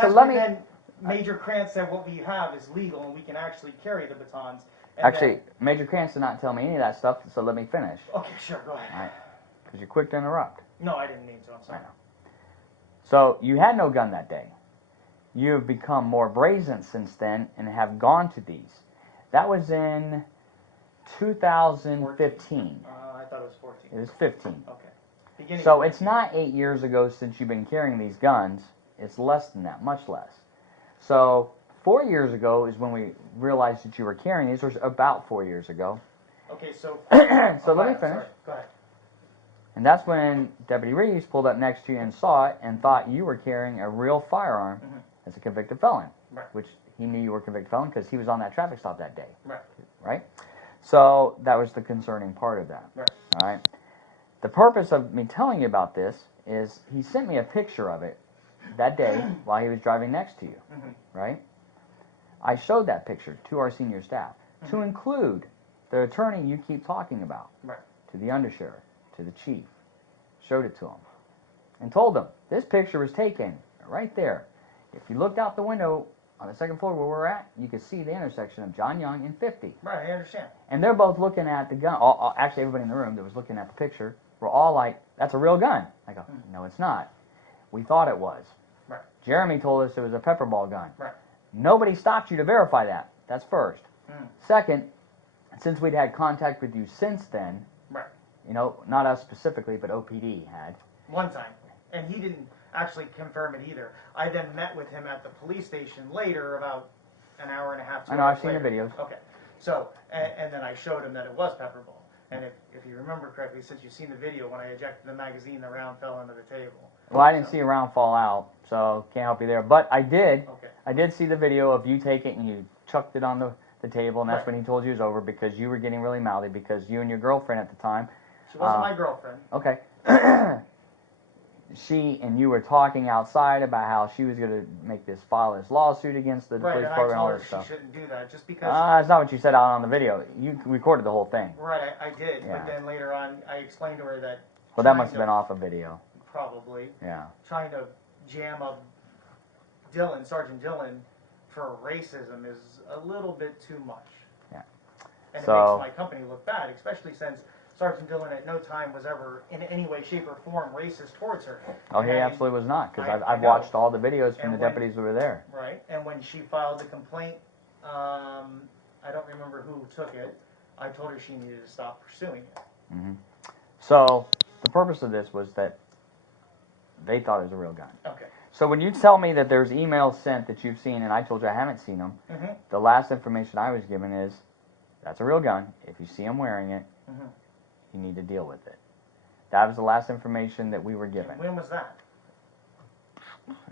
so let me. then Major Krantz said what we have is legal and we can actually carry the batons. And Actually, Major Krantz did not tell me any of that stuff, so let me finish. Okay, sure, go ahead. All right. Because you're quick to interrupt. No, I didn't mean to. I'm sorry. I know. So you had no gun that day. You have become more brazen since then and have gone to these. That was in 2015. I thought it was 14. It was 15. Okay. So it's not 8 years ago since you've been carrying these guns. It's less than that, much less. So 4 years ago is when we realized that you were carrying these, or about 4 years ago. Okay, so... So let me finish. Sorry. Go ahead. And that's when Deputy Reeves pulled up next to you and saw it and thought you were carrying a real firearm as a convicted felon. Right. Which he knew you were a convicted felon because he was on that traffic stop that day. Right. Right? So that was the concerning part of that. Right. All right? The purpose of me telling you about this is he sent me a picture of it that day while he was driving next to you. Right? I showed that picture to our senior staff to include the attorney you keep talking about, to the undersheriff, to the chief. Showed it to him and told them this picture was taken right there. If you looked out the window on the second floor where we're at, you could see the intersection of John Young and 50. Right, I understand. And they're both looking at the gun. Actually, everybody in the room that was looking at the picture were all like, that's a real gun. I go, no, it's not. We thought it was. Right. Jeremy told us it was a pepper ball gun. Right. Nobody stopped you to verify that. That's first. Second, since we'd had contact with you since then, you know, not us specifically, but OPD had. One time. And he didn't actually confirm it either. I then met with him at the police station later, about an hour and a half, 2 hours I know, I've seen later. the videos. Okay. So, and then I showed him that it was pepper ball. And if you remember correctly, since you've seen the video, when I ejected the magazine, the round fell under the table. Well, I didn't see a round fall out, so can't help you there. But I did see the video of you take it and you chucked it on the table, and that's when he told you it was over because you were getting really mouthy because you and your girlfriend at the time. She wasn't my girlfriend. Okay. she and you were talking outside about how she was going to make this lawsuit against the Right, police and I department and all told her this she stuff. shouldn't do that just because. That's not what you said out on the video. You recorded the whole thing. Right, I did, Yeah. but then later on, I explained to her that. Well, that must have been off a video. Probably. Yeah. Trying to jam up Sergeant Dillon, for racism is a little bit too much. Yeah. And So, it makes my company look bad, especially since Sergeant Dillon at no time was ever in any way, shape, or form racist towards her. oh, he And absolutely was not, because I I've know. watched all the videos from And the when- deputies who were there. Right, and when she filed the complaint, I don't remember who took it. I told her she needed to stop pursuing it. Hmm. So the purpose of this was that they thought it was a real gun. Okay. So when you tell me that there's emails sent that you've seen, and I told you I haven't seen them, Mm-hmm. the last information I was given is that's a real gun. If you see him wearing it, Mm-hmm. you need to deal with it. That was the last information that we were given. When was that?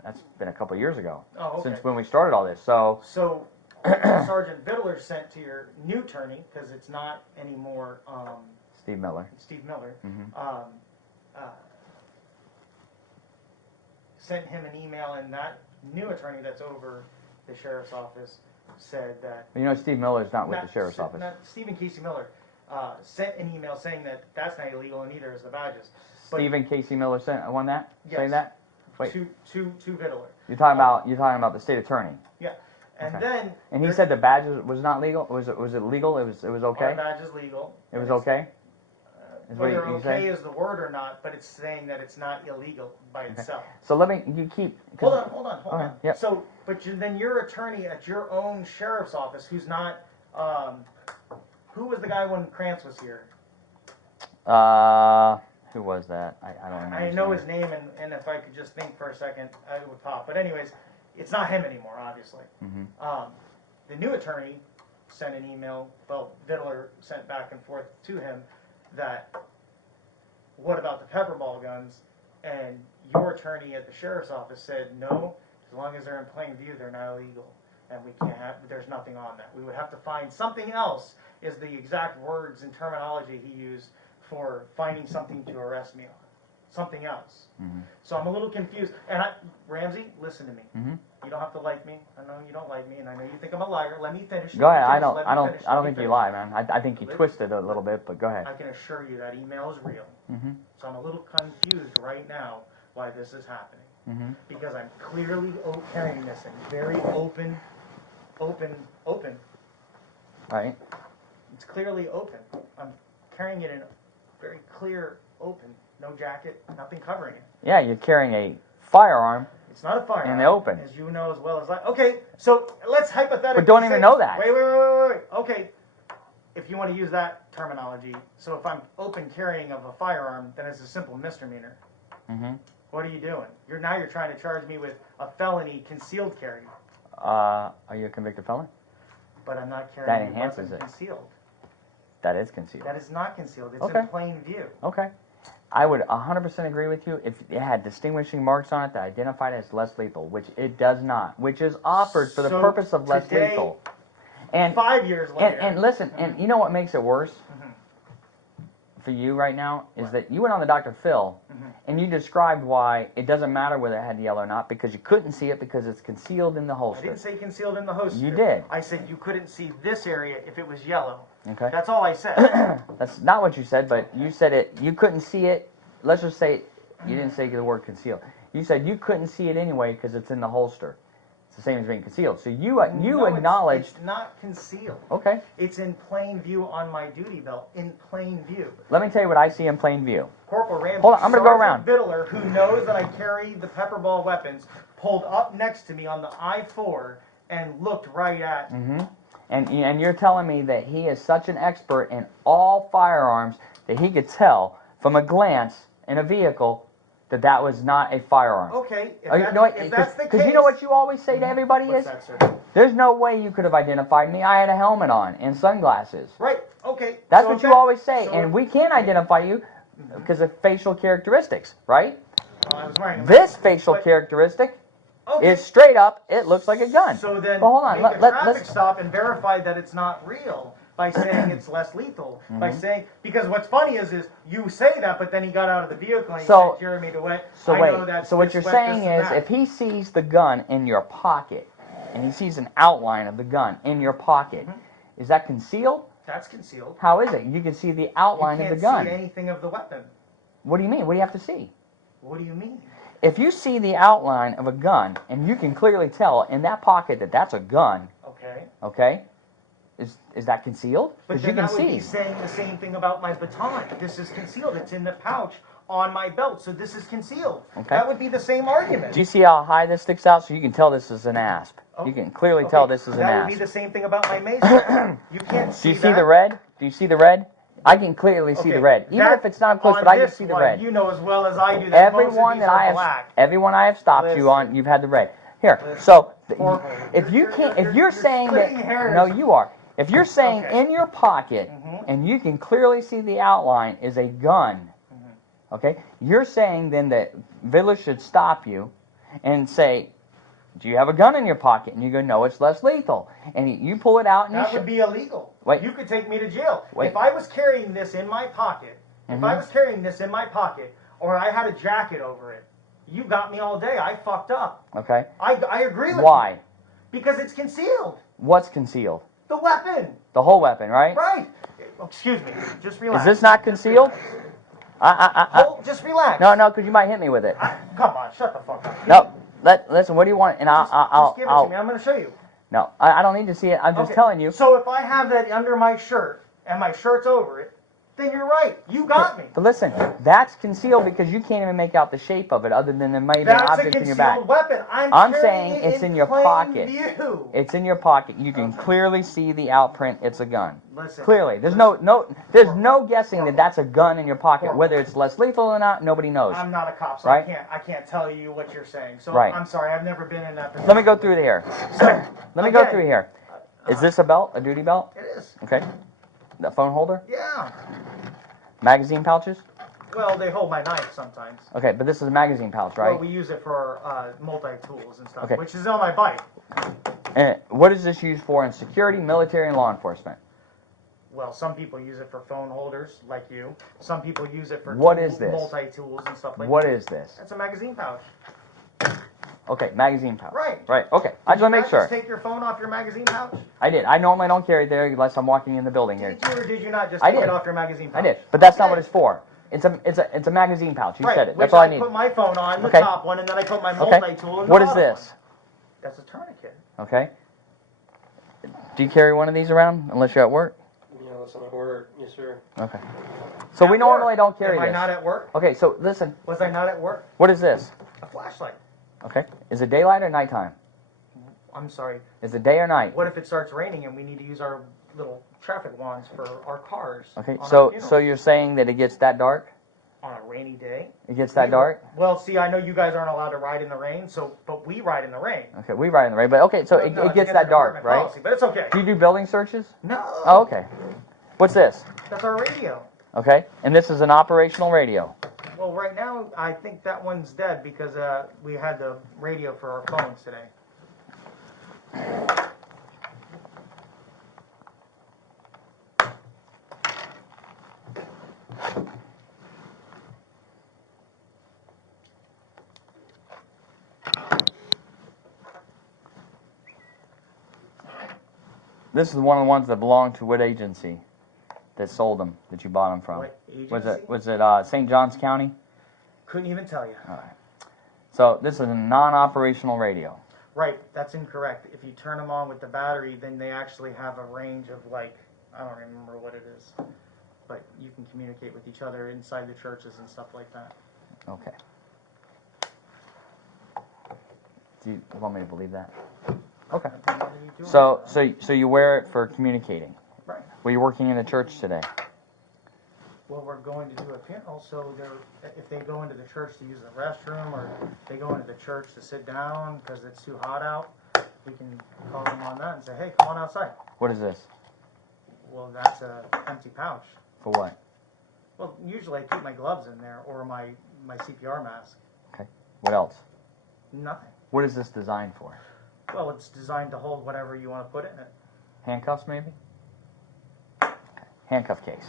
That's been a couple years ago, Oh, okay. since when we started all this. So So Sergeant Biddler sent to your new attorney, because it's not anymore Steve Miller. Steve Miller, Hmm. sent him an email, and that new attorney that's over the sheriff's office said that. You know, Steve Miller's not with the sheriff's office. Stephen Casey Miller sent an email saying that that's not illegal, and neither is the badges. But Stephen Casey Miller sent one that saying Yes. that. Wait, to Biddler. you're talking about the state attorney. Yeah, and Okay. then. And he said the badges was not legal. Was it legal? It was okay. Our badge is legal. It was okay. Is what Whether you okay say? is the word or not, but it's saying that it's not illegal by itself. So you keep. Hold on. Okay, yep. So, then your attorney at your own sheriff's office, who's not, who was the guy when Krantz was here? Who was that? I don't remember. I know his name, and if I could just think for a second, it would pop. But anyways, it's not him anymore, obviously. Mm-hmm. The new attorney sent an email, well, Vittler sent back and forth to him that, what about the pepperball guns? And your attorney at the sheriff's office said, no, as long as they're in plain view, they're not illegal. And we can't have, there's nothing on that. We would have to find something else, is the exact words and terminology he used for finding something to arrest me on. Something else. Mm-hmm. So I'm a little confused. And Ramsey, listen to me. Mm-hmm. You don't have to like me. I know you don't like me, and I know you think I'm a liar. Let me finish. Go ahead. I don't Let me think you finish. lie, man. I think you twisted a little bit, but go ahead. I can assure you that email is real. Mm-hmm. So I'm a little confused right now why this is happening. Mm-hmm. Because I'm clearly carrying this in very open. Right. It's clearly open. I'm carrying it in very clear open. No jacket, nothing covering it. Yeah, you're carrying a firearm. It's not a firearm. In the open. As you know as well as I. Okay, so let's hypothetically. But don't even say- know that. Wait. Okay, if you want to use that terminology, so if I'm open carrying of a firearm, then it's a simple misdemeanor. Mm-hmm. What are you doing? You're trying to charge me with a felony concealed carry, Are you a convicted felon? but I'm not That carrying a enhances weapon it. concealed. That is concealed. That is not concealed. It's Okay. in plain view. Okay. I would 100% agree with you if it had distinguishing marks on it that identified it as less lethal, which it does not, which is offered for the So purpose of less today, lethal. And 5 years later. and listen, and you know what makes it worse for you right now is that you went on the Dr. Phil and you described why it doesn't matter whether it had yellow or not because you couldn't see it because it's concealed in the I holster. didn't say concealed in the holster. You did. I said you couldn't see this area if it was yellow. Okay. That's all I said. That's not what you said, but you said it. You couldn't see it. Let's just say you didn't say the word concealed. You said you couldn't see it anyway because it's in the holster. It's the same as being concealed. So you No, acknowledged. It's not concealed. Okay. It's in plain view on my duty belt. In plain view. Let me tell you what I see in plain view. Corporal Ramsey, Hold on, I'm gonna go around. Biddler, who knows that I carry the pepperball weapons, pulled up next to me on the I-4 and looked right at me. Mm-hmm. And you're telling me that he is such an expert in all firearms that he could tell from a glance in a vehicle that that was not a firearm. Okay, if that's the case. Because you know what you always say to everybody What's is, that, sir? there's no way you could have identified me. I had a helmet on and sunglasses. Right, okay. That's so what if you that- always say, so and if- we can't identify you because of facial characteristics, right? Well, I was wearing a This mask, facial but- characteristic Okay. is straight up, it looks like a gun. So then, But hold on, make a traffic let's stop and verify that it's not real. by saying it's less lethal. By Mm-hmm. saying, because what's funny is you say that, but then he got out of the vehicle and he So- said, Jeremy Dewitte, So I wait, know that's so what this, you're this, saying this, and is that. if he sees the gun in your pocket, and he sees an outline of the gun in your pocket, is that concealed? That's concealed. How is it? You can see the outline You of can't the gun. see anything of the weapon. What do you mean? What do you have to see? What do you mean? If you see the outline of a gun, and you can clearly tell in that pocket that that's a gun, Okay. okay, is that concealed? But Because then you can that would see. be saying the same thing about my baton. This is concealed. It's in the pouch on my belt, so this is concealed. Okay. That would be the same argument. Do you see how high this sticks out? So you can tell this is an asp. You can clearly tell this is an That asp. would be the same thing about my mason. You can't see Do you see that. the red? Do you see the red? I can clearly see the red. Even if it's not close, on but I can this see the one, red. You know as well as I do that most of Everyone these that are I have, black. everyone I have stopped you on, you've had the red. Here, Listen, so Corporal, if you can't, if you're you're saying splitting that, hairs. no, you are. If you're saying Okay. in your pocket and you can clearly see the outline is a gun, okay, you're saying then that village should stop you and say, do you have a gun in your pocket? And you go, no, it's less lethal. And you pull it out and That you would be illegal. Wait. You could take me to jail. Wait. If I was carrying this in my pocket, or I had a jacket over it, you got me all day. I fucked up. Okay. I agree with Why? you. Because it's concealed. What's concealed? The weapon. The whole weapon, right? Right. Excuse me. Just relax. Is this not concealed? Just relax. No, because you might hit me with it. Come on, shut the fuck up. No, listen. What do you want? And I'll Just give it to me. I'm going to show you. No, I don't need to see it. I'm just telling you. So if I have that under my shirt and my shirt's over it, then you're right. You got me. But listen, that's concealed because you can't even make out the shape of it, other than there may be an object in your back. That's a concealed weapon. I'm carrying saying it it's in your plain pocket. View. It's in your pocket. You can clearly see the outprint. It's a gun. Listen, clearly, there's no guessing that that's a gun in your pocket. Whether it's less lethal or not, nobody knows. I'm not a cop, so Right? I can't tell you what you're saying. So Right. I'm sorry. I've never been in that position. Let me go through here. Let me go through here. Is this a belt? A duty belt? It is. Okay. The phone holder? Yeah. Magazine pouches? Well, they hold my knife sometimes. Okay, but this is a magazine pouch, right? Well, we use it for multi-tools and stuff, Okay. which is on my bike. And what is this used for in security, military, and law enforcement? Well, some people use it for phone holders, like you. Some people use it for What is this? multi-tools and stuff like that. What is this? That's a magazine pouch. Okay, magazine pouch. Right. Right, okay. I just want to make sure. Did you not just take your phone off your magazine pouch? I did. I normally don't carry it there unless I'm walking in the building here. Did you or did you not just I take did. it off your magazine pouch? I did, but that's not what it's for. It's a magazine pouch. You Right, said it. which That's all I need. put my phone on, the Okay. top one, and then I put my Okay. multi-tool in the What is bottom this? one. That's a tourniquet. Okay. Do you carry one of these around unless you're at work? Yeah, unless I'm at work. Yes, sir. Okay. So we normally don't carry Am I this. not at work? Okay, so listen. Was I not at work? What is this? A flashlight. Okay. Is it daylight or nighttime? I'm sorry. Is it day or night? What if it starts raining and we need to use our little traffic wands for our cars? Okay. on our So funerals? you're saying that it gets that dark? On a rainy day? It gets that dark? Well, see, I know you guys aren't allowed to ride in the rain, but we ride in the rain. Okay, we ride in the rain, but okay, so Well, it no, it's gets against that the dark, department right? policy, but it's okay. Do you do building searches? No. Oh, okay. What's this? That's our radio. Okay, and this is an operational radio. Well, right now, I think that one's dead because we had the radio for our phones today. This is one of the ones that belonged to what agency that sold them, that you bought them from? What Was agency? it St. Johns County? Couldn't even tell you. All right. So this is a non-operational radio. Right, that's incorrect. If you turn them on with the battery, then they actually have a range of like, I don't remember what it is, but you can communicate with each other inside the churches and stuff like that. Okay. Do you want me to believe that? Okay. What are you doing? So you wear it for communicating. Right. Were you working in the church today? Well, we're going to do a funeral, so if they go into the church to use the restroom, or they go into the church to sit down because it's too hot out, we can call them on that and say, hey, come on outside. What is this? Well, that's a empty pouch. For what? Well, usually I keep my gloves in there or my CPR mask. Okay. What else? Nothing. What is this designed for? Well, it's designed to hold whatever you want to put in it. Handcuffs, maybe? handcuff case.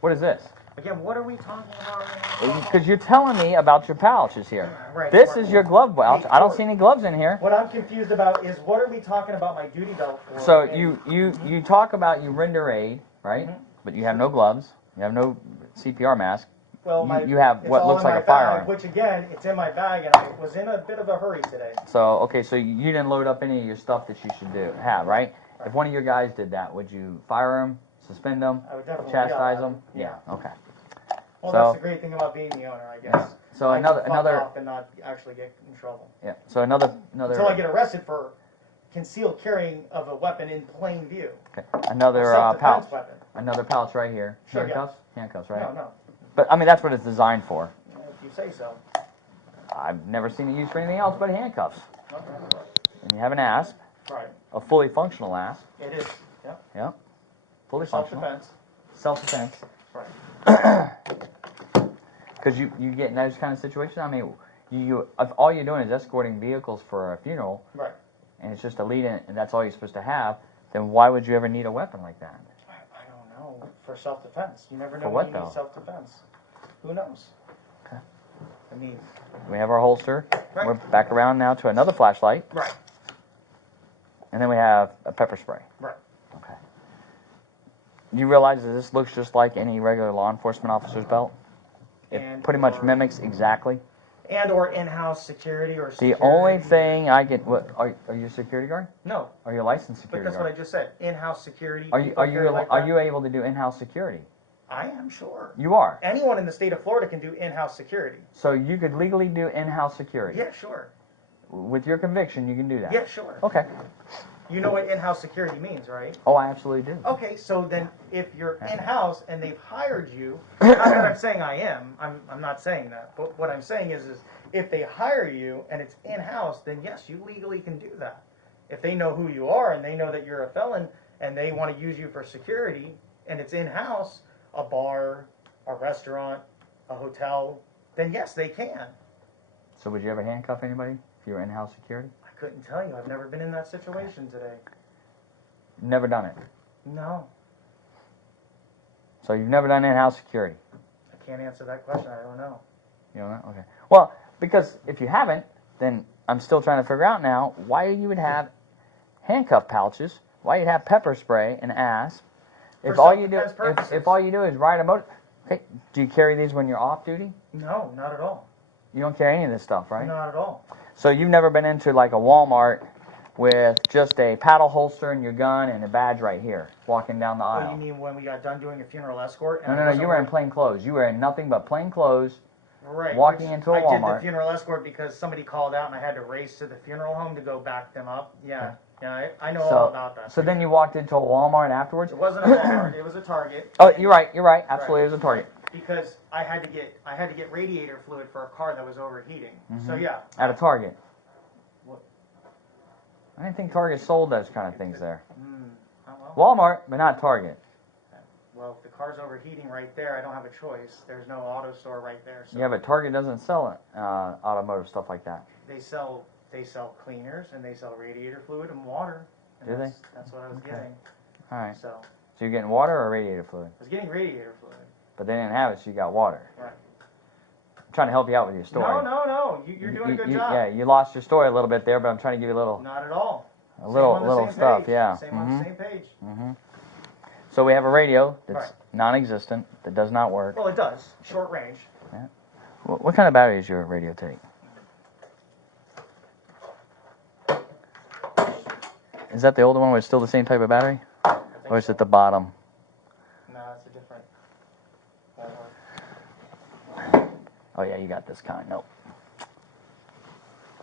What is this? Again, what are we talking about right now? Because you're telling me about your pouches here. Right. This is your glove pouch. Hey, I don't see any gloves in here. What I'm confused about is what are we talking about my duty belt for? So And- you talk about you render aid, right? But you have no gloves. You have no CPR mask. Well, You have it's what all looks in like my a firearm. bag, which again, it's in my bag, and I was in a bit of a hurry today. So okay, so you didn't load up any of your stuff that you should have, right? If one of your guys did that, would you fire him, suspend him, I would definitely chastise yell at him? him. Yeah. Okay. Well, So- that's the great thing about being the owner, I guess. So I another can fuck another off and not actually get in trouble. yeah. So another Until I get arrested for concealed carrying of a weapon in plain view. okay. Another Self-defense pouch. weapon. Another pouch right here. Sure, yeah. Handcuffs. Handcuffs, right? No. But I mean that's what it's designed for. If you say so. I've never seen it used for anything else but handcuffs. Okay. And you have an asp, Right. a fully functional asp. It is. Yeah. Yeah. Fully functional. Self-defense. Self-defense. Right. Because you get in those kind of situations. I mean, if all you're doing is escorting vehicles for a funeral, Right. and it's just a lead-in, and that's all you're supposed to have, then why would you ever need a weapon like that? I don't know. For self-defense. You never know For when what, you though? need self-defense. Who knows? Okay. I mean, We have our holster. Right. We're back around now to another flashlight, right. and then we have a pepper spray. Right. Okay. You realize that this looks just like any regular law enforcement officer's belt? It And pretty much or- mimics exactly. And or in-house security or The security. only thing I get, what are you a security guard? No, Are you a licensed but security that's what I guard? just said. In-house security. Are you people carry like that. able to do in-house security? I am sure. You are. Anyone in the state of Florida can do in-house security. So you could legally do in-house security. Yeah, sure. With your conviction, you can do that. Yeah, sure. Okay. You know what in-house security means, right? Oh, I absolutely do. Okay, so then if you're in-house and they've hired you, not that I'm saying I am, I'm not saying that, but what I'm saying is if they hire you and it's in-house, then yes, you legally can do that. If they know who you are and they know that you're a felon and they want to use you for security and it's in-house, a bar, a restaurant, a hotel, then yes, they can. So would you ever handcuff anybody if you were in-house security? I couldn't tell you. I've never been in that situation today. Never done it. No, So you've never done in-house security? I can't answer that question. I don't know. You don't know? Okay. Well, because if you haven't, then I'm still trying to figure out now why you would have handcuff pouches, why you'd have pepper spray and asp. For If all you do self-defense purposes. if all you do is ride a motor, okay, do you carry these when you're off duty? No, not at all. You don't carry any of this stuff, right? Not at all. So you've never been into like a Walmart with just a paddle holster and your gun and a badge right here, walking down the Oh, aisle. you mean when we got done doing a funeral escort? No, and no, I no. wasn't You were in wearing- plain clothes. You were in nothing but plain clothes. right, walking which into a I did Walmart. the funeral escort because somebody called out and I had to race to the funeral home to go back them up. Yeah, yeah, I know all about that. So then you walked into a Walmart afterwards. It wasn't a Walmart. It was a Target. Oh, you're right. You're right. Absolutely, it was a Target. Because I had to get radiator fluid for a car that was overheating. So yeah. At a Target. What? I didn't think Target sold those kind of things there. Oh, well. Walmart, but not Target. Well, if the car's overheating right there, I don't have a choice. There's no auto store right there. So Yeah, but Target doesn't sell automotive stuff like that. they sell cleaners and they sell radiator fluid and water. And Do they? That's what I was Okay. getting. All right. So So you're getting water or radiator fluid? I was getting radiator fluid. But they didn't have it, so you got water. Right. I'm trying to help you out with your story. No. You're doing a good job. Yeah, you lost your story a little bit there, but I'm trying to give you a little Not at all. little stuff. Page. Yeah. Same on the same page. So we have a radio that's Right. non-existent, that does not work. Well, it does. Short range. What kind of battery does your radio take? Is that the older one with still the same type of battery? I think Or is so. it the bottom? No, it's a different. Oh yeah, you got this kind. Nope.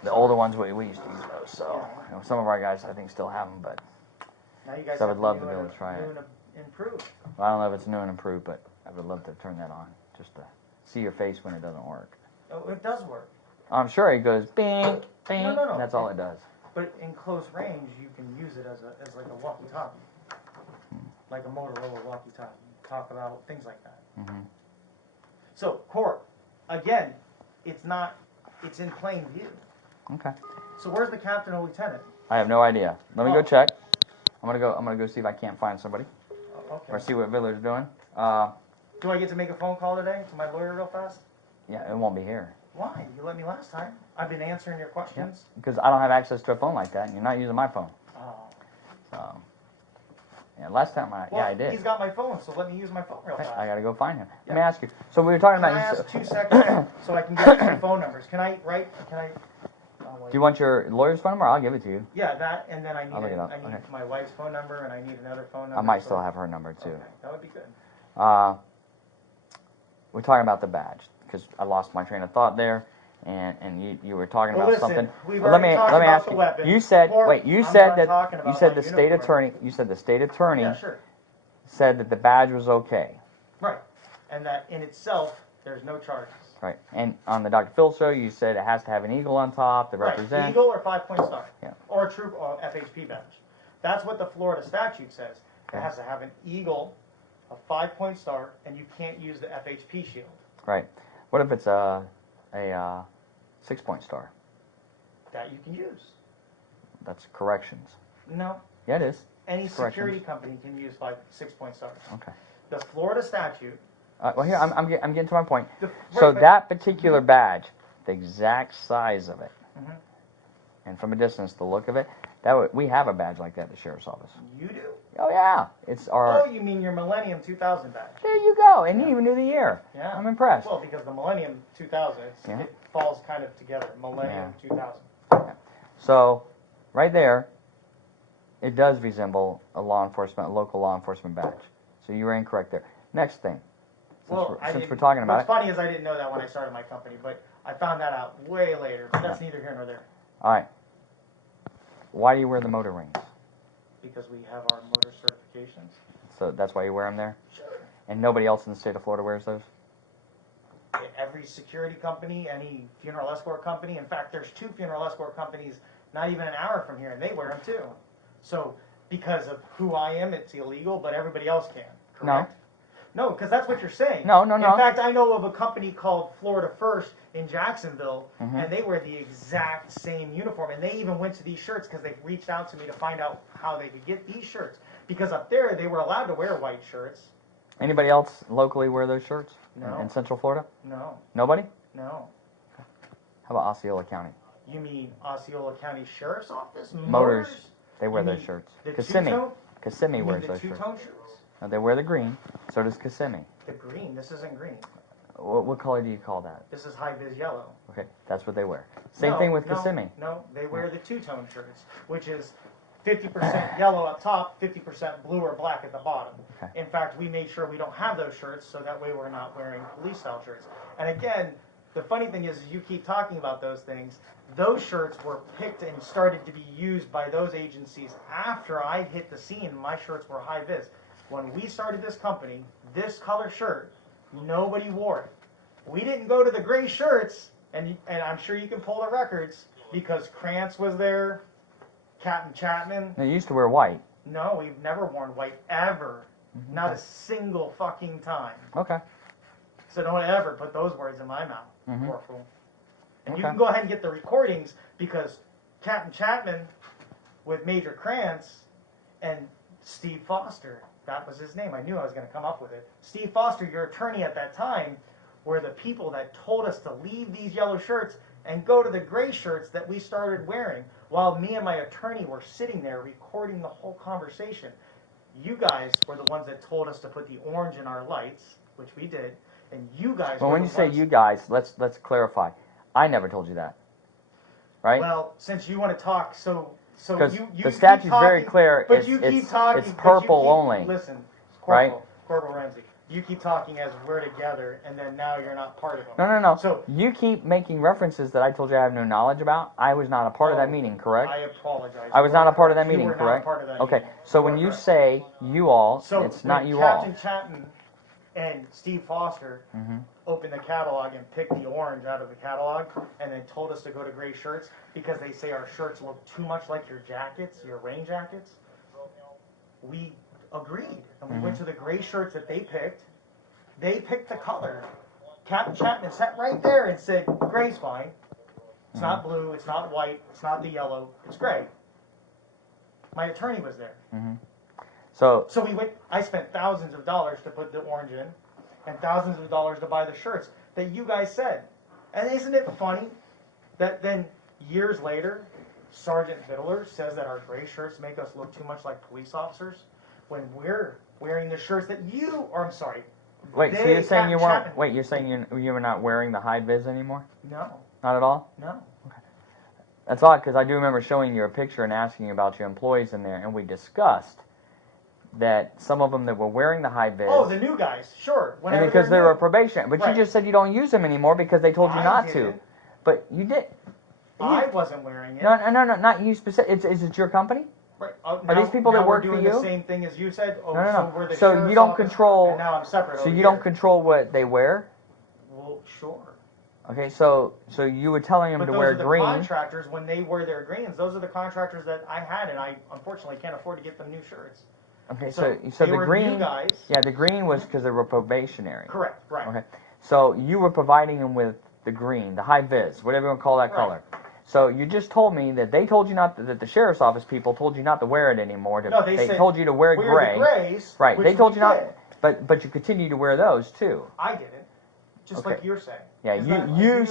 The older ones, we used to use those, so you know, some of our guys I think still have them, but Now you guys So I have would love new to be able and- to try new it. and improved. I don't know if it's new and improved, but I would love to turn that on, just to see your face when it doesn't work. Oh, it does work. I'm sure it goes bing, bing. No. That's all it does. But in close range, you can use it as like a walkie-talkie, like a Motorola walkie-talkie. Talk about things like that. So, Court, again, it's in plain view. Okay. So where's the captain or lieutenant? I have no idea. Let me go check. I'm gonna go see if I can't find somebody. Okay. or see what Villar's doing. Do I get to make a phone call today to my lawyer real fast? Yeah, it won't be here. Why? You let me last time. I've been answering your questions. Because I don't have access to a phone like that, and you're not using my phone. Oh. So, yeah, last time I did. He's got my phone, so let me use my phone real fast. I gotta go find him. Let me ask you. So we were talking Can about. I ask 2 seconds so I can get some phone numbers? Can I? Do you want your lawyer's phone number? I'll give it to you. Yeah, that, and then I I'll look it up. need Okay. my wife's phone number, and I need another phone number. I might so- still have her number too. Okay, that would be good. We're talking about the badge because I lost my train of thought there, and you were talking Well, about listen, something. we've Well, let me already talked let me about ask the you. weapon. You said Or wait. You I'm said done that talking you about said my the state uniform. attorney. You said the state attorney Yeah, sure. said that the badge was okay. Right, and that in itself, there's no charges. Right. And on the Dr. Phil show, you said it has to have an eagle on top to represent. Right, eagle or 5-point star. Yeah. Or a troop or FHP badge. That's what the Florida statute says. It Okay. has to have an eagle, a 5-point star, and you can't use the FHP shield. Right. What if it's a 6-point star? That you can use. That's corrections. No, Yeah, it is. any Corrections. security company can use 6-point stars. Okay. The Florida statute. Well, here I'm getting to my point. The, So right, but- that particular badge, the exact size of it, Mhm. and from a distance, the look of it, we have a badge like that at the sheriff's office. You do? Oh yeah, it's our. Oh, you mean your Millennium 2000 badge? There you go, and Yeah. you even knew the year. Yeah. I'm impressed. Well, because the Millennium 2000, Yeah. it falls kind of together. Millennium 2000. So, right there, it does resemble a local law enforcement badge. So you were incorrect there. Next thing, since we're talking about what's funny is I didn't know that when I started my company, but I found that out way later. But that's neither here nor there. All right. Why do you wear the motor rings? Because we have our motor certifications. So that's why you wear them there? Sure. And nobody else in the state of Florida wears those? Every security company, any funeral escort company. In fact, there's 2 funeral escort companies not even an hour from here, and they wear them too. So because of who I am, it's illegal, but everybody else can. Correct? No, because that's what you're saying. No. In fact, I know of a company called Florida First in Jacksonville, and they wear the exact same uniform. And they even went to these shirts because they reached out to me to find out how they could get these shirts. Because up there, they were allowed to wear white shirts. Anybody else locally wear those shirts? No. In Central Florida? No, Nobody? no. How about Osceola County? You mean Osceola County Sheriff's Office? Motors. They wear You those mean shirts. the Kissimmee. two-tone? Kissimmee You mean wears the those shirts. two-tone shirts? No, they wear the green. So does Kissimmee. The green. This isn't green. What color do you call that? This is high-vis yellow. Okay, that's what they wear. Same No, thing with no, Kissimmee. No, they wear the two-tone shirts, which is 50% yellow up top, 50% blue or black at the bottom. Okay. In fact, we made sure we don't have those shirts, so that way we're not wearing police-style shirts. And again, the funny thing is you keep talking about those things. Those shirts were picked and started to be used by those agencies after I hit the scene. My shirts were high-vis. When we started this company, this color shirt, nobody wore it. We didn't go to the gray shirts, and I'm sure you can pull the records, because Krantz was there, Captain Chapman. They used to wear white. No, we've never worn white, ever. Not a single fucking time. Okay. So don't ever put those words in my mouth, poor fool. And you Okay. can go ahead and get the recordings, because Captain Chapman with Major Krantz and Steve Foster, that was his name. I knew I was going to come up with it. Steve Foster, your attorney at that time, were the people that told us to leave these yellow shirts and go to the gray shirts that we started wearing, while me and my attorney were sitting there recording the whole conversation. You guys were the ones that told us to put the orange in our lights, which we did, and you guys Well, were when the you say ones... you guys, let's clarify. I never told you that. Right? Well, since you want to talk, so Because you the keep statute's very talking, clear. But It's, you it's, keep talking. it's but you purple keep- only. Listen, Right? Corporal Ramsey. You keep talking as we're together, and then now you're not part of them. No. So you keep making references that I told you I have no knowledge about. I was not a part of that meeting, correct? I apologize. I was You not are a part of that correct. meeting, You were correct? Not part of that Okay. meeting. So You when are you correct. say you all, So it's not when you Captain all. Chapman and Steve Foster opened the catalog and picked the orange out of the catalog, and then told us to go to gray shirts because they say our shirts look too much like your jackets, your rain jackets. We agreed, and we went to the gray shirts that they picked. They picked the color. Captain Chapman sat right there and said, "Gray's fine. It's not blue. It's not white. It's not the yellow. It's gray." My attorney was there. So I spent thousands of dollars to put the orange in, and thousands of dollars to buy the shirts that you guys said. And isn't it funny that then years later, Sergeant Biddler says that our gray shirts make us look too much like police officers when we're wearing the shirts that you, or I'm sorry. Wait, so you're saying you weren't? Wait, you're saying you were not wearing the high vis anymore? No. Not at all? No. Okay. That's odd because I do remember showing you a picture and asking you about your employees in there, and we discussed that some of them that were wearing the high vis. Oh, the new guys, sure. And because they were probation, but you just said you don't use them anymore because they told you not to. But you did. I wasn't wearing it. No, not you specific. Is it your company? Right. Are these people that work for you? We're doing the same thing as you said. Oh, No. So, we're the so sheriff's you don't office, control. And now I'm separate. So over you here. don't control what they wear. Well, sure. Okay, so you were telling them But to those wear are the green. contractors when they wear their greens. Those are the contractors that I had, and I unfortunately can't afford to get them new shirts. Okay, So so they the were green. new guys. Yeah, the green was because they were probationary. Correct. Right. Okay, so you were providing them with the green, the high vis, whatever you want to call that Right. color. So you just told me that they told you not that the sheriff's office people told you not to wear it anymore. No, they said told you to wear gray. The grays, right? which They told we you not, did. but you continue to wear those too. I didn't. Just Okay. like you're saying. Yeah, Isn't you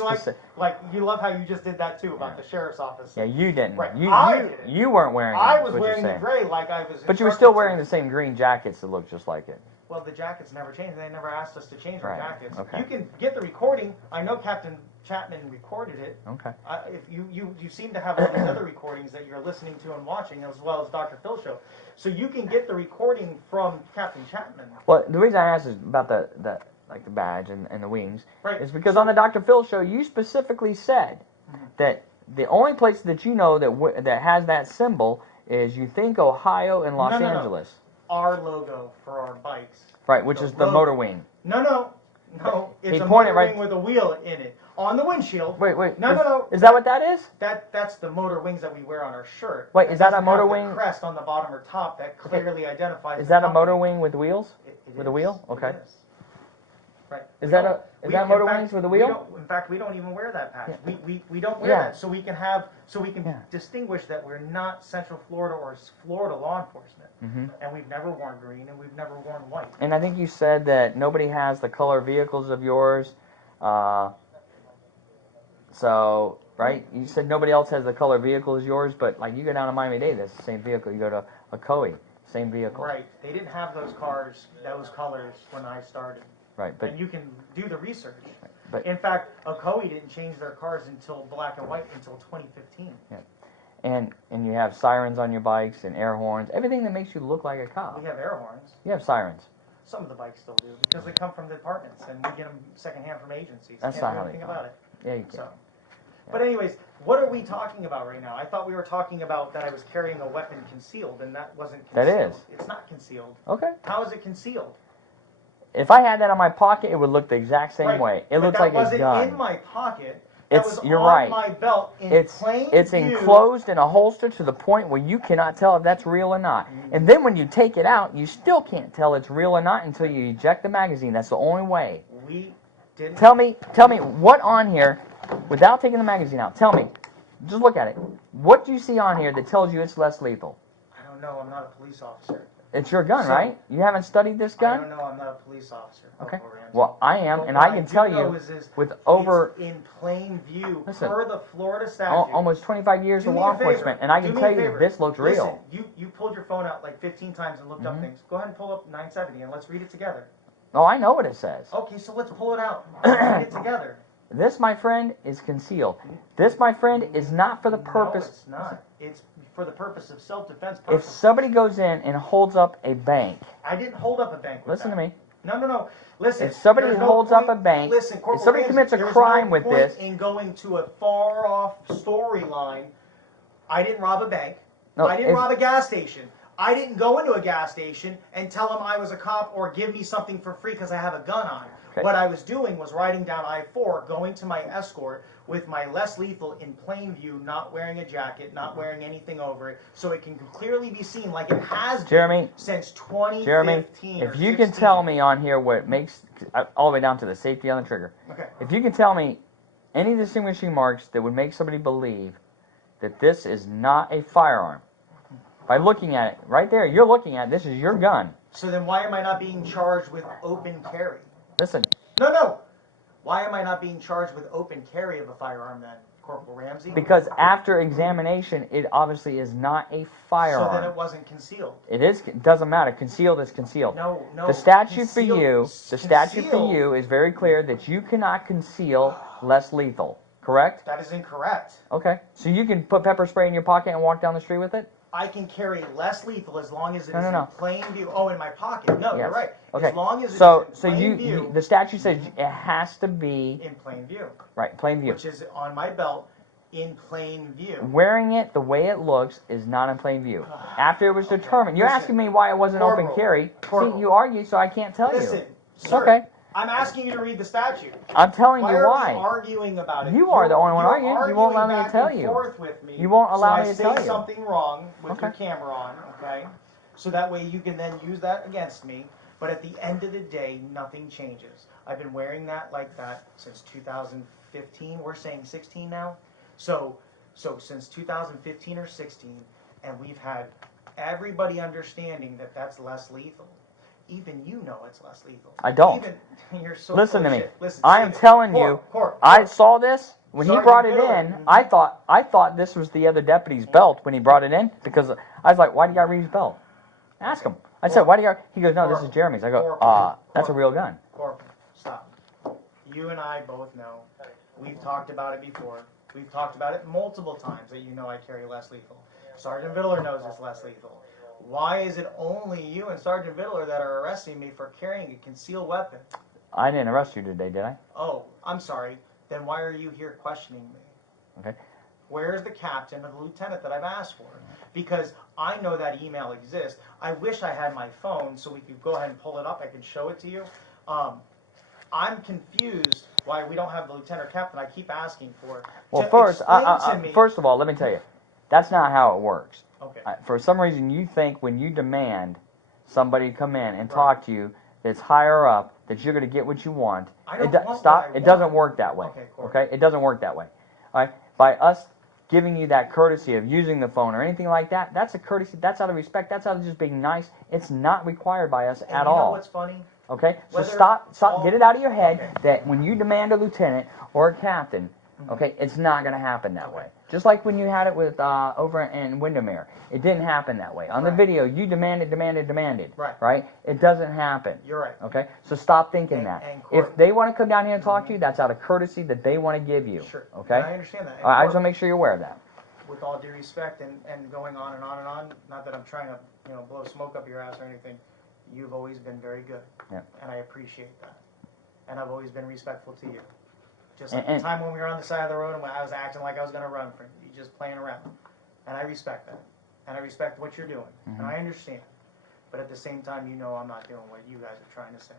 like you love how you just did that too about the sheriff's office. Yeah, you didn't. Right. You didn't. you weren't wearing. I them, was is what you're wearing the saying. gray like I was. But you were still instructed wearing to. the same green jackets that looked just like it. Well, the jackets never changed. They never asked us to change our Right. jackets. Okay. You can get the recording. I know Captain Chapman recorded it. Okay. If you seem to have all these other recordings that you're listening to and watching, as well as Dr. Phil's show, so you can get the recording from Captain Chapman. Well, the reason I asked is about the badge and the wings Right. is because on the Dr. Phil show you specifically said that the only place that you know that has that symbol is you think Ohio and Los No. Angeles. Our logo for our bikes. Right, which The is the logo. motor wing. No. It's He a pointed motor right- wing with a wheel in it on the windshield. Wait. No. Is that what that is? That's the motor wings that we wear on our shirt. Wait, It is that a doesn't motor have the wing? crest on the bottom or top that clearly identifies. Is the that a company. motor wing with wheels? It With a is. wheel? It Okay. is. Right. Is We that don't- a- is we- that in motor fact, wings with a we wheel? don't- In fact, we don't even wear that patch. Yeah. We don't wear Yeah. that, so we can Yeah. distinguish that we're not Central Florida or Florida law enforcement, Mm-hmm. and we've never worn green and we've never worn white. And I think you said that nobody has the color vehicles of yours. So, right? You said nobody else has the color vehicle as yours, but like you go down to Miami-Dade, that's the same vehicle. You go to a Coe, same vehicle. Right. They didn't have those cars, those colors when I started. Right, but And you can do the research. But- In fact, Ocoee didn't change their cars until black and white until 2015. and you have sirens on your bikes and air horns, everything that makes you look like a cop. We have air horns. You have sirens. Some of the bikes still do because they come from the departments and we get them secondhand from agencies. That's Can't not do how they anything come. about it. Yeah, you can. So. But anyways, what are we talking about right now? I thought we were talking about that I was carrying a weapon concealed, and that wasn't That concealed. is. It's not concealed. Okay. How is it concealed? If I had that in my pocket, it would look the exact same Right. way. It But looks that like a wasn't gun. in my pocket. That was You're on right. my belt in It's plain view. enclosed in a holster to the point where you cannot tell if that's real or not. And then when you take it out, you still can't tell it's real or not until you eject the magazine. That's the only way. We didn't. Tell me what on here, without taking the magazine out. Tell me, just look at it. What do you see on here that tells you it's less lethal? I don't know. I'm not a police officer. It's your gun, So- right? You haven't studied this I gun? don't know. I'm not a police officer. Okay. Corporal Ramsey. Well, I am, But and what I can do tell know you, is with over it's in plain view Listen, per the Florida statute. almost 25 years Do of me law a favor. enforcement, and I Do can me tell a you favor. that this looks Listen, real. you pulled your phone out like 15 times and looked up things. Go ahead and pull up 970 and let's read it together. Oh, I know what it says. Okay, so let's pull it out. Let's read it together. This, my friend, is concealed. This, my friend, is not for the No, purpose. it's not. It's for the purpose of self-defense If purposes. somebody goes in and holds up a bank, I didn't hold up a bank with listen that. to me. No. Listen. If somebody there's no holds point- up a bank, listen, if Corporal somebody Ramsey, commits a there's crime no with point this- in going to a far-off storyline. I didn't rob a bank. No, I didn't if- rob a gas station. I didn't go into a gas station and tell them I was a cop or give me something for free because I have a gun on. Okay. What I was doing was riding down I-4, going to my escort with my less lethal in plain view, not wearing a jacket, not wearing anything over it, so it can clearly be seen like it has been Jeremy, since 2015 Jeremy, or if you can 16. tell me on here what makes, all the way down to the safety on the trigger, Okay. if you can tell me any distinguishing marks that would make somebody believe that this is not a firearm, if by looking at it. Right there, you're looking at it. This is your gun. So then why am I not being charged with open carry? Listen, No. Why am I not being charged with open carry of a firearm then, Corporal Ramsey? because after examination, it obviously is not a firearm. So then it wasn't concealed. It is. It doesn't matter. Concealed is concealed. No. The statute for concealed- you, the statute for concealed- you is very clear that you cannot conceal less lethal. Correct? That is incorrect. Okay. So you can put pepper spray in your pocket and walk down the street with it? I can carry less lethal as long as it is No. in plain view. Oh, in my pocket. No, you're Yes. right. Okay. As long as it's So in plain view. the statute says it has to be In plain view. right, plain view. Which is on my belt in plain view. Wearing it the way it looks is not in plain view. After it was determined, you're Listen, asking me why it wasn't open Corporal, carry. Corporal. See, you argue, so I can't tell Listen, you. sir, Okay. I'm asking you to read the statute. I'm telling Why you are why. we arguing about it? You are the only one You're arguing. You won't allow me to back tell and you. forth with me, You won't allow me to so tell I say you. something wrong with Okay. your camera on, okay? So that way you can then use that against me. But at the end of the day, nothing changes. I've been wearing that like that since 2015. We're saying 16 now. So since 2015 or 16, and we've had everybody understanding that that's less lethal. Even you know it's less lethal. I don't. Even, you're so Listen to full of me. shit. Listen, I say am it. telling you, Court. I saw this when he Sergeant brought it Miller. in. I thought this was the other deputy's belt when he brought it in because I was like, why do you got Reeves' belt? Ask him. I said, why do you got? He goes, no, this is Jeremy's. I go, that's a real gun. Corporal, stop. You and I both know. We've talked about it before. We've talked about it multiple times that you know I carry less lethal. Sergeant Vittler knows it's less lethal. Why is it only you and Sergeant Vittler that are arresting me for carrying a concealed weapon? I didn't arrest you today, did I? Oh, I'm sorry. Then why are you here questioning me? Okay. Where's the captain or the lieutenant that I've asked for? Because I know that email exists. I wish I had my phone so we could go ahead and pull it up. I could show it to you. I'm confused why we don't have the lieutenant or captain. I keep asking for it. Well, To first explain to me- of all, let me tell you, that's not how it works. Okay. For some reason, you think when you demand somebody to come in and talk to you that's higher up that you're going to get what you want. I don't want stop. what I It doesn't want. work that way. Okay, cool. Okay. It doesn't work that way. All right. By us giving you that courtesy of using the phone or anything like that, that's a courtesy. That's out of respect. That's out of just being nice. It's not required by us And at you know all. what's funny? Okay, so Whether stop, all- get it out of your head Okay. that when you demand a lieutenant or a captain, okay, it's not going to happen that way. Just like when you had it with over in Windermere, it didn't happen that way. On the Right. video, you demanded. Right. Right? It doesn't happen. You're right. Okay, so stop thinking And- that. and If Court- they want to come down here and talk to you, that's out of courtesy that they want to give you. Sure. Okay. And I understand that. And I just Court, want to make sure you're aware of that. with all due respect and going on and on and on, not that I'm trying to blow smoke up your ass or anything, you've always been very good. Yeah. And I appreciate that. And I've always been respectful to you. Just And- like the time when we were on the side of the road and when I was acting like I was going to run from you, just playing around. And I respect that. And I respect what you're doing. And I understand. But at the same time, I'm not doing what you guys are trying to say.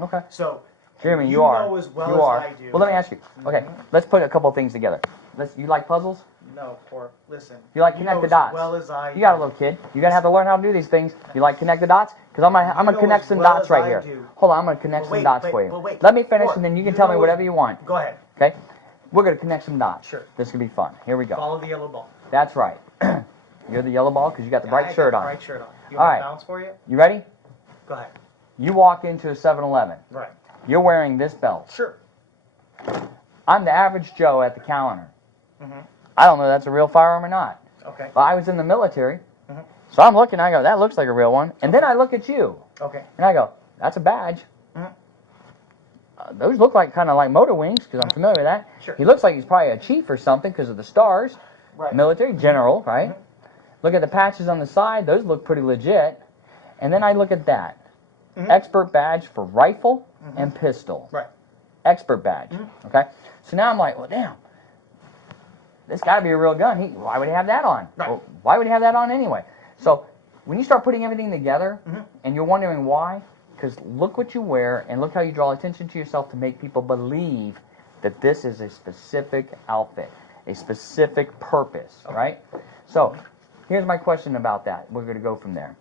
Okay. So, Jeremy, you you are. know as well you as are. I do. Well, let me ask you. Okay, let's put a couple of things together. You like puzzles? No, Corp, listen. You like connect know the as dots. well as I You got a do. little kid. You're gonna have to learn how to do these things. You like connect the dots? Because I'm gonna know connect as some well dots as right I here. do. Hold on, I'm gonna connect But some wait, dots wait, for you. but wait. Let me finish, Court, and then you can you tell me know whatever as- you want. Go ahead. Okay? We're gonna connect some dots. Sure. This could be fun. Here we go. Follow the yellow ball. That's right. You're the yellow ball because you got the I bright got shirt the on. Bright shirt on. You All want right. a bounce for you? You ready? Go ahead. You walk into a 7-Eleven. Right. You're wearing this belt. Sure. I'm the average Joe at the counter. Mm-hmm. I don't know if that's a real firearm or not. Okay. But I was in the military, Mhm. so I'm looking. I go, that looks like a real one. And then I look at you, Okay. and I go, that's a badge. Mhm. Those look like kind of like motor wings because I'm familiar with that. Sure. He looks like he's probably a chief or something because of the stars. Right. Military general, right? Mhm. Look at the patches on the side; those look pretty legit. And then I look at that Mhm. expert badge for rifle and pistol. Right. Expert badge. Mhm. Okay. So now I'm like, well, damn. This got to be a real gun. Why would he have that on? Right. Well, why would he have that on anyway? So when you start putting everything together, Mhm. and you're wondering why, because look what you wear and look how you draw attention to yourself to make people believe that this is a specific outfit, a specific purpose, right? So here's my question about that. We're going to go from there.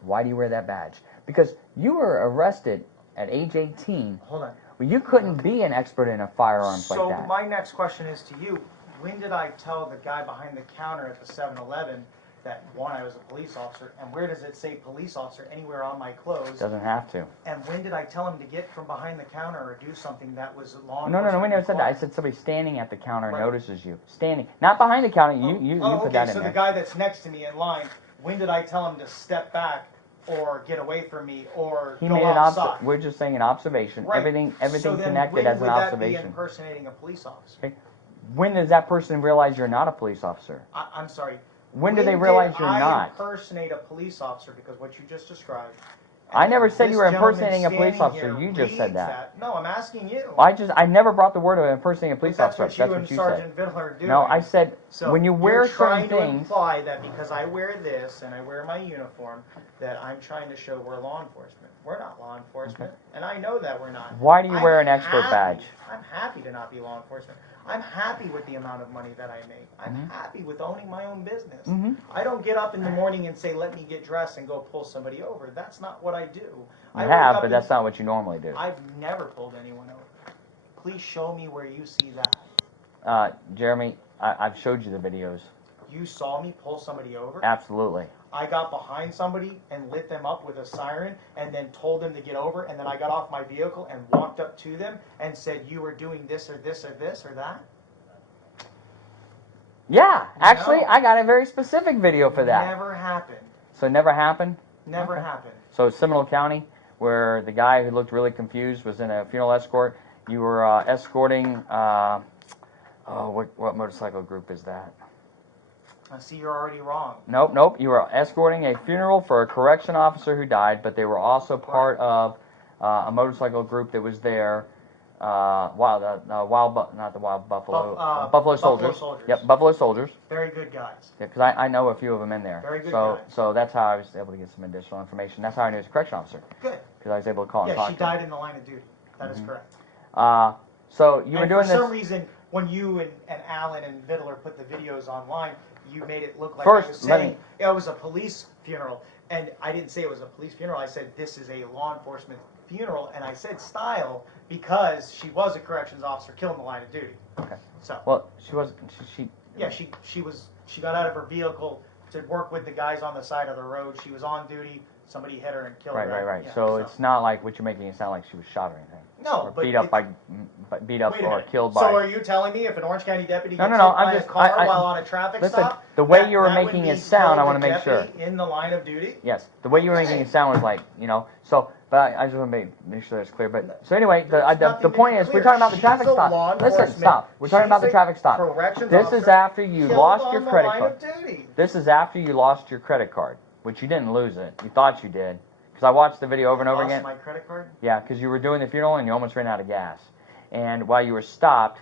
Why do you wear that badge? Because you were arrested at age 18. Hold on. Well, you couldn't be an expert in a firearms So like that. my next question is to you. When did I tell the guy behind the counter at the 7-Eleven that, one, I was a police officer, and where does it say police officer anywhere on my clothes? Doesn't have to. And when did I tell him to get from behind the counter or do something that was law No, enforcement? we never said that. I said somebody standing at the counter notices you. Standing. Not behind the counter. You put that in so there. the guy that's next to me in line, when did I tell him to step back or get away from me or He go made outside? We're just saying an observation. Right. Everything So then connected when as an would that observation. be impersonating a police officer? Okay. When does that person realize you're not a police officer? I'm sorry. When do they realize you're I not? impersonate a police officer because what you just described. I never said you were this gentleman impersonating a police standing officer. here You just said reads that. No, I'm asking you. I never brought the word of impersonating a police But that's officer. what you and said. Sergeant Vittler are doing. No, I said So when you wear you're certain trying to things. imply that because I wear this and I wear my uniform, that I'm trying to show we're law enforcement. We're not law enforcement, and I know that we're not. Why do you wear an expert badge? I'm happy to not be law enforcement. I'm happy with the amount of money that I make. I'm happy with owning my own business. I don't get up in the morning and say, let me get dressed and go pull somebody over. That's not what I do. You have, but that's not what you normally do. I've never pulled anyone over. Please show me where you see that. Jeremy, I've showed you the videos. You saw me pull somebody over? Absolutely. I got behind somebody and lit them up with a siren and then told them to get over, and then I got off my vehicle and walked up to them and said, you were doing this or this or this or that? Yeah, actually, No. I got a very specific video for that. Never happened. So it never happened? Never happened. So Seminole County, where the guy who looked really confused was in a funeral escort. You were escorting, what motorcycle group is that? I see you're already wrong. Nope. You were escorting a funeral for a correction officer who died, but they were also part of a motorcycle group that was there. Buffalo Soldiers. Yep, Buffalo Soldiers. Very good guys. Yeah, because I know a few of them in there. Very good so, guys. So that's how I was able to get some additional information. That's how I knew he was a correction officer. Good. Because I was able to call and Yeah, talk she to him. died in the line of duty. That is correct. So you were And doing for this. some reason, when you and Alan and Vittler put the videos online, you made it look like First, I was let saying it was a police funeral. And I didn't say it was a police funeral. I said this is a law enforcement funeral. And I said style because she was a corrections officer killed in the line of duty. Okay. So. Well, she wasn't. Yeah, she got out of her vehicle to work with the guys on the side of the road. She was on duty. Somebody hit her and killed her. Right. Yeah, so it's not like what you're making it sound like she was shot or anything. No, or but beat up Wait a or minute. killed by. So are you telling me if an Orange County deputy gets No, hit by a car while on a traffic listen, stop, the way that- you were that would making be it sound, I killed want to the make sure. deputy in the line of duty? Yes, the way you were making it sound was like, so, but I just want to make sure that's clear. But so anyway, the point is, we're talking about the traffic stop. Listen, stop. We're talking about the traffic stop. This is after you lost your credit card. This is after you lost your credit card, which you didn't lose it. You thought you did. Because I watched the video over and over again. Lost my credit card? Yeah, because you were doing the funeral and you almost ran out of gas. And while you were stopped,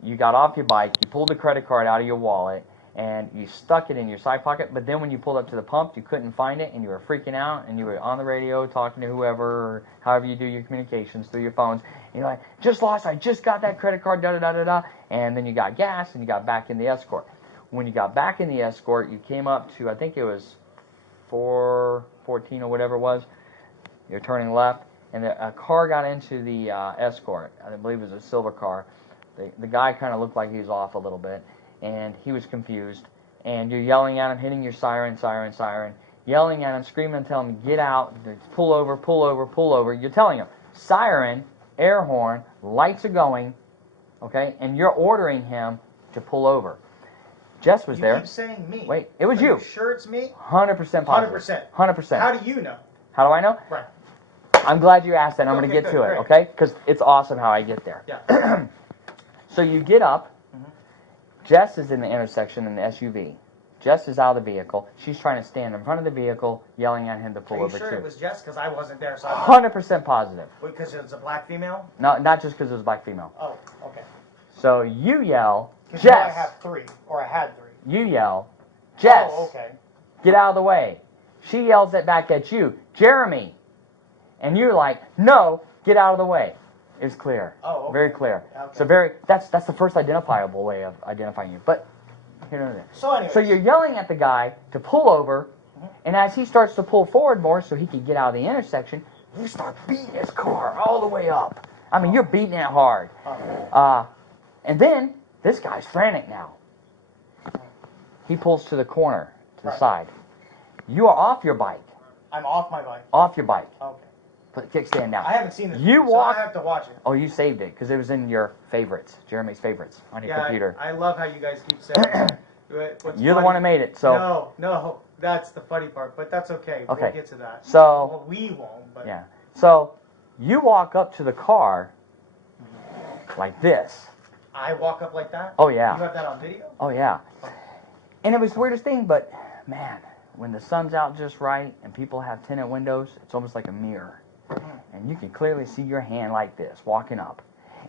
you got off your bike, you pulled the credit card out of your wallet, and you stuck it in your side pocket. But then when you pulled up to the pump, you couldn't find it, and you were freaking out, and you were on the radio talking to whoever, or however you do your communications through your phones. And you're like, I just got that credit card, da-da-da-da-da. And then you got gas, and you got back in the escort. When you got back in the escort, you came up to, I think it was 414 or whatever it was. You're turning left, and a car got into the escort. I believe it was a silver car. The guy kind of looked like he was off a little bit, and he was confused. And you're yelling at him, hitting your siren, yelling at him, screaming, telling him, get out, pull over, pull over, pull over. You're telling him, siren, air horn, lights are going, okay, and you're ordering him to pull over. Jess was there. You keep saying me. Wait, it was Are you. you sure it's me? 100% positive. 100%. How do you know? How do I know? Right. I'm glad you asked that. I'm going to get to it, okay? Because it's awesome how I get there. Yeah. So you get up. Jess is in the intersection in the SUV. Jess is out of the vehicle. She's trying to stand in front of the vehicle, yelling at him to pull Are you over sure too. it was Jess? Because I wasn't there. So 100% positive. Because it was a black female? No, not just because it was a black female. Oh, okay. So you yell, Because Jess. I have three, or I had three. You yell, Jess. Oh, okay. Get out of the way. She yells it back at you, Jeremy. And you're like, no, get out of the way. It was clear. Oh, okay. Very clear. Okay. So that's the first identifiable way of identifying you. But here and there. So anyways. So you're yelling at the guy to pull over, and as he starts to pull forward more so he can get out of the intersection, you start beating his car all the way up. I mean, you're beating it hard. And then this guy's frantic now. He pulls to the corner to the side. You are off your bike. I'm off my bike. Off your bike. Okay. Put the kickstand down. I haven't seen this. You so walk. I have to watch it. Oh, you saved it because it was in your favorites, Jeremy's favorites on your computer. I love how you guys keep saying that. You're the one who made it, so. No, that's the funny part, but that's okay. Okay. We'll get to that. So. Well, we won't, but. Yeah. So, you walk up to the car like this. I walk up like that? Oh, yeah. You have that on video? Oh, yeah. And it was the weirdest thing, but man, when the sun's out just right and people have tinted windows, it's almost like a mirror. And you can clearly see your hand like this, walking up.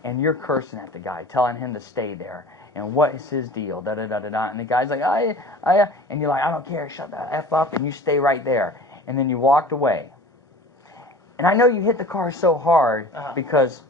And you're cursing at the guy, telling him to stay there. And what is his deal? Da-da-da-da-da. And the guy's like, and you're like, I don't care, shut the F up, and you stay right there. And then you walked away. And I know you hit the car so hard because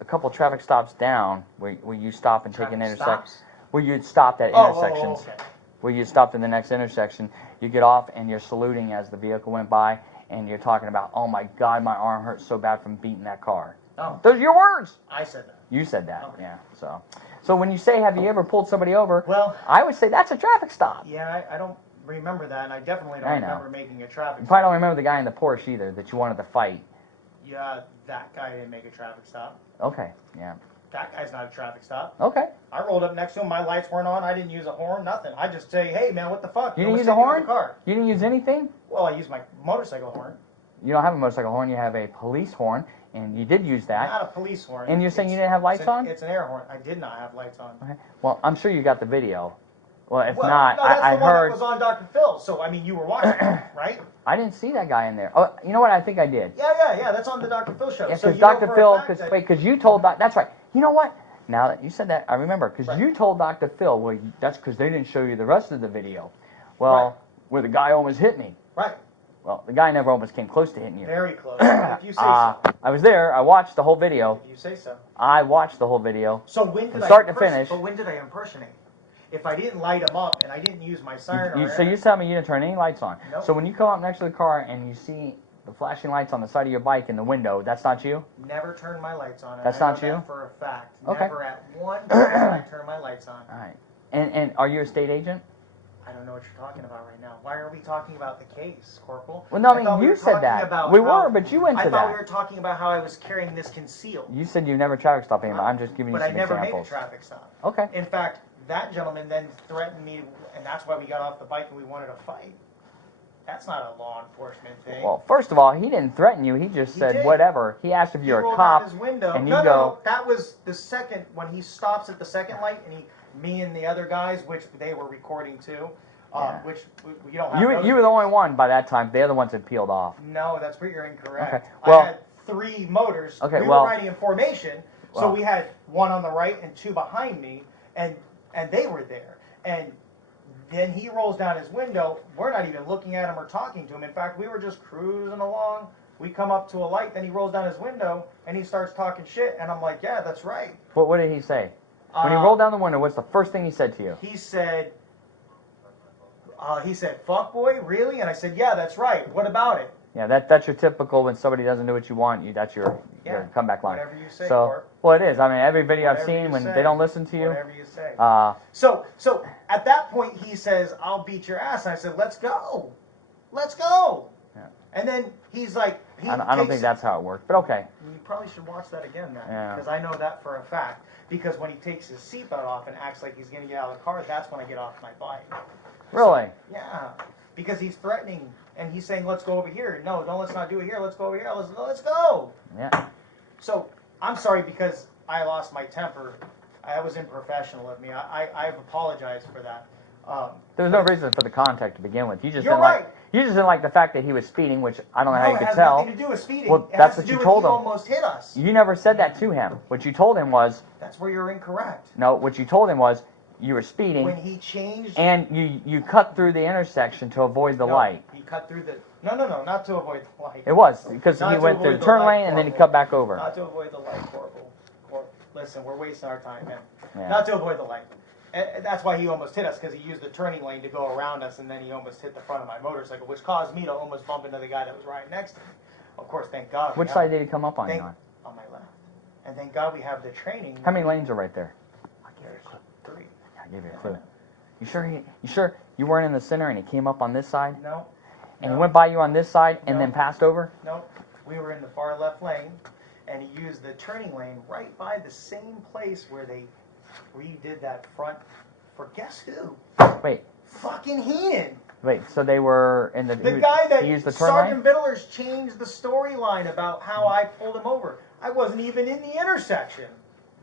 a couple traffic stops down where you stop and take an intersection. Where you'd stopped at intersections. Okay. Where you stopped in the next intersection. You get off and you're saluting as the vehicle went by. And you're talking about, oh my God, my arm hurts so bad from beating that car. Oh. Those are your words. I said that. You said that, Okay. yeah. So when you say, have you ever pulled somebody over? Well, I would say that's a traffic stop. yeah, I don't remember that, and I definitely don't remember making a traffic You stop. probably don't remember the guy in the Porsche either that you wanted to fight. Yeah, that guy didn't make a traffic stop. Okay, yeah. That guy's not a traffic stop. Okay. I rolled up next to him. My lights weren't on. I didn't use a horn. Nothing. I just say, hey man, what the fuck? You didn't use mistake a horn? with the car. You didn't use anything? Well, I used my motorcycle horn. You don't have a motorcycle horn. You have a police horn, and you did use that. Not a police horn. And you're saying you didn't have lights on? It's an air horn. I did not have lights on. Okay. Well, I'm sure you got the video. Well, if Well, not, no, that's I the one heard. that was on Dr. Phil. So I mean, you were watching, it, right? I didn't see that guy in there. Oh, you know what? I think I did. Yeah. That's on the Dr. Phil show. Yeah, so because you know Dr. for a Phil, fact that- because you told that's right. You know what? Now that you said that, I remember because you told Dr. Phil. Well, that's because they didn't show you the rest of the video. Well, where the guy almost hit me. Right. Well, the guy never almost came close to hitting you. Very close. If you say so. I was there. I watched the whole video. If you say so. I watched the whole video. So when did from start to imperson- finish. But when did I impersonate? If I didn't light them up and I didn't use my siren So you tell me you didn't turn any lights on. Nope. So when you come up next to the car and you see the flashing lights on the side of your bike in the window, that's not you? Never turn my lights on. And That's I know not you? that for a fact. Okay. Never at one time I turn my lights on. All right. And are you a state agent? I don't know what you're talking about right now. Why are we talking about the case, Corporal? Well, no, I thought mean, we you were said talking that. about We how- were, but you went to I thought that. we were talking about how I was carrying this concealed. You said you've never traffic stopped anybody. I'm just giving you But I some never examples. made a traffic stop. Okay. In fact, that gentleman then threatened me, and that's why we got off the bike and we wanted to fight. That's not a law enforcement thing. Well, first of all, he didn't threaten you. He just He said did. whatever. He asked if He you're a rolled cop, out his window. and you no, go. that was the second when he stops at the second light, and me and the other guys, which they were recording too, Yeah. which we don't have. You were the only one by that time. The other ones had peeled off. No, that's where you're incorrect. Okay, well- I had 3 motors. Okay, we well- were riding in formation, so Well- we had 1 on the right and 2 behind me, and they were there. And then he rolls down his window. We're not even looking at him or talking to him. In fact, we were just cruising along. We come up to a light, then he rolls down his window and he starts talking shit. And I'm like, yeah, that's right. What did he say? When he rolled down the window, what's the first thing he said to you? He said, fuck boy, really? And I said, yeah, that's right. What about it? Yeah, that's your typical when somebody doesn't do what you want. That's your comeback line. Whatever you say, So, Court. well, it is. I mean, every video I've Whatever seen you when say. they don't listen to you. Whatever you say. So So at that point, he says, I'll beat your ass. And I said, let's go. Let's go. Yeah. And then he's like, I don't think that's how it worked, but okay. You probably should watch that again, then. Yeah. Because I know that for a fact. Because when he takes his seatbelt off and acts like he's going to get out of the car, that's when I get off my bike. Really? Yeah. Because he's threatening and he's saying, let's go over here. No, let's not do it here. Let's go over here. Let's go. Yeah. So I'm sorry because I lost my temper. That was unprofessional of me. I've apologized for that. There was no reason for the contact to begin with. You just You're didn't right. you just didn't like the fact that he was speeding, which I don't know how you it could has tell. nothing to do with speeding. Well, It that's has what to you do told with him. He almost hit us. You never said that to him. What you told him was That's where you're incorrect. no. What you told him was you were speeding, When he changed. and you cut through the intersection to avoid the No, light. He cut through the. No, not to avoid the light. It was because Not he to went through avoid the the turn light, lane and then he Corporal. cut back over. Not to avoid the light, Corporal. Listen, we're wasting our time, man. Yeah. Not to avoid the light. And that's why he almost hit us, because he used the turning lane to go around us, and then he almost hit the front of my motorcycle, which caused me to almost bump into the guy that was riding next to me. Of course, thank God. Which side did he come up on you on? On my left. And thank God we have the training. How many lanes are right there? There's 3. I gave you a clue. You sure you weren't in the center and he came up on this side? No. And no, he went by you on this side and No. then passed over? No. We were in the far left lane, and he used the turning lane right by the same place where they redid that front for guess who? Wait. Fucking Heenan. Wait, so they were in the... The guy that he used the turn Sergeant lane? Biddlers changed the storyline about how I pulled him over. I wasn't even in the intersection.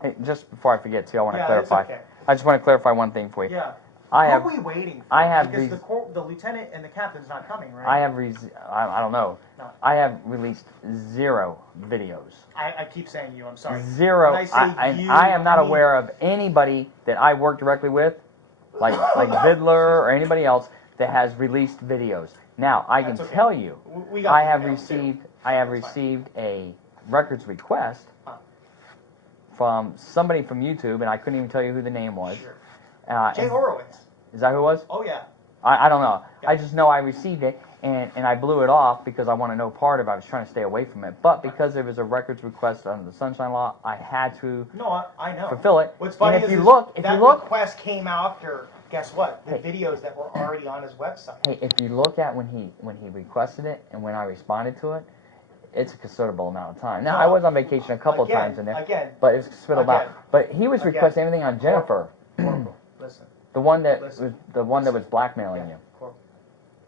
Hey, just before I forget, too, I want to Yeah, clarify. it's okay. I just want to clarify one thing for you. Yeah. I Who have, are we waiting for? I have because these- the lieutenant and the captain's not coming, right? I don't know. No. I have released 0 videos. I keep saying you. I'm sorry. 0. When I say you, I am not I mean- aware of anybody that I work directly with, like Vidler or anybody else, that has released videos. Now, I can That's okay. tell you, We got I have emails, too. received That's fine. a records request Huh. from somebody from YouTube, and I couldn't even tell you who the name was. Sure. Jay Horowitz. Is that who it was? Oh, yeah. I don't know. Yeah. I just know I received it, and I blew it off because I want to know part of it. I was trying to stay away from it. But because there was a records request under the Sunshine Law, I had to No, I know. fulfill it. What's funny and is if you is look, that request came after, guess what? The Hey. videos that were already on his website. hey, if you look at when he requested it and when I responded to it, it's a considerable amount of time. Now, I was on vacation a couple Again, of times in there, Again, but it was considerable again, amount. But he was again. requesting everything on Jennifer, listen. the one that Listen. was blackmailing you. Corporal.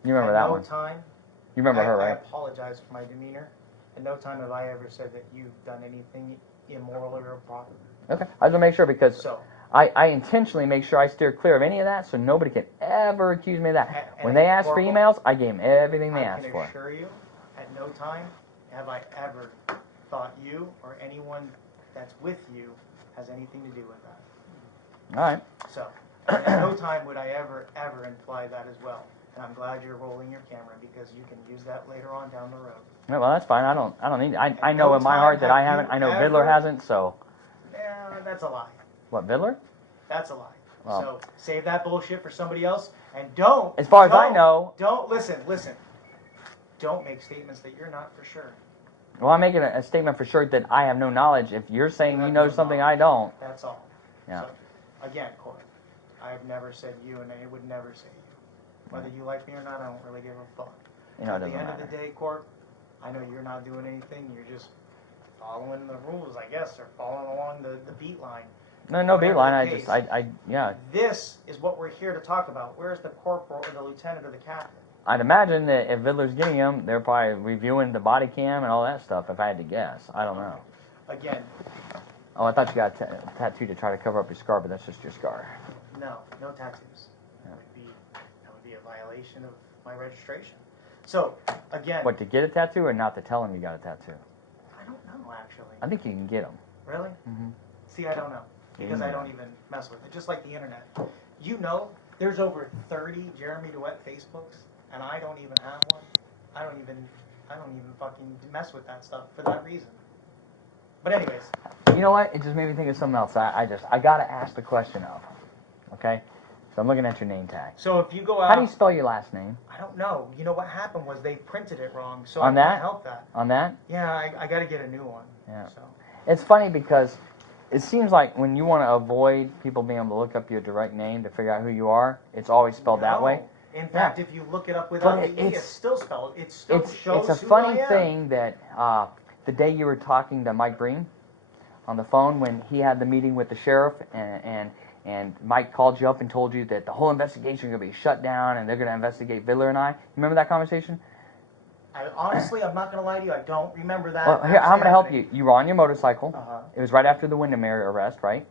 You remember At that no one? time, You remember her, I right? apologize for my demeanor. At no time have I ever said that you've done anything immoral or improper. Okay, I just want to make sure because So, I intentionally make sure I steer clear of any of that so nobody can ever accuse me of that. And- When they ask for Corporal, emails, I gave them everything they I asked can for. assure you, at no time have I ever thought you or anyone that's with you has anything to do with that. All right. So, at no time would I ever imply that as well. And I'm glad you're rolling your camera because you can use that later on down the road. Yeah, well, that's fine. I don't need. I At know no in my time heart that I have haven't. you I know ever- Vidler hasn't. So Yeah, that's a lie. what, Vidler? That's a lie. Well. So save that bullshit for somebody else, and don't. As far as I don't- know- don't listen. Don't make statements that you're not for sure. Well, I'm making a statement for sure that I have no knowledge. If you're saying you know something I don't, That's all. Yeah. So, again, Corey, I've never said you, and I would never say you. Whether you like me or not, I don't really give a fuck. you know, it At the doesn't end matter. of the day, Court, I know you're not doing anything. You're just following the rules, I guess, or following along the beat line. No whatever beeline. the I just, case. yeah. This is what we're here to talk about. Where's the corporal or the lieutenant or the captain? I'd imagine that if Vidler's getting him, they're probably reviewing the body cam and all that stuff. If I had to guess, I don't know. Again, Oh, I thought you got a tattoo to try to cover up your scar, but that's just your scar. no tattoos. That would be a violation of my registration. So, again, What, to get a tattoo or not to tell him you got a tattoo? I don't know actually. I think you can get them. Really? Mm-hmm. See, I don't know because I don't even mess with it. Just like the internet. You know, there's over 30 Jeremy Dewitte Facebooks, and I don't even have one. I don't even fucking mess with that stuff for that reason. But anyways, You know what? It just made me think of something else. I gotta ask the question of. Okay? So I'm looking at your name tag. so if you go out, How do you spell your last name? I don't know. You know what happened was they printed it wrong, so On I that? can't help that. On that? Yeah, I got to get a new one. Yeah. So It's funny because it seems like when you want to avoid people being able to look up your direct name to figure out who you are, it's always spelled that way. No. In fact, if you look it up without But the E, it's still spelled. It still shows It's a who funny I am. thing that the day you were talking to Mike Breen on the phone when he had the meeting with the sheriff and Mike called you up and told you that the whole investigation is going to be shut down and they're going to investigate Vidler and I. You remember that conversation? Honestly, I'm not going to lie to you. I don't remember that. Well, here, I'm going to help happening. you. You were on your motorcycle. Uh-huh. It was right after the Windermere arrest, right?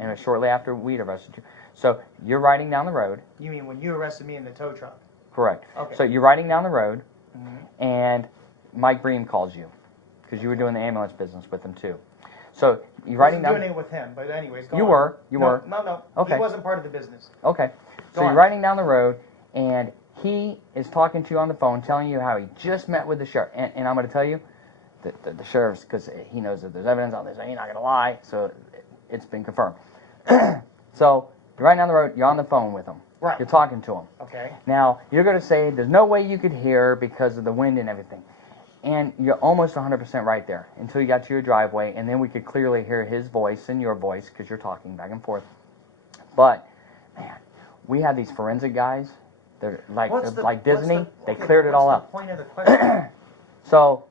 And it was shortly after we'd arrested you. So you're riding down the road. You mean when you arrested me in the tow truck? Correct. Okay. So you're riding down the road, Mm-hmm. and Mike Bream calls you because you were doing the ambulance business with him too. So you're riding Wasn't down. doing it with him, but anyways, go You on. were. No. Okay. He wasn't part of the business. Okay. So Go you're on. riding down the road, and he is talking to you on the phone, telling you how he just met with the sheriff. And I'm going to tell you that the sheriff's, because he knows that there's evidence on this, so he's not going to lie. So it's been confirmed. So you're riding down the road. You're on the phone with him. Right. You're talking to him. Okay. Now, you're going to say there's no way you could hear because of the wind and everything. And you're almost 100% right there until you got to your driveway, and then we could clearly hear his voice and your voice because you're talking back and forth. But, man, We have these forensic guys. They're like What's like Disney. They okay, cleared it all what's up. the point of the question? So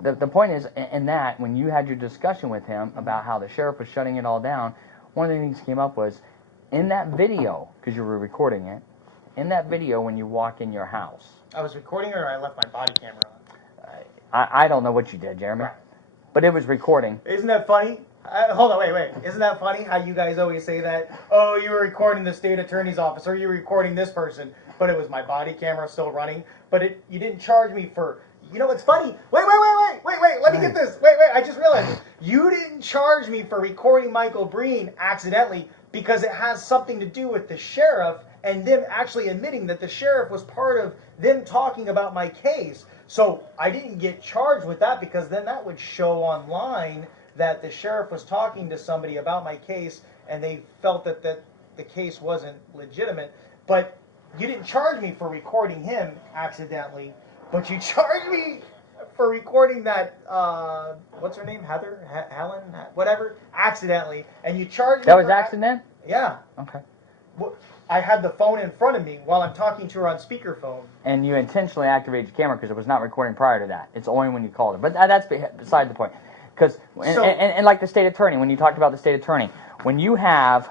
the point is, in that, when you had your discussion with him about how the sheriff was shutting it all down, one of the things that came up was, in that video, because you were recording it, in that video when you walk in your house. I was recording or I left my body camera on. I don't know what you did, Jeremy, Right. but it was recording. Isn't that funny? Hold on, wait. Isn't that funny how you guys always say that? Oh, you were recording the state attorney's office, or you were recording this person, but it was my body camera still running. But you didn't charge me for. You know what's funny? Wait. Let me get this. Wait. I just realized you didn't charge me for recording Michael Breen accidentally because it has something to do with the sheriff and them actually admitting that the sheriff was part of them talking about my case. So I didn't get charged with that because then that would show online that the sheriff was talking to somebody about my case and they felt that the case wasn't legitimate. But you didn't charge me for recording him accidentally, but you charged me for recording that, what's her name? Heather? Helen? Whatever, accidentally. And you charged me That was for accident? Yeah. Okay. I had the phone in front of me while I'm talking to her on speakerphone. And you intentionally activated your camera because it was not recording prior to that. It's only when you called it. But that's beside the point. Because and like the state attorney, when you talked about the state attorney, when you have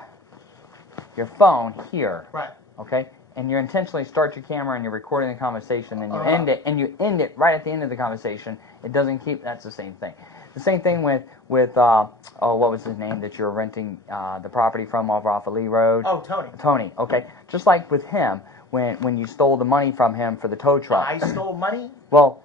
your phone here, right? Okay, and you intentionally start your camera and you're recording the conversation, and you end it, and you end it right at the end of the conversation. It doesn't keep. That's the same thing. The same thing with what was his name that you're renting the property from off of Lee Road? Oh, Tony. Tony. Okay, just like with him, when you stole the money from him for the tow truck. I stole money? Well,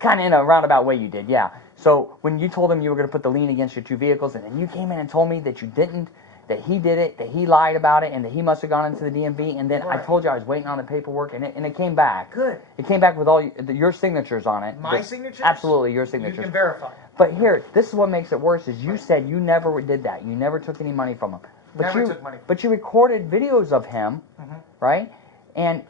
kind of in a roundabout way you did, yeah. So when you told him you were going to put the lien against your two vehicles, and then you came in and told me that you didn't, that he did it, that he lied about it, and that he must have gone into the DMV, and then I told you I was waiting on the paperwork, and it came back. Good. It came back with all your signatures on it. My signatures? Absolutely, your signatures. You can verify. But here, this is what makes it worse, is you said you never did that. You never took any money from him. Never took money. But you recorded videos of him, right? And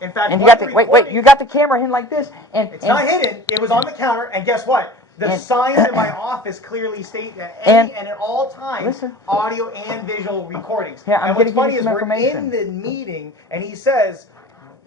in fact, you got you got the camera hidden like this, and it's not hidden. It was on the counter, and guess what? The signs in my office clearly state that and at all times, audio and visual recordings. Yeah, I'm and what's funny give you is some we're information. in the meeting, and he says,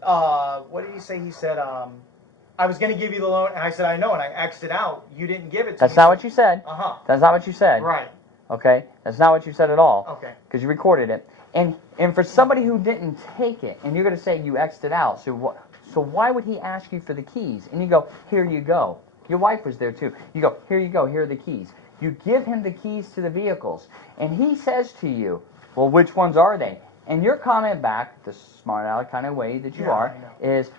what did he say? He said, I was going to give you the loan, and I said, I know, and I X'd it out. You didn't give it to me. That's not what you said. Uh-huh. That's not what you said. Right. Okay? That's not what you said at all. Okay. Because you recorded it. And for somebody who didn't take it, and you're going to say you X'd it out, so why would he ask you for the keys? And you go, here you go. Your wife was there too. You go, here you go, here are the keys. You give him the keys to the vehicles, and he says to you, well, which ones are they? And your comment back, the smart aleck kind of way that you are, is,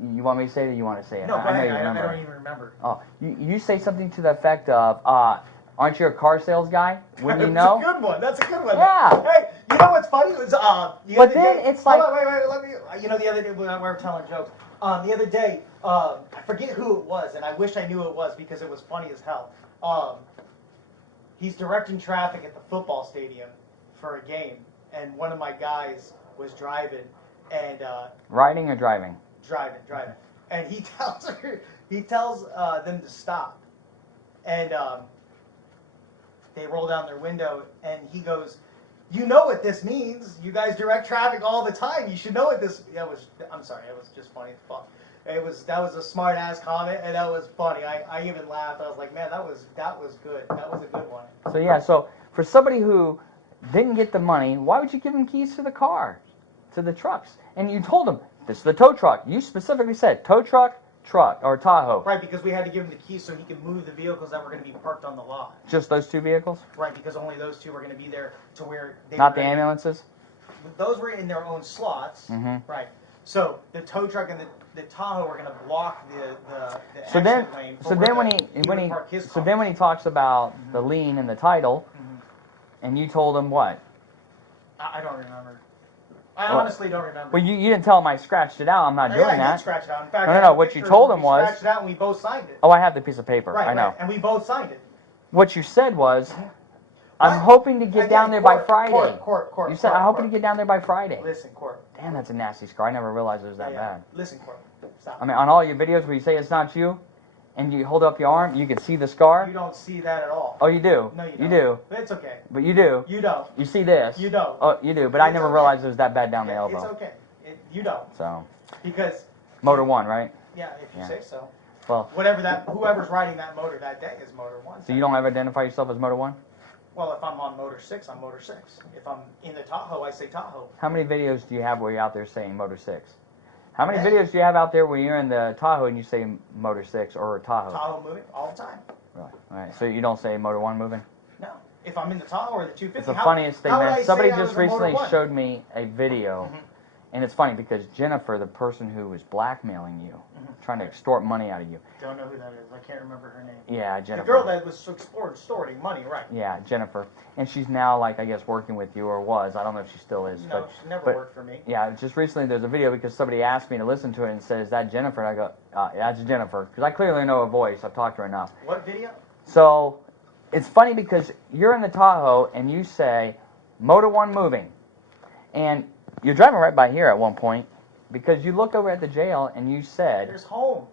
you want me to say it or you want to say it? No, I know I you remember. don't even remember. Oh, you say something to the effect of, aren't you a car sales guy? Wouldn't you know? That's a good one. That's a good one. Yeah. Hey, you know what's funny? It was, but then it's like... Hold on, wait, let me... You know, the other day when we were telling jokes, the other day, I forget who it was, and I wish I knew who it was because it was funny as hell. He's directing traffic at the football stadium for a game, and one of my guys was driving, and... Riding or driving? Driving. And he tells them to stop. And they roll down their window, and he goes, you know what this means. You guys direct traffic all the time. You should know what this... I'm sorry, it was just funny as fuck. That was a smart ass comment, and that was funny. I even laughed. I was like, man, that was good. That was a good one. So yeah, so for somebody who didn't get the money, why would you give him keys to the car, to the trucks? And you told him, this is the tow truck. You specifically said tow truck, or Tahoe. Right, because we had to give him the keys so he could move the vehicles that were going to be parked on the lot. Just those two vehicles? Right, because only those two were going to be there to where they Not the ambulances? Those were in their own slots. Right. So the tow truck and the Tahoe were going to block the exit lane. So then when he talks about the lien and the title, and you told him what? I don't remember. I honestly don't remember. Well, you didn't tell him I scratched it out. I'm not doing I that. did scratch it out. In fact, No. What you told him was... scratched it out and we both signed it. Oh, I have the piece of paper. Right, I know. right. And we both signed it. What you said was, I'm hoping to get down there by Friday. Court. You said, I'm hoping to get down there by Friday. Listen, Court. Damn, that's a nasty scar. I never realized it was that bad. Listen, Court. Stop. I mean, on all your videos where you say it's not you, and you hold up your arm, you can see the scar. You don't see that at all. Oh, you do. No, you don't. You do. But it's okay. But you do. You don't. You see this. You don't. Oh, you do. But I It's never okay. realized it was that bad down the elbow. It's okay. You don't. So. Because. Motor 1, right? Yeah, if you say so. Well. Whoever's riding that motor that day is Motor 1. So you don't ever identify yourself as Motor 1? Well, if I'm on Motor 6, I'm Motor 6. If I'm in the Tahoe, I say Tahoe. How many videos do you have where you're out there saying Motor 6? How many videos do you have out there where you're in the Tahoe and you say Motor 6 or Tahoe? Tahoe moving all the time. Right. All right. So you don't say Motor 1 moving? No. If I'm in the Tahoe or the 250. It's the funniest thing, man. Somebody just recently showed showed me a video, and it's funny because Jennifer, the person who was blackmailing you, trying to extort money out of you. Don't know who that is. I can't remember her name. Yeah, Jennifer. The girl that was extorting money, right? Yeah, Jennifer. And she's now, like, I guess, working with you, or was. I don't know if she still is. No, she never worked for me. Yeah, just recently there's a video because somebody asked me to listen to it and says, "Is that Jennifer?" And I go, "That's Jennifer," because I clearly know her voice. I've talked to her enough. What video? So it's funny because you're in the Tahoe and you say, Motor 1 moving. And you're driving right by here at one point because you looked over at the jail and you said, "There's home."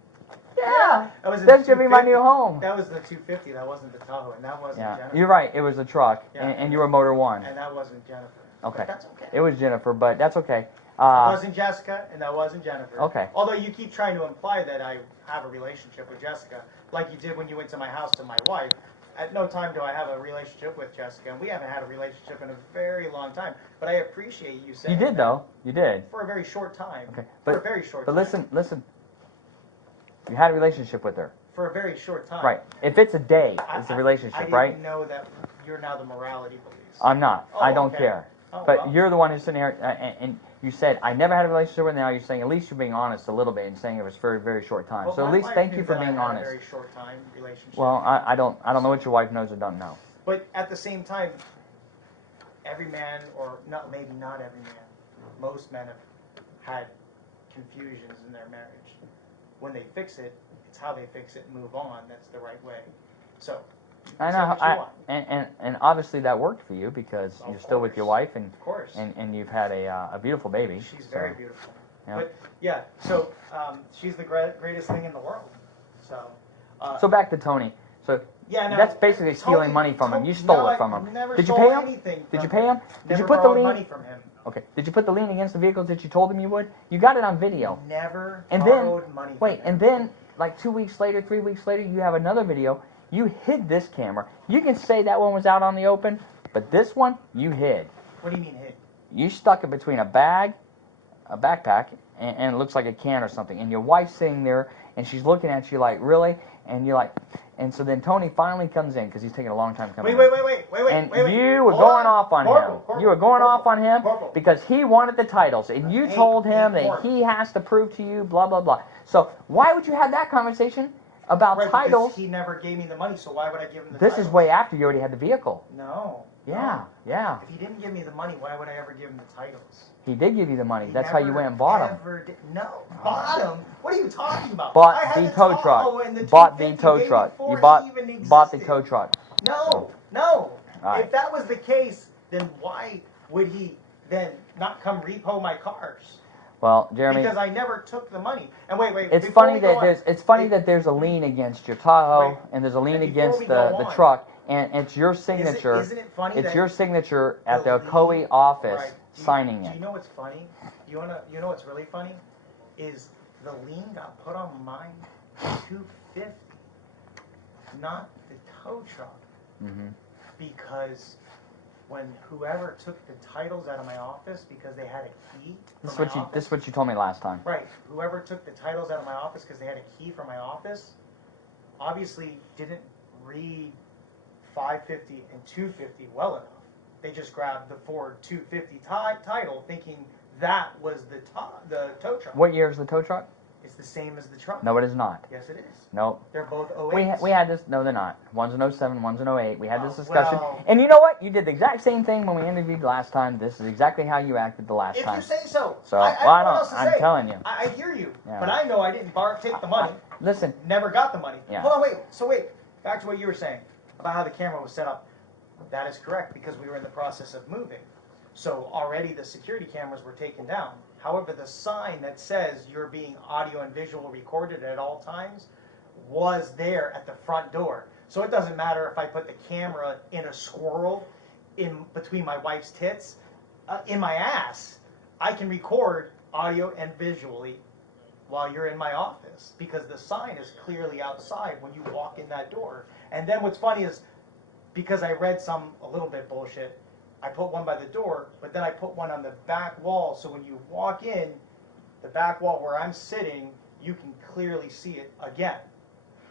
Yeah, that was that's going to be my new home. That was the 250. That wasn't the Tahoe, and that wasn't Jennifer. You're right. It was a truck, Yeah. and you were Motor 1. And that wasn't Jennifer. Okay. But that's okay. It was Jennifer, but that's okay. That wasn't Jessica, and that wasn't Jennifer. Okay. Although you keep trying to imply that I have a relationship with Jessica, like you did when you went to my house to my wife. At no time do I have a relationship with Jessica, and we haven't had a relationship in a very long time. But I appreciate you saying You did, though. You did. For a very short time. Okay. For a very short time. But listen. You had a relationship with her. For a very short time. Right. If it's a day, it's a relationship, right? I didn't know that you're now the morality police. I'm not. Oh, I don't okay. care. Oh, But well. you're the one who's sitting here, and you said, I never had a relationship with her. Now you're saying, at least you're being honest a little bit and saying it was for a very short time. Well, so at my least wife thank knew you for that I being had honest. A very short time relationship. Well, I don't know what your wife knows or don't know. But at the same time, every man, or not maybe not every man, most men have had confusions in their marriage. When they fix it, it's how they fix it and move on. That's the right way. So, I say know, what you want. and obviously that worked for you because Of you're still with course. your wife and Of course. and you've had a beautiful baby. She's so, very beautiful. Yeah. But yeah, so she's the greatest thing in the world. So. So back to Tony. So Yeah, no, that's basically stealing Tony- money from him. You Tony- stole no, it from I him. never Did you stole pay him? anything Did you from pay him? Did Never you put the borrowed lien? money from him. Okay. Did you put the lien against the vehicles that you told him you would? You got it on video. Never And borrowed then money from wait, him. and then like 2 weeks later, 3 weeks later, you have another video. You hid this camera. You can say that one was out on the open, but this one you hid. What do you mean hid? You stuck it between a bag, a backpack, and it looks like a can or something. And your wife's sitting there, and she's looking at you like, really? And you're like, and so then Tony finally comes in because he's taking a long time coming. Wait, in. And wait. you were Hold going on. off on Corporal, him. You were going off on him Corporal. because he wanted the titles, and you Hey, told him hey, that Corporal. he has to prove to you, blah blah blah. So why would you have that conversation about Right, titles? because he never gave me the money, so why would I give him the This titles? is way after you already had the vehicle. No. Yeah, yeah. If he didn't give me the money, why would I ever give him the titles? He did give you the money. He That's how you never, went and bought them. ever did- No, bought them? What are you talking about? I Bought had the the tow Tahoe truck. and the Bought the 250 tow way truck. before You he bought even bought the existed. tow truck. No. All right. If that was the case, then why would he then not come repo my cars? Well, Jeremy, Because I never took the money. And wait. it's before funny we that go there's a lien against your Tahoe Wait, and there's a lien and before against we go the on, truck and it's your signature. Isn't it funny It's that your signature at the lien- Ocoee office Right. signing Do it. you know what's funny? You know what's really funny? Is the lien got put on mine 250, not the tow truck. Mm-hmm. Because when whoever took the titles out of my office because they had a key This is from what my you office. this is what you told me last time. Right. Whoever took the titles out of my office because they had a key from my office, obviously didn't read 550 and 250 well enough. They just grabbed the Ford 250 title, thinking that was the tow truck. What year is the tow truck? It's the same as the truck. No, it is not. Yes, it is. Nope. They're both 08s. We had this. No, they're not. One's an 07, one's an 08. We had this Oh, discussion. well. And you know what? You did the exact same thing when we interviewed last time. This is exactly how you acted the last If time. you say so. So, I well, I don't know what don't- else to I'm say. telling you. I hear you. Yeah. But I know I didn't take the money. Listen, Never got the money. Yeah. Hold on, wait. So wait. Back to what you were saying about how the camera was set up. That is correct because we were in the process of moving. So already the security cameras were taken down. However, the sign that says you're being audio and visual recorded at all times was there at the front door. So it doesn't matter if I put the camera in a squirrel in between my wife's tits, in my ass. I can record audio and visually while you're in my office because the sign is clearly outside when you walk in that door. And then what's funny is because I read a little bit bullshit, I put one by the door, but then I put one on the back wall, so when you walk in, the back wall where I'm sitting, you can clearly see it again.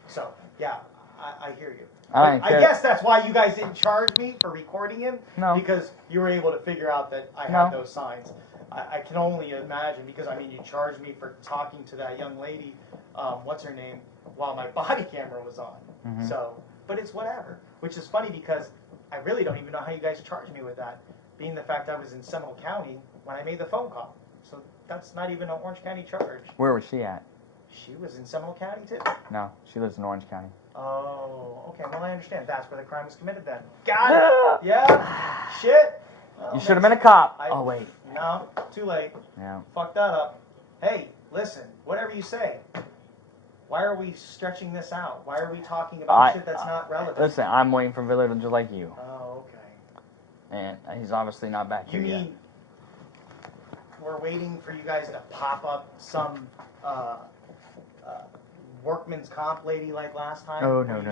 So, yeah, I hear you. I guess that's why you guys didn't charge me for recording him, because you were able to figure out that I had those signs. I can only imagine, because, I mean, you charged me for talking to that young lady, what's her name, while my body camera was on. So, but it's whatever, which is funny because I really don't even know how you guys charged me with that, being the fact I was in Seminole County when I made the phone call. So that's not even an Orange County charge. Where was she at? She was in Seminole County too? No, she lives in Orange County. Oh, okay, well I understand. That's where the crime was committed then. Got it! Yeah, shit. Well, you should have been a cop. Oh, wait. No, too late. Yeah. Fucked that up. Hey, listen, whatever you say. Why are we stretching this out? Why are we talking about shit that's not relevant? Listen, I'm waiting for Villard just like you. Oh, okay. And he's obviously not back here yet. You mean we're waiting for you guys to pop up some workman's comp lady like last time? Oh, no.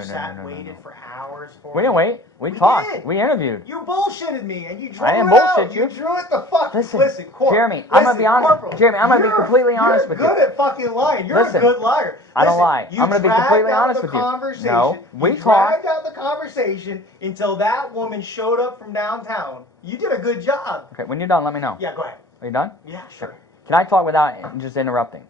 Waited for hours for We didn't wait. We talked. Did. We interviewed. You bullshitted me and you drew I didn't it out. bullshit you. You drew it the fuck. Listen, Corporal. Jeremy, I'm going to be honest. Corporal, Jeremy, I'm going to be completely honest with you. You're good at fucking lying. You're a good liar. I don't lie. I'm going to be completely honest with you. No, we talked. Dragged out the conversation until that woman showed up from downtown. You did a good job. Okay, when you're done, let me know. Yeah, go ahead. Are you done? Yeah, sure. Can I talk without just interrupting?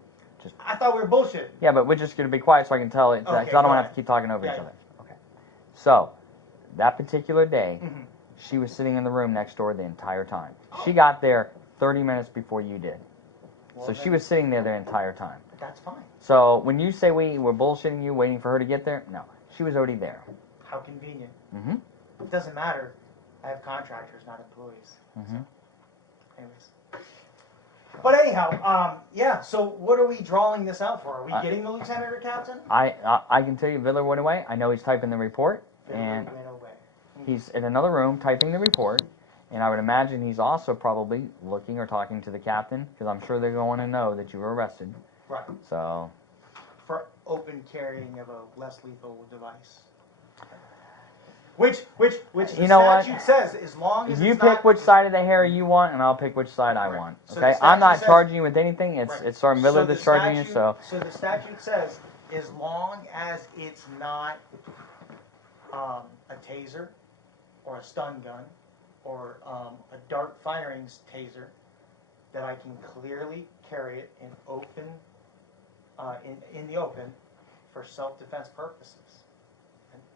I thought we were bullshit. Yeah, but we're just going to be quiet so I can tell it, because I don't want to have to keep talking over each other. Okay. So, that particular day, she was sitting in the room next door the entire time. She got there 30 minutes before you did. So she was sitting there the entire time. That's fine. So, when you say we were bullshitting you, waiting for her to get there, no. She was already there. How convenient. It doesn't matter. I have contractors, not employees. So, anyways. But anyhow, yeah, so what are we drawing this out for? Are we getting the lieutenant or captain? I can tell you Vidler went away. I know he's typing the report. And he's in another room typing the report. And I would imagine he's also probably looking or talking to the captain, because I'm sure they're going to know that you were arrested. Right. So. For open carrying of a less lethal device. Which the statute says, as long as you it's pick which side of the hair you want, and I'll pick which side I want. Okay, so I'm not charging you with anything. It's Sergeant Miller that's charging you. So the statute says, as long as it's not a taser or a stun gun or a dart firing taser, that I can clearly carry it in open, in the open, for self-defense purposes,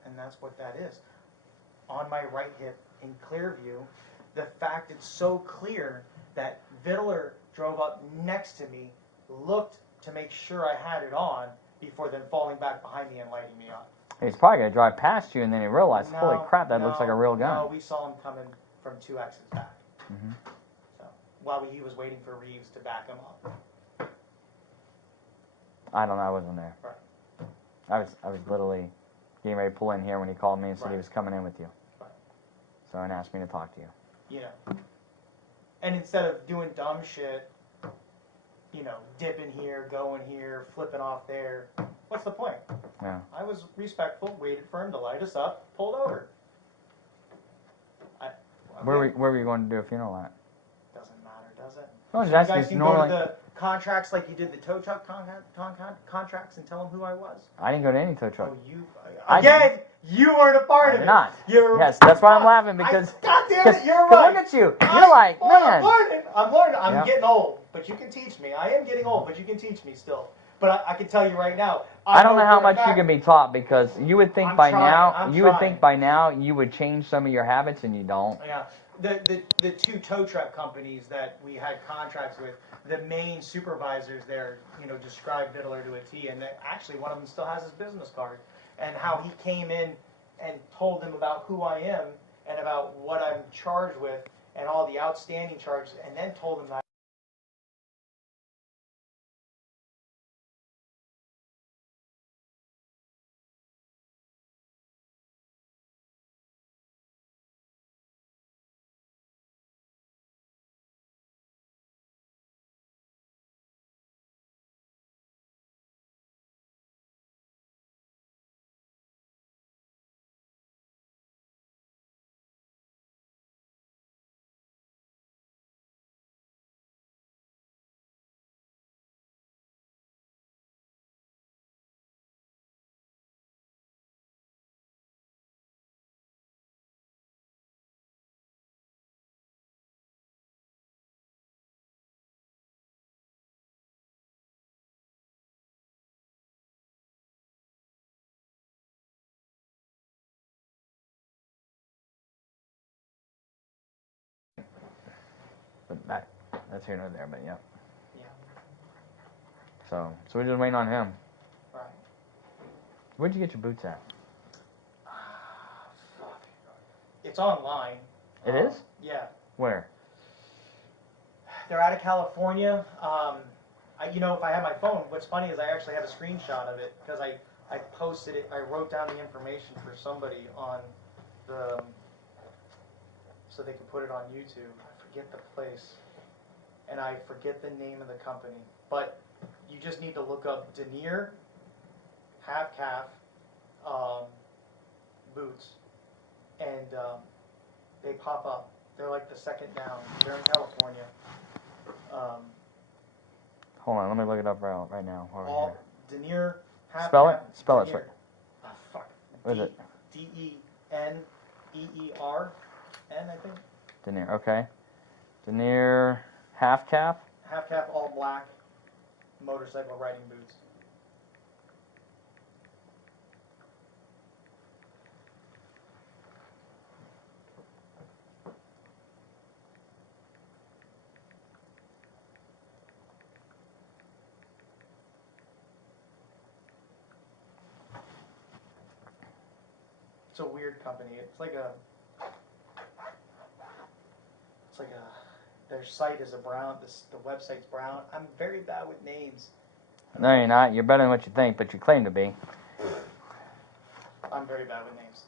and that's what that is. On my right hip in clear view, the fact it's so clear that Vidler drove up next to me, looked to make sure I had it on before then falling back behind me and lighting me up. He's probably going to drive past you and then he realized, holy crap, that looks like a real gun. No, we saw him coming from 2 X's back. So, while he was waiting for Reeves to back him up. I don't know, I wasn't there. Right. I was literally getting ready to pull in here when he called me and said he was coming in with you. So and asked me to talk to you. You know. And instead of doing dumb shit, you know, dipping here, going here, flipping off there, what's the point? Yeah. I was respectful, waited for him to light us up, pulled over. Where were you going to do a funeral at? Doesn't matter, does it? No, you guys can go to the contracts like you did the tow truck contracts and tell them who I was. I didn't go to any tow truck. Oh, you weren't a part of it. Not. Yes, that's why I'm laughing because. God damn it, you're right. Look at you. You're like, man. I'm learning. I'm getting old, but you can teach me. I am getting old, but you can teach me still. But I can tell you right now. I don't know how much you can be taught because you would think by now you would change some of your habits and you don't. Yeah. The 2 tow truck companies that we had contracts with, the main supervisors there, you know, described Vidler to a T, and actually one of them still has his business card, and how he came in and told them about who I am and about what I'm charged with and all the outstanding charges, and then told them that But that's here nor there. But yeah. Yeah. So we're just waiting on him. Right. Where'd you get your boots at? It's online. It is? Yeah. Where? They're out of California. If I had my phone, what's funny is I actually have a screenshot of it because I posted it. I wrote down the information for somebody on the so they could put it on YouTube. I forget the place, and I forget the name of the company. But you just need to look up denier half calf boots, and they pop up. They're like the second down. They're in California. Hold on, let me look it up right now. All denier half Spell it? calf. Spell it. Denier. Fuck. What is it? Deneer, I think. Denier, okay. Denier half calf? Half calf, all black, motorcycle riding boots. It's a weird company. Their site is a brown. The website's brown. I'm very bad with names. No, you're not. You're better than what you think, but you claim to be. I'm very bad with names.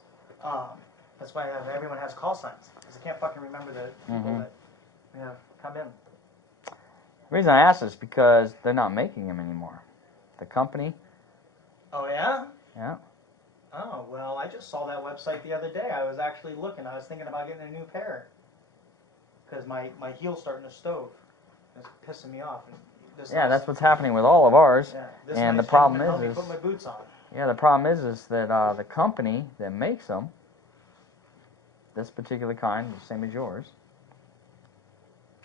That's why everyone has call signs because I can't fucking remember the people that we have come in. The reason I asked is because they're not making them anymore. The company. Oh yeah. Yeah. Oh well, I just saw that website the other day. I was actually looking. I was thinking about getting a new pair because my heel's starting to stove. It's pissing me off. Yeah, that's what's happening with all of ours. Yeah, and the nice problem gentleman helped is me put my boots on. Yeah, the problem is that the company that makes them, this particular kind, the same as yours.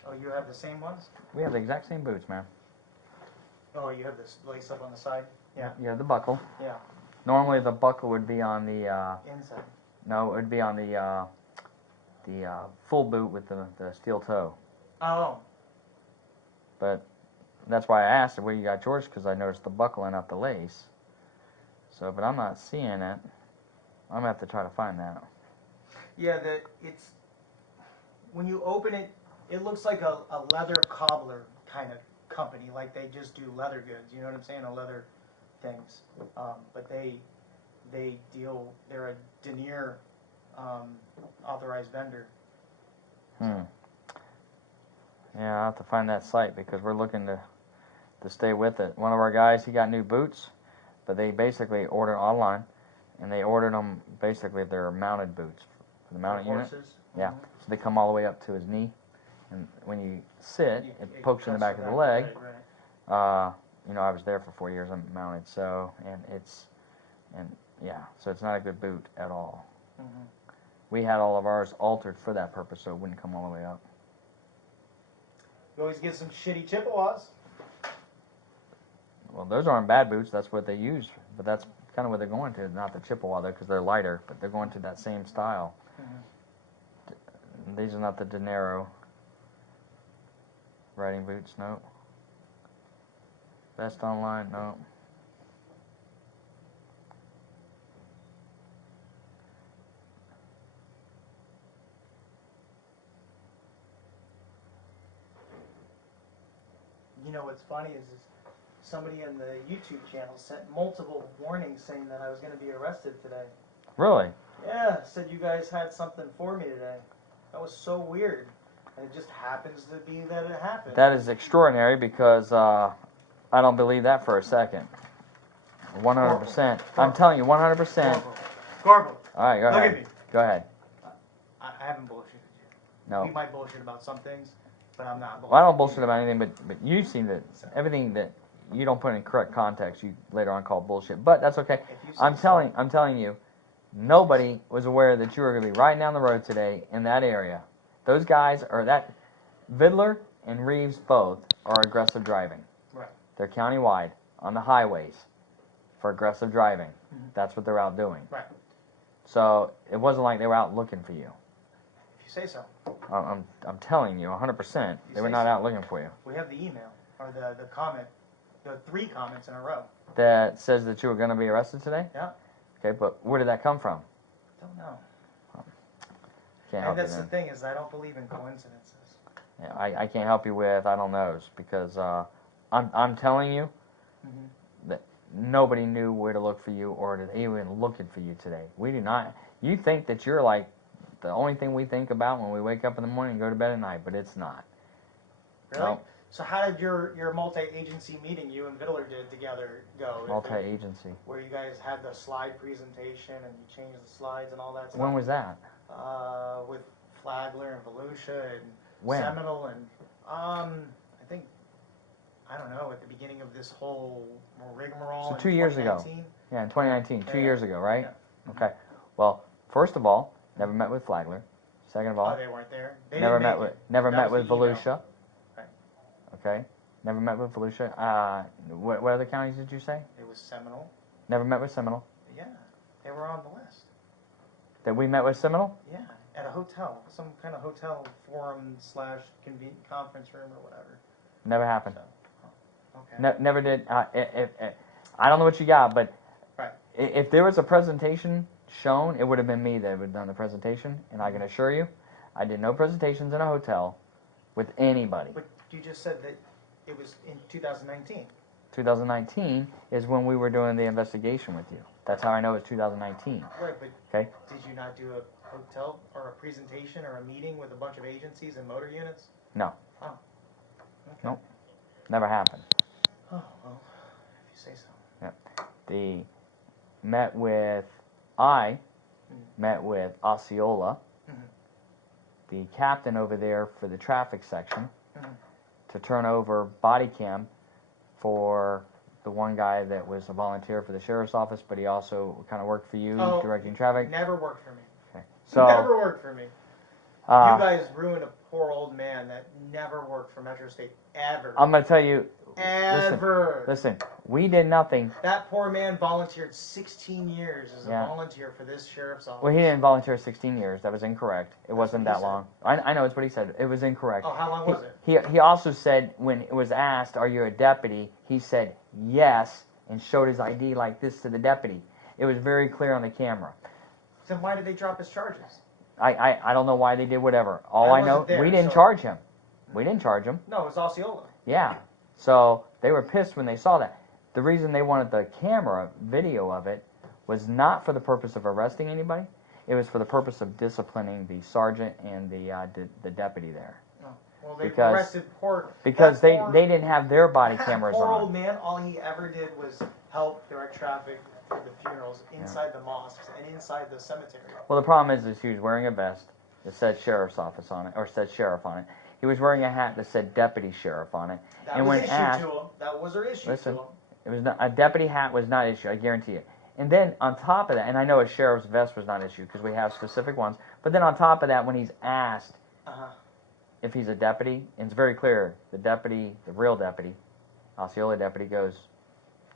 Oh, you have the same ones? We have the exact same boots, man. Oh, you have this lace up on the side? Yeah. You have the buckle. Yeah. Normally the buckle would be on the inside. No, it would be on the full boot with the steel toe. Oh. But that's why I asked where you got yours, because I noticed the buckle and not the lace. So, but I'm not seeing it. I'm gonna have to try to find that. Yeah, it's when you open it, it looks like a leather cobbler kind of company, like they just do leather goods. You know what I'm saying? Or leather things. But they're a denier authorized vendor. Yeah, I'll have to find that site because we're looking to stay with it. One of our guys, he got new boots, but they basically ordered online, and they ordered them basically they're mounted boots for the mounted unit. Yeah, so they come all the way up to his knee, and when you sit, it pokes in the back of the leg. You know, I was there for 4 years. I'm mounted, so so it's not a good boot at all. We had all of ours altered for that purpose, so it wouldn't come all the way up. You always get some shitty Chippewas. Well, those aren't bad boots. That's what they use, but that's kind of what they're going to. Not the Chippewa, though, because they're lighter, but they're going to that same style. These are not the De Niro riding boots, no. Best online, no. You know what's funny is somebody in the YouTube channel sent multiple warnings saying that I was going to be arrested today. Really? Yeah, said you guys had something for me today. That was so weird. And it just happens to be that it happened. That is extraordinary because I don't believe that for a second. 100%. I'm telling you, 100%. Garble. All right, go ahead. Look at me. Go ahead. I haven't bullshitted you. No. We might bullshit about some things, but I'm not bullshitting. Well, I don't bullshit about anything, but you seem to, everything that you don't put in correct context, you later on call bullshit. But that's okay. I'm telling you, nobody was aware that you were going to be riding down the road today in that area. Those guys are that, Vidler and Reeves both are aggressive driving. Right. They're countywide on the highways for aggressive driving. That's what they're out doing. Right. So it wasn't like they were out looking for you. If you you say so. I'm telling you, 100%. They were not out looking for you. We have the email, or the comment, the 3 comments in a row. That says that you were going to be arrested today? Yeah. Okay, but where did that come from? Don't know. Can't help And that's you the then. thing, is I don't believe in coincidences. Yeah, I can't help you with I don't knows because I'm telling you that nobody knew where to look for you or that they even looking for you today. We do not. You think that you're like the only thing we think about when we wake up in the morning and go to bed at night, but it's not. Really? No. So how did your multi-agency meeting you and Vittler did together go? Multi-agency. Where you guys had the slide presentation and you changed the slides and all that stuff? When was that? With Flagler and Volusia and When? Seminole and I think, I don't know, at the beginning of this whole rigmarole. So in 2 years ago. 2019? Yeah, in 2019, 2 Yeah. years ago, right? Yeah. Okay. Well, first of all, never met with Flagler. Second of all, Oh, they weren't there? They never didn't met make with it. never That met was with the email. Volusia. Right. Okay. Never met with Volusia. What other counties did you say? It was Seminole. Never met with Seminole. Yeah, they were on the list. That we met with Seminole? Yeah, at a hotel, some kind of hotel forum / conference room or whatever. Never happened. So, okay. Never did. I don't know what you got, but Right. if there was a presentation shown, it would have been me that would have done the presentation. And I can assure you, I did no presentations in a hotel with anybody. But you just said that it was in 2019. 2019 is when we were doing the investigation with you. That's how I know it's 2019. Right, but Okay. did you not do a hotel or a presentation or a meeting with a bunch of agencies and motor units? No. Oh. Okay. Nope. Never happened. Oh, well, if you say so. Yep. I met with Osceola, the captain over there for the traffic section, to turn over body cam for the one guy that was a volunteer for the sheriff's office, but he also kind of worked for you, directing traffic. Never worked for me. Okay. So Never worked for me. You guys ruined a poor old man that never worked for Metro State, ever. I'm going to tell you, Ever. listen, we did nothing. That poor man volunteered 16 years as a Yeah. volunteer for this sheriff's office. Well, he didn't volunteer 16 years. That was incorrect. It wasn't what that he long. I know it's what he said. It was incorrect. Oh, how long was it? He also said when it was asked, "Are you a deputy?" He said yes and showed his ID like this to the deputy. It was very clear on the camera. Then why did they drop his charges? I don't know why they did whatever. All I I know, wasn't there, we didn't so- charge him. We didn't charge him. No, it was Osceola. Yeah. So they were pissed when they saw that. The reason they wanted the camera video of it was not for the purpose of arresting anybody. It was for the purpose of disciplining the sergeant and the deputy there. Oh. Well, they Because- arrested Because that poor- they didn't have their body that cameras poor on. old man, all he ever did was help direct traffic for the funerals inside the mosques and inside the cemetery. Well, the problem is he was wearing a vest that said sheriff's office on it, or said sheriff on it. He was wearing a hat that said deputy sheriff on it. That and was when issued asked, to him. That was their issue listen, to him. it was not, a deputy hat was not issued. I guarantee you. And then on top of that, and I know a sheriff's vest was not issued because we have specific ones. But then on top of that, when he's asked if he's a deputy, and it's very clear, the real deputy, Osceola deputy goes,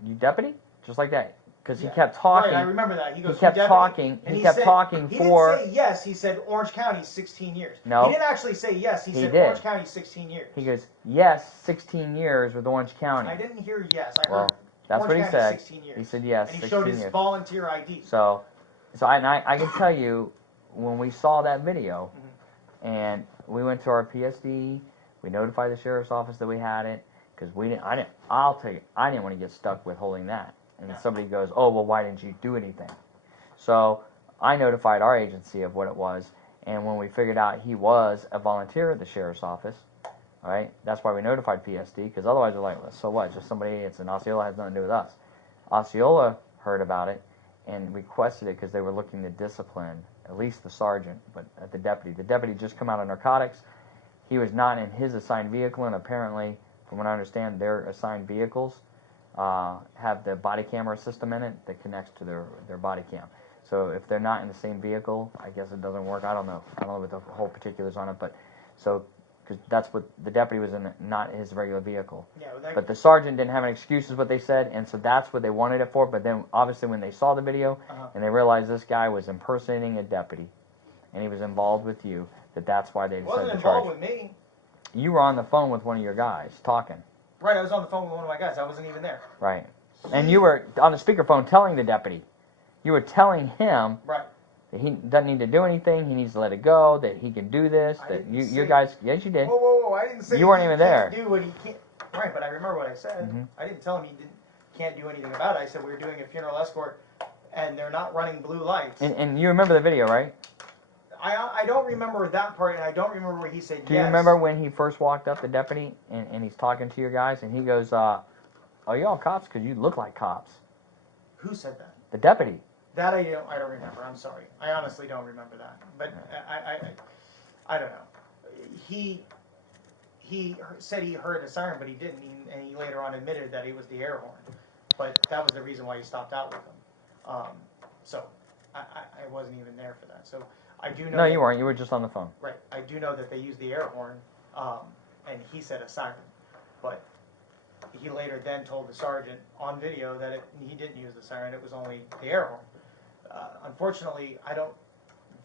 "You deputy?" Just like that. Because he kept talking. Right, I remember that. He goes, kept "You deputy?" talking. And He kept said, talking he for. didn't say yes. He said Orange County 16 years. No. He didn't actually say yes. He said did. Orange County 16 years. He goes, "Yes, 16 years with Orange County." I didn't hear yes. I Well, heard that's Orange what he County said. 16 years. He said yes, And he 16 showed his years. volunteer ID. So I can tell you, when we saw that video, and we went to our PSD, we notified the sheriff's office that we had it, because I'll tell you, I didn't want to get stuck with holding that. And then somebody goes, "Oh, well, why didn't you do anything?" So I notified our agency of what it was, and when we figured out he was a volunteer at the sheriff's office, all right, that's why we notified PSD, because otherwise we're like, well, so what? Just somebody, it's an Osceola, has nothing to do with us. Osceola heard about it and requested it because they were looking to discipline at least the sergeant, but the deputy. The deputy just come out of narcotics. He was not in his assigned vehicle, and apparently, from what I understand, their assigned vehicles have the body camera system in it that connects to their body cam. So if they're not in the same vehicle, I guess it doesn't work. I don't know what the whole particulars on it, but so because that's what the deputy was in, not his regular vehicle. Yeah, well, But the sergeant didn't have an excuse, is what they said, and so that's what they wanted it for. But then obviously when they saw the video and they realized this guy was impersonating a deputy and he was involved with you, that's why they It decided wasn't to charge. involved with me. You were on the phone with one of your guys talking. Right, I was on the phone with one of my guys. I wasn't even there. Right. And you were on the speakerphone telling the deputy. You were telling him Right. that he doesn't need to do anything. He needs to let it go. That he can do this. I That didn't your say- guys. Yes, you did. Whoa! I didn't say You weren't he even can't there. do what he can't. Right, but I remember what I said. Mhm. I didn't tell him he can't do anything about it. I said we were doing a funeral escort, and they're not running blue lights. And you remember the video, right? I don't remember that part, and I don't remember where he said Do yes. you remember when he first walked up, the deputy, and he's talking to your guys, and he goes, "Are you all cops? Because you look like cops." Who said that? The deputy. That I don't remember. I'm sorry. I honestly don't remember that. But I don't know. He said he heard a siren, but he didn't. And he later on admitted that it was the air horn. But that was the reason why he stopped out with him. So I wasn't even there for that. So I do know. No, you weren't. You were just on the phone. Right. I do know that they used the air horn, and he said a siren. But he later then told the sergeant on video that he didn't use the siren. It was only the air horn. Unfortunately,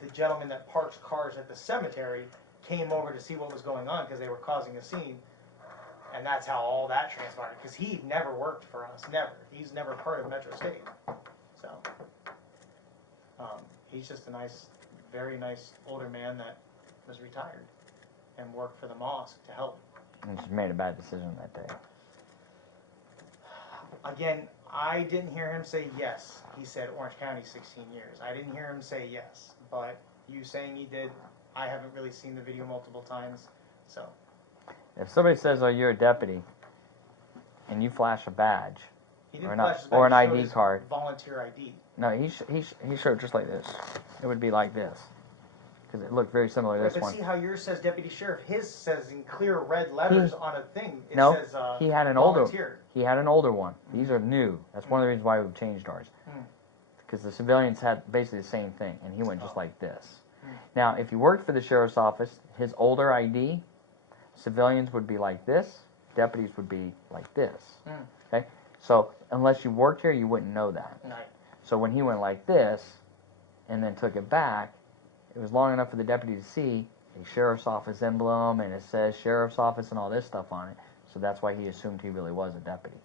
the gentleman that parks cars at the cemetery came over to see what was going on because they were causing a scene, and that's how all that transpired. Because he never worked for us, never. He's never part of Metro State. So he's just a nice, very nice older man that was retired and worked for the mosque to help. And just made a bad decision that day. Again, I didn't hear him say yes. He said Orange County 16 years. I didn't hear him say yes. But you saying he did, I haven't really seen the video multiple times. So If somebody says, "Oh, you're a deputy," and you flash a badge, he didn't Or flash not- his or an badge, he showed ID his card. Volunteer ID. no, he showed just like this. It would be like this, because it looked very similar to Right, this but one. see how yours says deputy sheriff. His says in clear red letters on a thing. It No, says he had an volunteer. He had an older one. These are new. That's one of the reasons why we've changed ours. Because the civilians had basically the same thing, and he went just like this. Now, if you worked for the sheriff's office, his older ID, civilians would be like this, deputies would be like this. Okay? So, unless you worked here, you wouldn't know that. Right. So when he went like this, and then took it back, it was long enough for the deputy to see a sheriff's office emblem, and it says sheriff's office and all this stuff on it. So that's why he assumed he really was a deputy.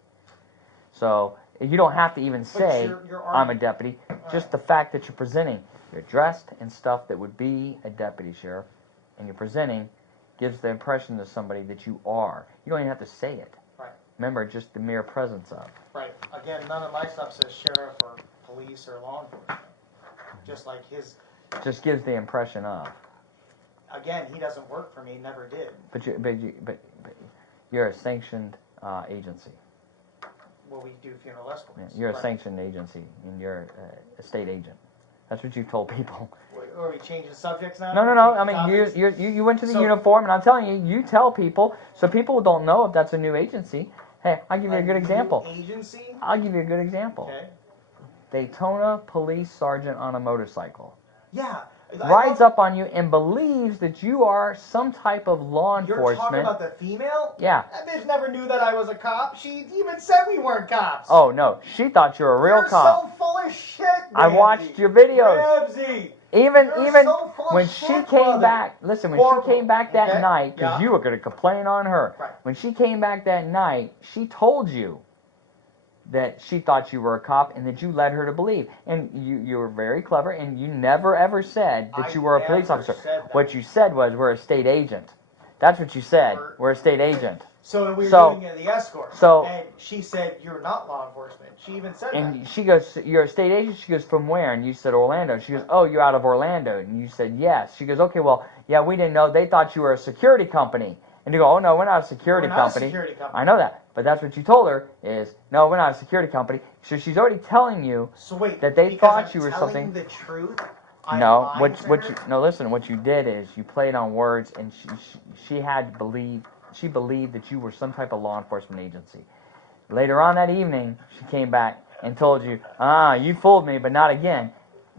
So you don't have to even say, you're I'm a deputy. Just the fact that you're presenting, you're dressed in stuff that would be a deputy sheriff, and you're presenting gives the impression to somebody that you are. You don't even have to say it. Right. Remember, just the mere presence of. Right. Again, none of my stuff says sheriff or police or law enforcement. Just like his. Just gives the impression of. Again, he doesn't work for me. Never did. But you're a sanctioned agency. Well, we do funeral escorts. Yeah, you're a Right. sanctioned agency, and you're a state agent. That's what you've told people. Are we changing subjects now? No. I mean, Topics? you went to the So- uniform, and I'm telling you, you tell people, so people don't know if that's a new agency. Hey, I'll give you a good example. Agency. I'll give you a good example. Okay. Daytona police sergeant on a motorcycle Yeah. rides up on you and believes that you are some type of law You're talking enforcement. about the female? Yeah. That bitch never knew that I was a cop. She even said we weren't cops. Oh no, she thought you were a real You're cop. so full of shit, I Ramsey. watched your videos. Ramsey. Even You're so full of when she shit, came brother. back, listen, when Horrible. she came back that Okay. night, because Yeah. you were going to complain on her. Right. When she came back that night, she told you that she thought you were a cop and that you led her to believe. And you were very clever, and you never ever said that I you were a police never officer. said that. What you said was, we're a state agent. That's what you said. We're a state agent. So we were So- doing the escort. so- and she said, "You're not law enforcement." She even said And that. she goes, "You're a state agent?" She goes, "From where?" And you said, "Orlando." She goes, "Oh, you're out of Orlando." And you said, "Yes." She goes, "Okay, well, yeah, we didn't know. They thought you were a security company." And you go, "Oh, no, we're not a security We're not a company." security company. I know that. But that's what you told her is, "No, we're not a security company." So she's already telling you So wait, that they because thought I'm you were telling something. the truth. I'm No, lying what to what her? you no listen, what you did is you played on words, and she had to believe, she believed that you were some type of law enforcement agency. Later on that evening, she came back and told you, you fooled me, but not again.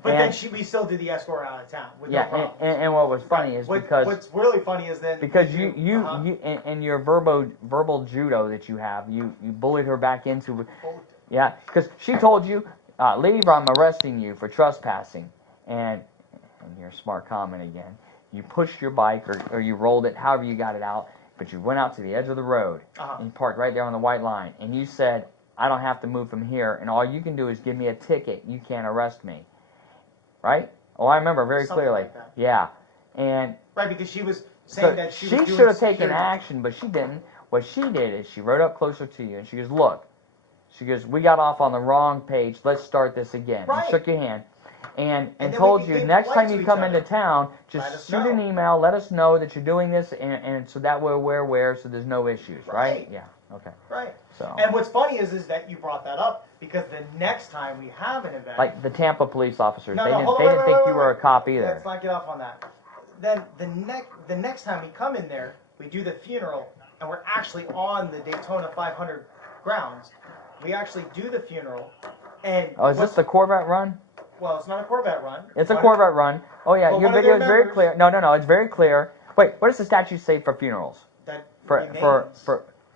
But And- then we still did the escort out of town with yeah, no problem. and what was funny is because What's really funny is then because you in your verbal judo that you have, you bullied her back into, yeah, because she told you, leave or I'm arresting you for trespassing, and your smart comment again, You pushed your bike or you rolled it, however you got it out, but you went out to the edge of the road and you parked right there on the white line. And you said, I don't have to move from here, and all you can do is give me a ticket. You can't arrest me. Right? Oh, I remember very Something clearly. like that. Yeah. And Right, because she was saying that she was doing should have taken security. action, but she didn't. What she did is she rode up closer to you, and she goes, look. She goes, we got off on the wrong page. Let's start this again. Right. And shook your hand. And then told we you, became next polite time to you each come other. into town, Let just us shoot an know. email. Let us know that you're doing this, and so that way we're aware so there's no issues. Right? Yeah. Okay. Right. So. And what's funny is that you brought that up because the next time we have an event, Like the Tampa police officers, No, they no, didn't, hold on, they wait, didn't wait, think wait, you were a wait. cop either. Let's not get off on that. Then the next time we come in there, we do the funeral, and we're actually on the Daytona 500 grounds. We actually do the funeral, and Oh, is this the Corvette run? well, it's not a Corvette run. It's a Corvette run. Oh yeah, Well, your one of video their is very members- clear. No, it's very clear. Wait, what does the statute say for funerals? That For remains,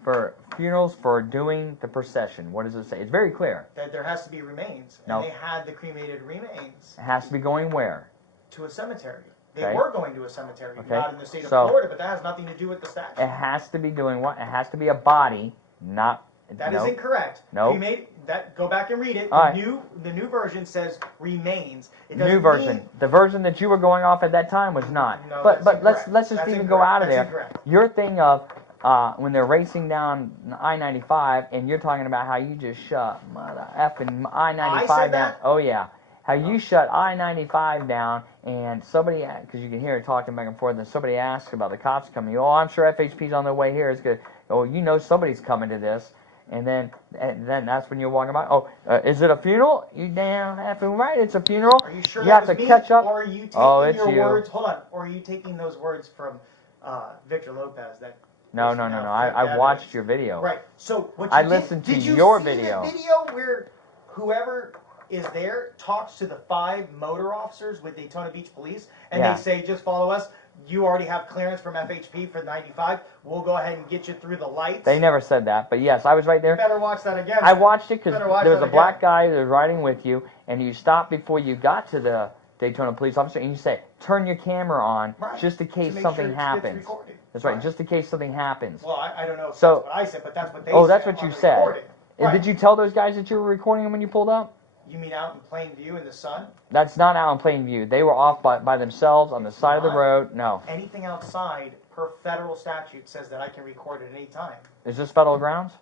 for funerals for doing the procession, what does it say? It's very clear. that there has to be remains, and No. they had the cremated remains It has to be going where? to a cemetery. They Okay. were going to a cemetery, Okay. not in the state of So- Florida, but that has nothing to do with the statute. It has to be doing what? It has to be a body, not. That is no. incorrect. Nope. Go back and read it. All right. The new version says remains. It New doesn't version. mean- The version that you were going off at that time was not. No, but that's let's incorrect. let's just That's even go incorrect. out of That's there. incorrect. Your thing of when they're racing down I-95 and you're talking about how you just shut mother effing I I-95 said down. that? Oh yeah. How you shut I-95 down and somebody, because you can hear it talking back and forth, and somebody asks about the cops coming. Oh, I'm sure FHP's on their way here. It's good. Oh, you know somebody's coming to this. And then that's when you're walking by. Oh, is it a funeral? You damn effing right, it's a funeral. Are you sure you that have was to me, catch up. or are you taking Oh, it's your you. words? Hold on. Or are you taking those words from Victor Lopez? That No. is now fake I watched evidence? your video. Right. So what you I did, listened to did you your see video. The video where whoever is there talks to the 5 motor officers with Daytona Beach Police, and Yeah. they say, "Just follow us. You already have clearance from FHP for 95. We'll go ahead and get you through the lights." They never said that, but yes, I was right You there. better watch that again. I man. watched it because Better watch there was that a black again. guy that was riding with you, and you stopped before you got to the Daytona police officer, and you said, "Turn your camera on, Right. just in To case make something sure it gets happens." recorded. That's right, just in case something happens. Well, I don't know if So- that's what I said, but that's what they Oh, said that's what on you the said. recording. Right. Did you tell those guys that you were recording them when you pulled up? You mean out in plain view in the sun? That's not out in plain view. They were off by themselves on the side of the not. road. No. Anything outside per federal statute says that I can record at any time. Is this federal grounds?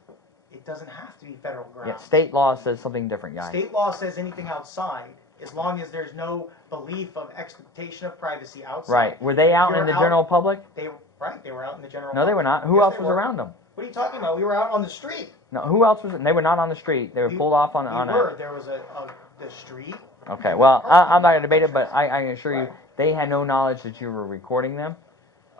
It doesn't have to be federal grounds. Yeah, state law says something different, guys. State law says anything outside, as long as there's no belief of expectation of privacy outside. Right. Were they out You're in the out- general public? They were out in the general. No, they were public. not. Who Yes, else they was were. around them? What are you talking about? We were out on the street. No, who else was? They were not on the street. They were pulled off on We a. were. There was the street. Okay, well, I'm not going to debate it, but I can assure you Right. they had no knowledge that you were recording them.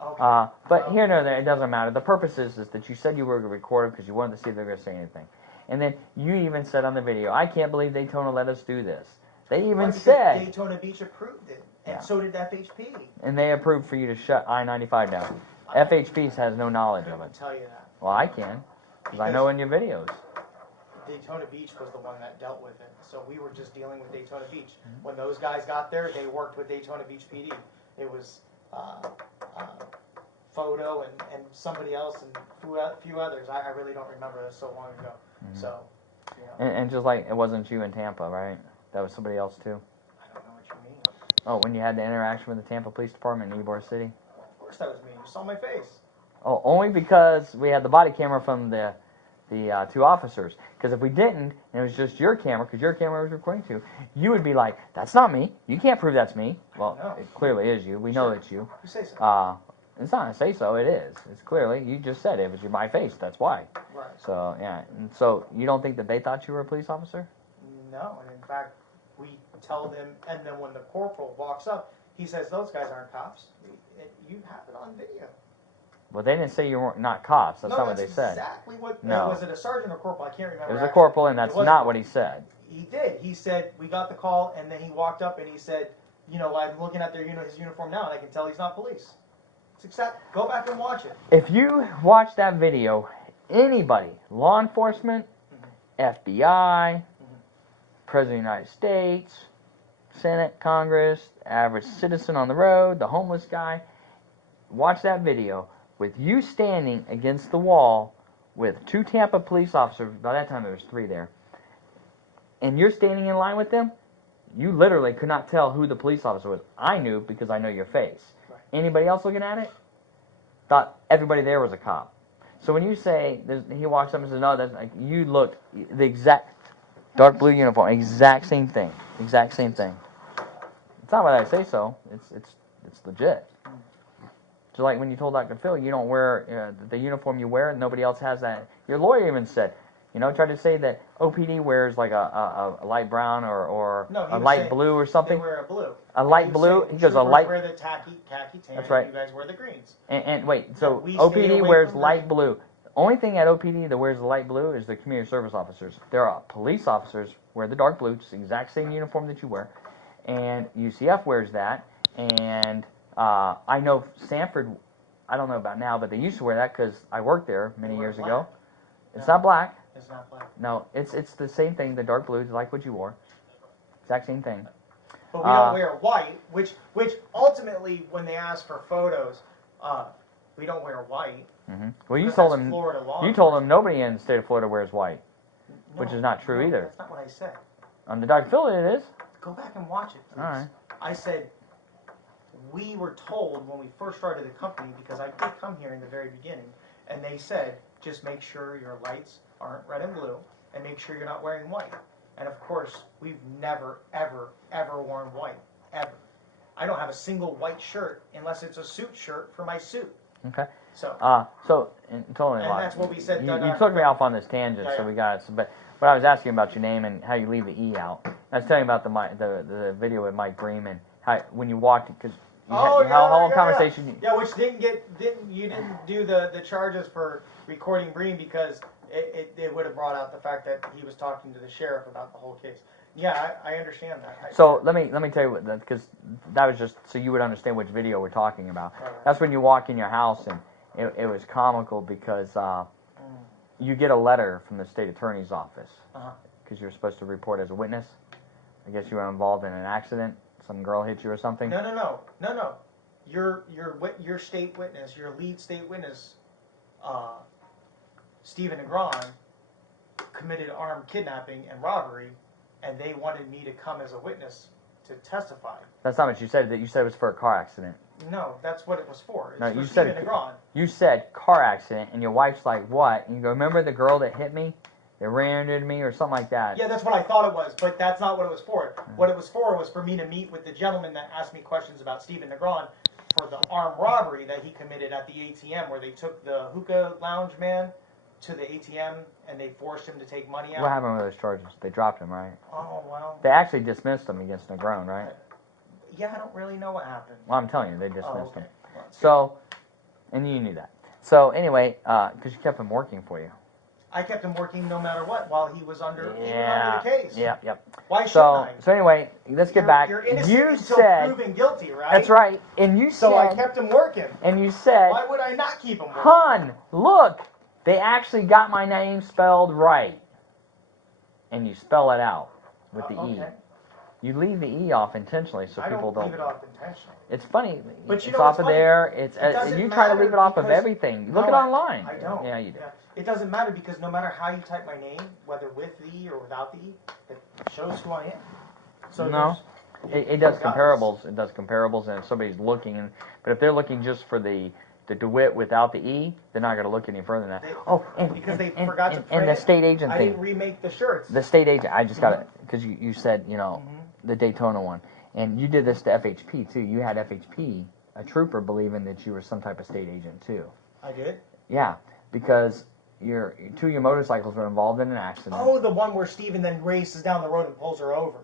Okay. But here, no, there, it doesn't matter. The purpose is that you said you were going to record them because you wanted to see if they were going to say anything. And then you even said on the video, I can't believe Daytona let us do this. They even Right, because said, Daytona Beach approved it, and Yeah. so did FHP. and they approved for you to shut I-95 down. FHP has no knowledge I of couldn't it. tell you that. Well, I can, because I know in your videos. Daytona Beach was the one that dealt with it, so we were just dealing with Daytona Beach. Mm-hmm. When those guys got there, they worked with Daytona Beach PD. It was Photo and somebody else and a few others. I really don't remember. This so long ago. Mm-hmm. So, you know, And just like it wasn't you in Tampa, right? That was somebody else too. I don't know what you mean. Oh, when you had the interaction with the Tampa Police Department in Ybor City? Of course that was me. You saw my face. Oh, only because we had the body camera from the 2 officers. Because if we didn't, and it was just your camera, because your camera was recording too, you would be like, "That's not me. You can't prove that's me." Well, No. it clearly is you. We know it's you. You say so. It's not a say so. It is. It's clearly you just said it was my face. That's why. Right. So yeah. And so you don't think that they thought you were a police officer? No, and in fact, we tell them, and then when the corporal walks up, he says, "Those guys aren't cops. You have it on video." Well, they didn't say you weren't not cops. That's No, not what they said. exactly what. No. Was it a sergeant or corporal? I can't remember. It was a actually. corporal, and It that's was a not what he said. He did. He said, "We got the call," and then he walked up and he said, "You know, I'm looking at his uniform now, and I can tell he's not police." It's exact. Go back and watch it. If you watch that video, anybody, law enforcement, FBI, President of the United States, Senate, Congress, average citizen on the road, the homeless guy. Watch that video with you standing against the wall with 2 Tampa police officers. By that time, there was 3 there. And you're standing in line with them. You literally could not tell who the police officer was. I knew because I know your face. Right. Anybody else looking at it thought everybody there was a cop. So when you say, he walks up and says, no, that's like, you looked the exact dark blue uniform, exact same thing. Exact same thing. It's not what I say so. It's legit. Just like when you told Dr. Phil, you don't wear the uniform you wear, and nobody else has that. Your lawyer even said, tried to say that OPD wears like a light brown or No, a light blue or something. They wear a blue. A light blue. He goes a light. Wear the khaki tan. That's right. You guys wear the greens. And wait, so we stay OPD away wears from light blue. The only thing at OPD that wears the light blue is the community service officers. There are police officers wear the dark blue, it's the exact same uniform that you wear, and UCF wears that. And I know Sanford. I don't know about now, but they used to wear that because I worked there many years ago. It's not black. It's not black. No, it's the same thing. The dark blue is like what you wore. Exact same thing. But we don't wear white, which ultimately, when they ask for photos, we don't wear white. Mm-hmm. Well, you Because told that's them. Florida law You told them nobody in the state of Florida wears white, which No, is not true no, either. That's not what I said. On the Dr. Phil, it is. Go back and watch it, please. All right. I said we were told when we first started the company, because I did come here in the very beginning, and they said just make sure your lights aren't red and blue, and make sure you're not wearing white. And of course, we've never, ever, ever worn white, ever. I don't have a single white shirt unless it's a suit shirt for my suit. Okay. So, Totally. and that's what we said. You took me off on this tangent, Yeah, so yeah. we got it. But I was asking about your name and how you leave the E out. I was telling you about the video with Mike Bream and how when you walked, because you had a whole conversation. Yeah, which you didn't do the charges for recording Bream because it would have brought out the fact that he was talking to the sheriff about the whole case. Yeah, I understand that. So let me tell you what, because that was just so you would understand which video we're talking about. Right. That's when you walk in your house, and it was comical because you get a letter from the state attorney's office because you're supposed to report as a witness. I guess you were involved in an accident. Some girl hit you or something. No. Your state witness, your lead state witness, Stephen Negron, committed armed kidnapping and robbery, and they wanted me to come as a witness to testify. That's not what you said. That you said it was for a car accident. No, that's what it was for. It's No, for you Stephen said Negron. you said car accident, and your wife's like, "What?" And you go, "Remember the girl that hit me? They ran into me, or something like that." Yeah, that's what I thought it was, but that's not what it was for. What it was for me to meet with the gentleman that asked me questions about Stephen Negron for the armed robbery that he committed at the ATM, where they took the hookah lounge man to the ATM and they forced him to take money out. What happened with those charges? They dropped him, right? Oh, well. They actually dismissed him against Negron, right? Yeah, I don't really know what happened. Well, I'm telling you, they dismissed okay. him. Well, that's So, and you knew that. So anyway, because you kept him working for you. I kept him working no matter what while he was under, even Yeah. under the case. Yep. Why shouldn't So I? anyway, let's get back. You're innocent You until said proven guilty, right? that's right, and you So I said, kept him working. and you said, Why would I not keep him working? "Hun, look, they actually got my name spelled right," and you spell it out with the E. Okay. You leave the E off intentionally so I people don't leave it off intentionally. It's funny. But it's you know off what's of funny? there. It's It doesn't you try to leave it matter off of because- everything. Look No, it online. I don't. Yeah, you do. Yeah. It doesn't matter because no matter how you type my name, whether with the E or without the E, it shows who I am. So No. there's- It does regardless. comparables. It does comparables, and if somebody's looking, but if they're looking just for the Dewitte without the E, they're not going to look any further than that. Because they forgot to and print the it. state agent I thing. didn't remake the shirts. The state agent. I just got it because you said the Daytona one, and you did this to FHP too. You had FHP, a trooper, believing that you were some type of state agent too. I did? Yeah, because two of your motorcycles were involved in an accident. Oh, the one where Steven then races down the road and pulls her over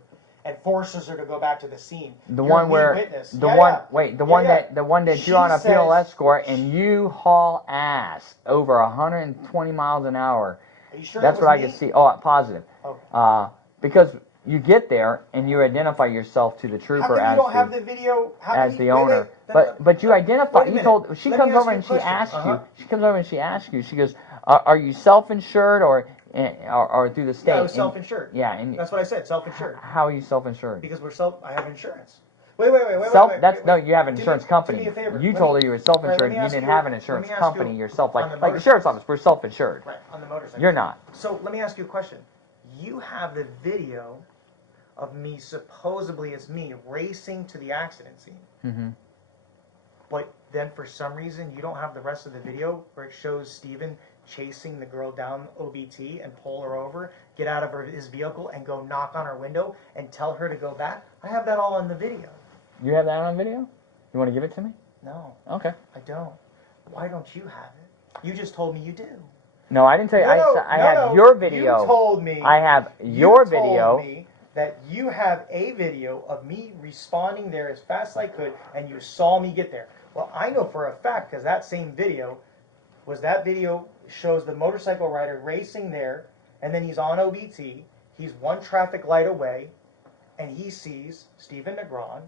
and forces her to go back to the scene. The You're one a where witness. the Yeah, one yeah. wait the Yeah, one yeah. that She you're on a penal says- escort and you haul ass over 120 miles an hour. Are you sure That's it was what I me? can see. Oh, positive. Okay. Because you get there and you identify yourself to the How trooper come you as don't have the video? How as come the you, wait, owner. wait, But you identify. wait a You minute. told. She Let comes me ask over you a and she question. asks Uh-huh. you. She comes over and she asks you. She goes, "Are you self-insured or or through the state. Yeah, I was and- self-insured. Yeah, and That's what I said, self-insured. how are you self-insured? Because I have insurance. Wait. No, you have an insurance company. Do me a favor. You Let told me- her you were right, self-insured. let me You ask didn't you- have an let insurance me ask company you yourself, on the like the sheriff's office. We're self-insured. Right, on the motorcycle. You're not. So let me ask you a question. You have the video of me, supposedly it's me, racing to the accident scene. Mm-hmm. But then for some reason you don't have the rest of the video where it shows Steven chasing the girl down OBT and pull her over, get out of his vehicle and go knock on her window and tell her to go back. I have that all on the video. You have that on video? You want to give it to me? No, Okay. I don't. Why don't you have it? You just told me you do. No, I didn't tell you. I have your video. You told me. I have your you video. Told me that you have a video of me responding there as fast as I could, and you saw me get there. Well, I know for a fact because that same video shows the motorcycle rider racing there, and then he's on OBT. He's one traffic light away, and he sees Steven Negron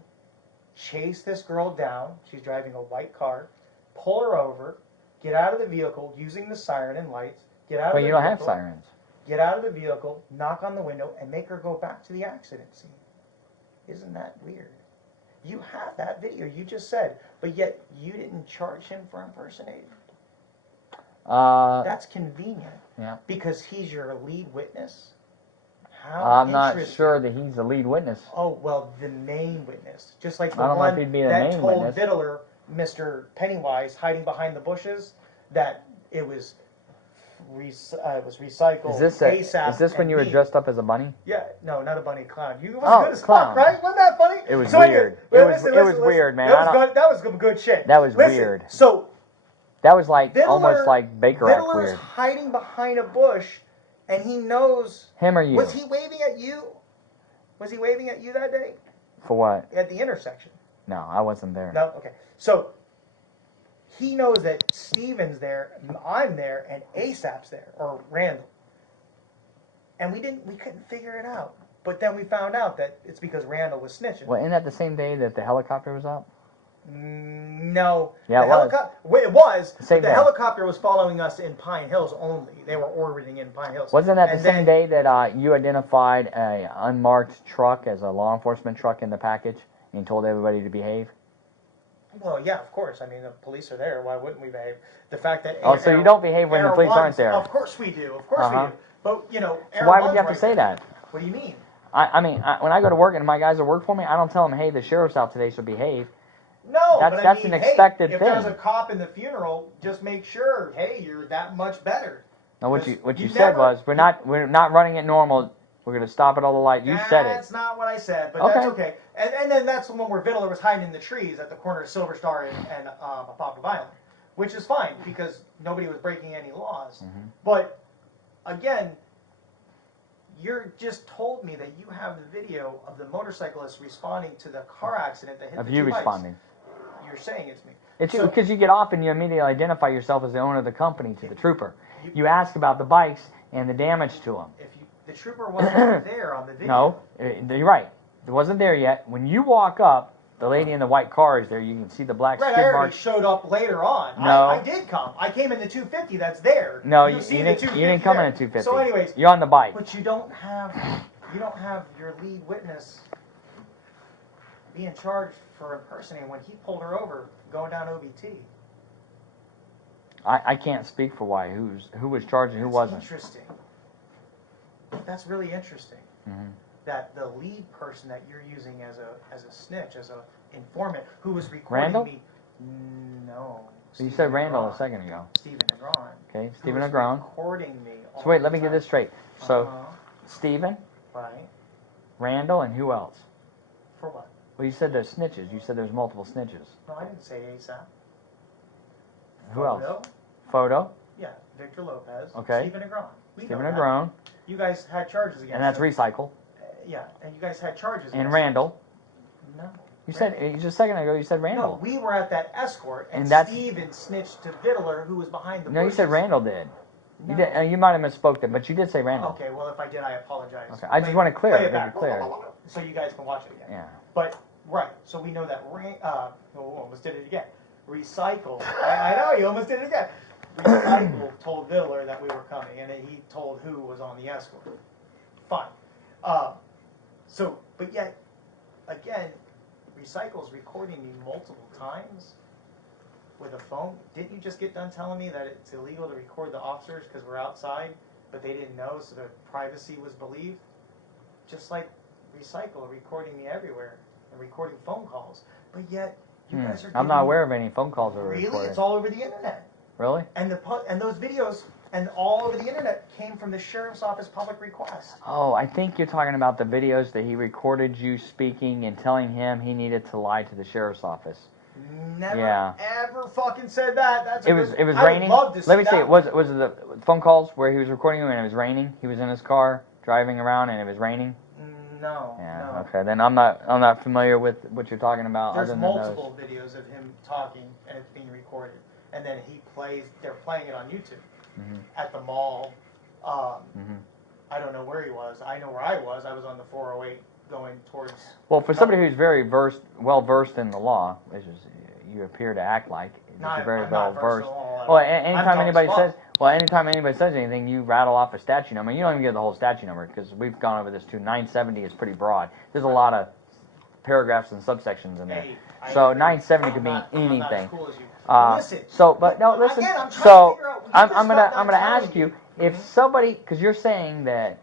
chase this girl down. She's driving a white car, pull her over, get out of the vehicle using the siren and lights, get out of the vehicle. But you don't have sirens. Get out of the vehicle, knock on the window, and make her go back to the accident scene. Isn't that weird? You have that video, you just said, but yet you didn't charge him for impersonating. That's convenient. Yeah. Because he's your lead witness. How I'm not interesting. sure that he's the lead witness. Oh, well, the main witness. Just like the I don't know one if he'd be the that main told witness. Vittler, Mr. Pennywise, hiding behind the bushes, that it was recycled ASAP. Is this when you were dressed up as a bunny? Yeah, no, not a bunny, clown. You was good as clown. fuck, right? Wasn't that funny? It was So anyway, weird. listen, It was weird, man. That was good. That was some good shit. That was Listen, weird. So That was like Vittler, almost like Baker Act Vittler's weird. hiding behind a bush, and he knows. Him or you? Was he waving at you? Was he waving at you that day For what? at the intersection? No, I wasn't there. No. Okay. So he knows that Steven's there, I'm there, and ASAP's there, or Randall. And we couldn't figure it out. But then we found out that it's because Randall was snitching. Well, isn't that the same day that the helicopter was up? No. Yeah, it was. It was. Same The day. helicopter was following us in Pine Hills only. They were orbiting in Pine Hills. Wasn't that the And same then- day that you identified a unmarked truck as a law enforcement truck in the package and told everybody to behave? Well, yeah, of course. I mean, the police are there. Why wouldn't we behave? The fact that Oh, so you don't behave when the police aren't there? Of course we do. Of course we do. But you know, So why would you have to say that? What do you mean? I mean, when I go to work and my guys that work for me, I don't tell them, hey, the sheriff's out today, so behave. No, That's but I an mean, hey, expected if thing. there's a cop in the funeral, just make sure, hey, you're that much better. Now, what Because you you said never- was, we're not running it normal. We're going to stop at all the lights. You said it. That's not what I said, but Okay. that's okay. And then that's the one where Vittler was hiding in the trees at the corner of Silver Star and Apopka Island, which is fine because nobody was breaking any laws. Mm-hmm. But again, you just told me that you have the video of the motorcyclist responding to the car accident that hit Of the you two bikes. responding. You're saying it's me. It's So- because you get off and you immediately identify yourself as the owner of the company to the trooper. You ask about the bikes and the damage to them. If the trooper wasn't there on the video. No, you're right. It wasn't there yet. When you walk up, the lady in the white car is there. You can see the black Right, I skid already marks. showed up later on. No. I did come. I came in the 250 that's there. No, you see the didn't. 250 You didn't come there. in at 250. So anyways, You're on the bike. but you don't have your lead witness being charged for impersonating when he pulled her over going down OBT. I can't speak for why. Who was charged and who wasn't. Interesting. That's really interesting. Mhm. That the lead person that you're using as a snitch, as a informant, who was recording Randall? me. No. You Stephen said Randall Negron. a second ago. Stephen Negron. Okay, who Stephen was Negron. recording me. all So wait, the let me get time. this straight. So Uh-huh. Stephen, Right. Randall, and who else? For what? Well, you said there's snitches. You said there's multiple snitches. No, I didn't say ASAP. Who else? Photo? Photo. Yeah, Victor Lopez. Okay. Stephen Negron. We Stephen know that. Negron. You guys had charges against And that's him. Recycle. Yeah, and you guys had charges And against Randall. him. No. You said just a second ago. You said No, Randall. we were at that escort, and, And that's- Steven snitched to Vittler, who was behind the No, you bushes. said Randall did. No. You did. You might have misspoke it, but you did say Randall. Okay, well, if I did, I apologize. Okay, I just want to clear play it, it make back. it clear. So you guys can watch it again. Yeah. But, right, so we know that, almost did it again. Recycle. I know, you almost did it again. Recycle told Viller that we were coming, and then he told who was on the escort. Fine. But yet, again, Recycle's recording me multiple times with a phone. Didn't you just get done telling me that it's illegal to record the officers because we're outside, but they didn't know, so their privacy was believed? Just like Recycle recording me everywhere and recording phone calls, but yet you guys are. I'm not aware of any phone calls that were Really? recorded. It's all over the internet. Really? And those videos and all over the internet came from the sheriff's office public request. Oh, I think you're talking about the videos that he recorded you speaking and telling him he needed to lie to the sheriff's office. Never ever fucking said that. That's it was raining. Let me see. Was it the phone calls where he was recording you and it was raining? He was in his car driving around and it was raining. No. Yeah. No. Okay. Then I'm not familiar with what you're talking about. There's other than multiple videos of him talking and it's being recorded, and then they're playing it on YouTube at the mall. I don't know where he was. I know where I was. I was on the 408 going towards. Well, for somebody who's very well versed in the law, which is you appear to act like you're very well versed. Well, anytime anybody says anything, you rattle off a statute number. You don't even get the whole statute number because we've gone over this too. 970 is pretty broad. There's a lot of paragraphs and subsections in there. Hey, so 970 could mean anything. I'm not as cool as you. Listen. Listen. Again, I'm so I'm gonna ask you if somebody, because you're saying that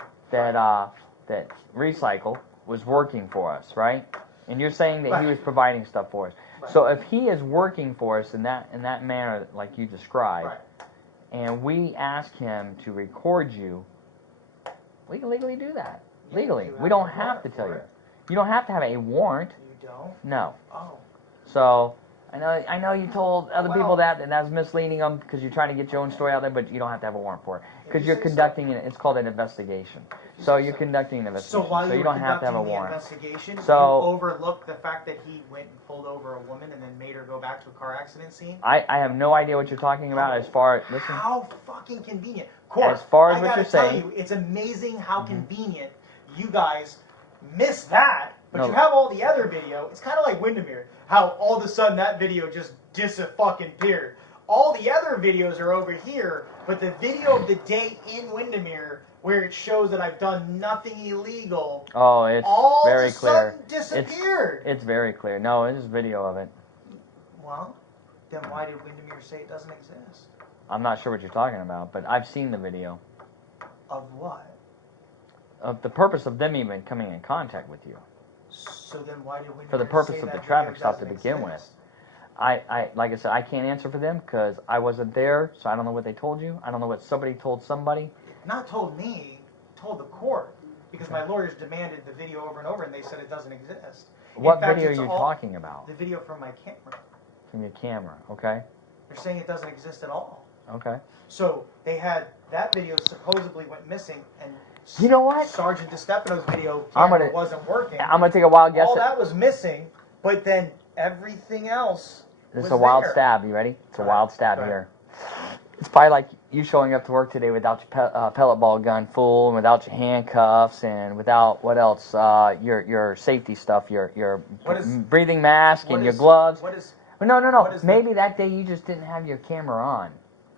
Recycle was working for us, right? And you're saying that he was providing stuff for us. Right. So if he is working for us in that manner like you described, and we ask him to record you, we can legally do that. Legally. We don't have to tell you. You don't have to have a warrant. You don't? No. Oh. So I know you told other people that, and that's misleading them because you're trying to get your own story out there, but you don't have to have a warrant for it because you're conducting it's called an investigation. So you're conducting an investigation. So while you don't have to have a warrant. Investigation, so you overlooked the fact that he went and pulled over a woman and then made her go back to a car accident scene? I have no idea what you're talking about as far as listen. How fucking convenient. Court, as far as I what you're tell saying, you, it's amazing how convenient you guys miss that. But No. you have all the other video. It's kind of like Windermere. How all of a sudden that video just fucking appeared. All the other videos are over here, but the video of the day in Windermere where it shows that I've done nothing illegal. Oh, it's all very of a clear. Sudden disappeared. It's very clear. No, it's just video of it. Well, then why did Windermere say it doesn't exist? I'm not sure what you're talking about, but I've seen the video. Of what? Of the purpose of them even coming in contact with you. So then why did Windermere For the purpose say of the that traffic video stop to doesn't begin exist? with. I like I said, I can't answer for them because I wasn't there, so I don't know what they told you. I don't know what somebody told somebody. Not told me, told the court. Because my lawyers demanded the video over and over and they said it doesn't exist. What In fact, video are it's you all- talking about? The video from my camera. From your camera, okay? They're saying it doesn't exist at all. Okay. So they had that video supposedly went missing and You know what? Sergeant DeStefano's video I'm camera gonna- wasn't working. I'm going to take a wild guess. All that was missing, but then everything else This is was a wild there. stab. You ready? It's a Right, wild stab right. here. It's probably like you showing up to work today without your pellet ball gun full, and without your handcuffs, and without what else? Your safety stuff, your What is- breathing mask, what and your is- gloves. What is No. what is Maybe that day you just didn't have your camera on.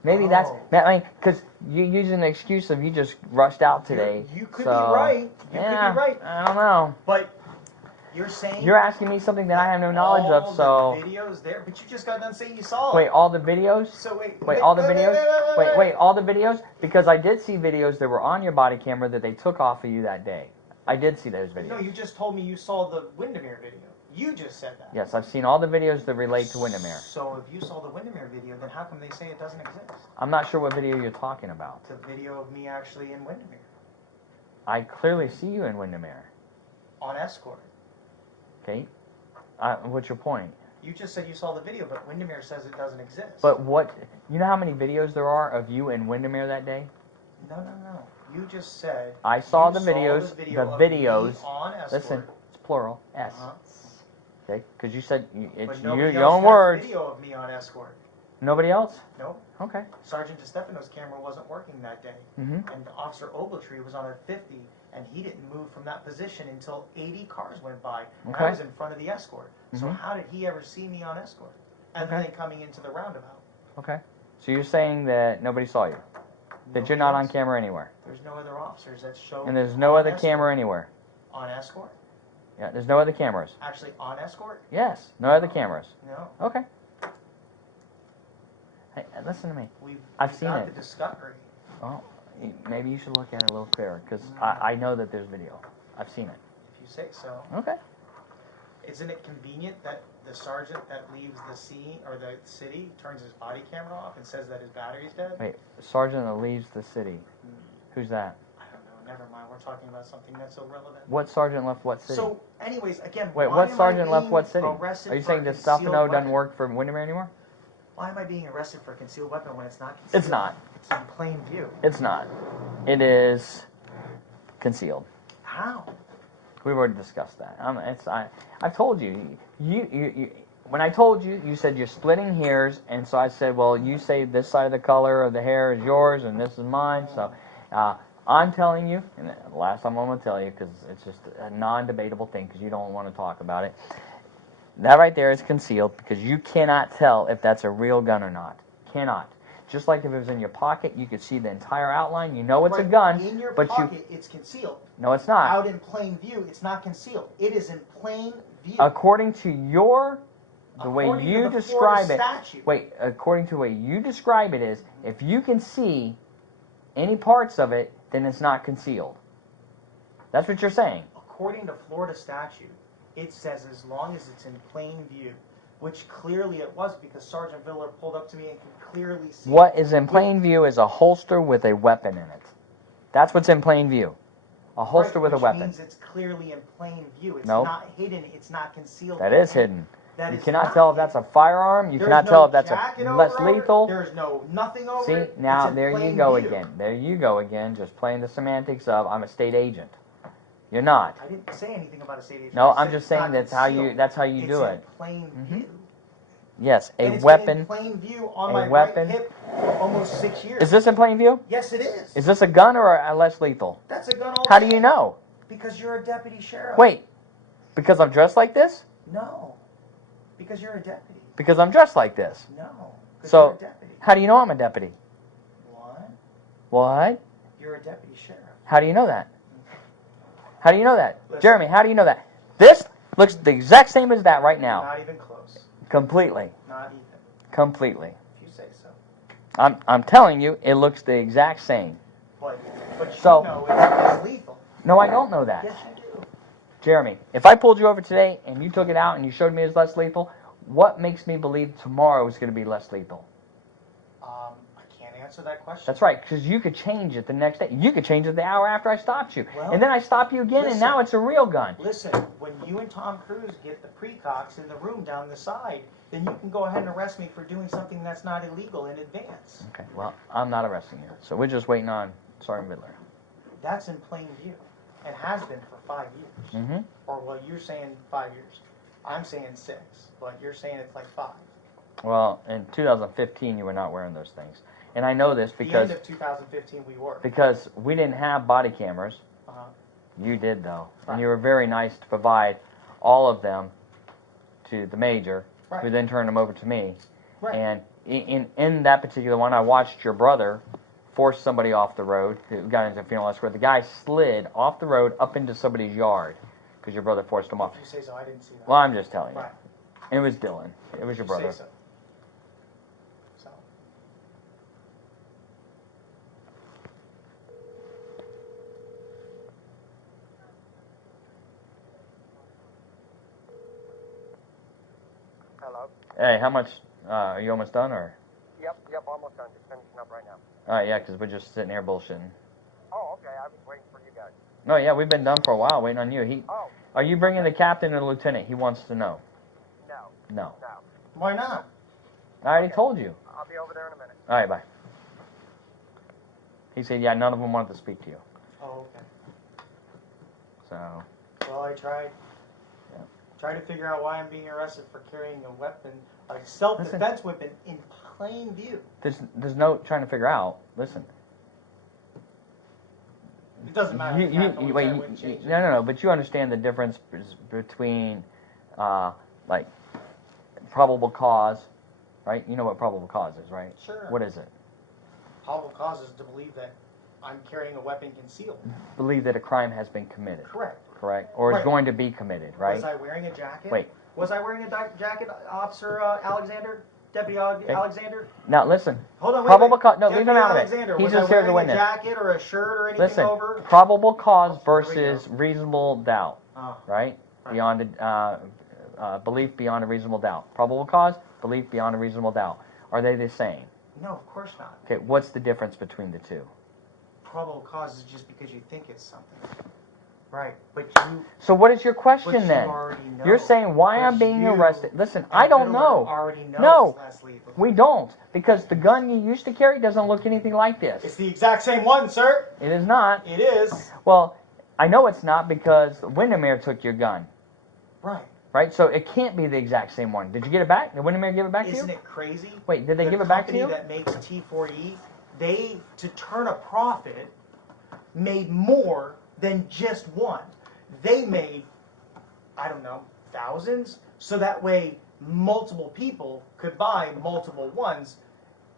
Maybe that's because you using the excuse of you just rushed out today. You could so, be right. You yeah, could be right. I don't know. But you're saying You're asking me something that I have no knowledge all of. So the videos there, but you just got done saying you saw it. wait, all the videos? So Wait, all the videos? Wait, all the videos? Because I did see videos that were on your body camera that they took off of you that day. I did see those videos. No, you just told me you saw the Windermere video. You just said that. Yes, I've seen all the videos that relate to Windermere. So if you saw the Windermere video, then how come they say it doesn't exist? I'm not sure what video you're talking about. The video of me actually in Windermere I clearly see you in Windermere. on escort. Okay? What's your point? You just said you saw the video, but Windermere says it doesn't exist. But what, you know how many videos there are of you in Windermere that day? No. You just said I saw you the videos, the video of videos, me on escort. listen, it's plural, S. Uh-huh. Okay? Because you said, it's But your nobody own else has words. video of me on escort. Nobody else? Nope. Okay. Sergeant DeStefano's camera wasn't working that day. Mm-hmm. And Officer Ogletree was on a 50, and he didn't move from that position until 80 cars went by, and Okay. I was in front of the escort. So Mhm. how did he ever see me on escort, other Okay. than coming into the roundabout? Okay. So you're saying that nobody saw you? That you're not on camera anywhere? There's no other officers that show. And there's no other camera anywhere? On escort? Yeah, there's no other cameras? Actually, on escort? Yes, no other cameras. No. Okay. Hey, listen to me. I've seen got it. the discovery. Well, maybe you should look at it a little clearer, because I know that there's video. I've seen it. If you say so. Okay. Isn't it convenient that the sergeant that leaves the scene or the city turns his body camera off and says that his battery's dead? Wait, sergeant that leaves the city. Who's that? I don't know. Never mind. We're talking about something that's irrelevant. What sergeant left what city? So, anyways, again, wait, why what am sergeant I left being what city? arrested Are you for saying a that Stuff and concealed O doesn't weapon? work for Windermere anymore? Why am I being arrested for a concealed weapon when it's not concealed? It's not. It's in plain view. It's not. It is concealed. How? We've already discussed that. I've told you. When I told you, you said you're splitting hairs, and so I said, well, you say this side of the color of the hair is yours, and this is mine. So I'm telling you, and the last time I'm going to tell you, because it's just a non-debatable thing, because you don't want to talk about it. That right there is concealed, because you cannot tell if that's a real gun or not. Cannot. Just like if it was in your pocket, you could see the entire outline. You know it's a gun, in your but pocket, it's concealed. No, it's not. Out in plain view, it's not concealed. It is in plain view. According to the way you describe it. Statute. Wait, according to the way you describe it is, if you can see any parts of it, then it's not concealed. That's what you're saying. According to Florida statute, it says as long as it's in plain view, which clearly it was because Sergeant Viller pulled up to me and could clearly see. What is in plain view is a holster with a weapon in it. That's what's in plain view. A holster with a weapon. Which means it's clearly in plain view. It's Nope. not hidden. It's not concealed. That is hidden. That You is cannot not tell if that's a firearm. You cannot tell if that's a less lethal. There's no nothing over See, it. now It's in there you plain go view. again. There you go again, just playing the semantics of I'm a state agent. You're not. I didn't say anything about a state agent. No, I I'm said just it's saying not that's how you concealed. do It's it. in plain view. Yes, a And it's weapon. been in plain view on a my weapon. right hip for almost 6 years. Is this in plain view? Yes, it is. Is this a gun or a less lethal? That's a gun all How day. do you know? Because you're a deputy sheriff. Wait, because I'm dressed like this? No. Because you're a deputy. Because I'm dressed like this. No. Because So, you're a deputy. how do you know I'm a deputy? What? What? You're a deputy sheriff. How do you know that? How do you know that? Listen. Jeremy, how do you know that? This looks the exact same as that right now. Not even close. Completely. Not even. Completely. If you say so. I'm telling you, it looks the exact same. But you So- know it's lethal. No, I don't know that. Yes, you do. Jeremy, if I pulled you over today and you took it out and you showed me it's less lethal, what makes me believe tomorrow is going to be less lethal? I can't answer that question. That's right, because you could change it the next day. You could change it the hour after I stopped you. Well, and then I stop you again, and listen. now it's a real gun. Listen, when you and Tom Cruise get the precox in the room down the side, then you can go ahead and arrest me for doing something that's not illegal in advance. Okay, well, I'm not arresting you. So we're just waiting on Sergeant Vidler. That's in plain view. And has been for 5 years. Mm-hmm. Or, well, you're saying 5 years. I'm saying 6, but you're saying it's like 5. Well, in 2015, you were not wearing those things. And I know this because the end of 2015 we were. because we didn't have body cameras. Uh-huh. You did, though. Right. And you were very nice to provide all of them to the major, Right. who then turned them over to me. Right. And in that particular one, I watched your brother force somebody off the road who got into a funeral escort. The guy slid off the road up into somebody's yard because your brother forced him off. If you say so, I didn't see that. Well, I'm just telling you. Right. It was Dylan. It was your You brother. say so. So. Hello. Hey, how much? Are you almost done, or? Yep, almost done. Just finishing up right now. All right, yeah, because we're just sitting here bullshitting. Oh, okay. I was waiting for you guys. No, yeah, we've been done for a while, waiting on you. Oh. Are you bringing the captain or the lieutenant? He wants to know. No. No. No. Why not? I already told you. I'll be over there in a minute. All right, bye. He said, yeah, none of them wanted to speak to you. Oh, okay. So, Well, I tried. Yeah. Tried to figure out why I'm being arrested for carrying a weapon, a self-defense weapon, in plain view. there's no trying to figure out. Listen. It doesn't matter. You, if it happened, you, which I wait, wouldn't change it. no, but you understand the difference between, like, probable cause right? You know what probable cause is, right? Sure. What is it? Probable cause is to believe that I'm carrying a weapon concealed. Believe that a crime has been committed. Correct. Correct? Or is Right. going to be committed, right? Was I wearing a jacket? Wait. Was I wearing a jacket, Officer Alexander? Deputy Alexander? Now listen. Hold on, wait, Probable wait. cause. No, leave Deputy him out of it. Alexander, He's was just I here as a wearing witness. a jacket or a shirt or anything Listen. over? Probable cause Here we versus go. reasonable doubt, Oh. right? Right. Beyond belief beyond a reasonable doubt. Probable cause, belief beyond a reasonable doubt. Are they the same? No, of course not. Okay. What's the difference between the two? Probable cause is just because you think it's something. Right. But you... So what is your question But you then? already know. You're saying why I'm Because being you arrested. Listen, and I don't Fiddler know. already know No, it's less lethal. we don't. Because the gun you used to carry doesn't look anything like this. It's the exact same one, sir. It is not. It is. Well, I know it's not because Windermere took your gun. Right. Right? So it can't be the exact same one. Did you get it back? Did Windermere give it back to you? Isn't it crazy? Wait, did they give it back to you? The company that makes T4E, they, to turn a profit, made more than just one. They made, I don't know, thousands, so that way multiple people could buy multiple ones,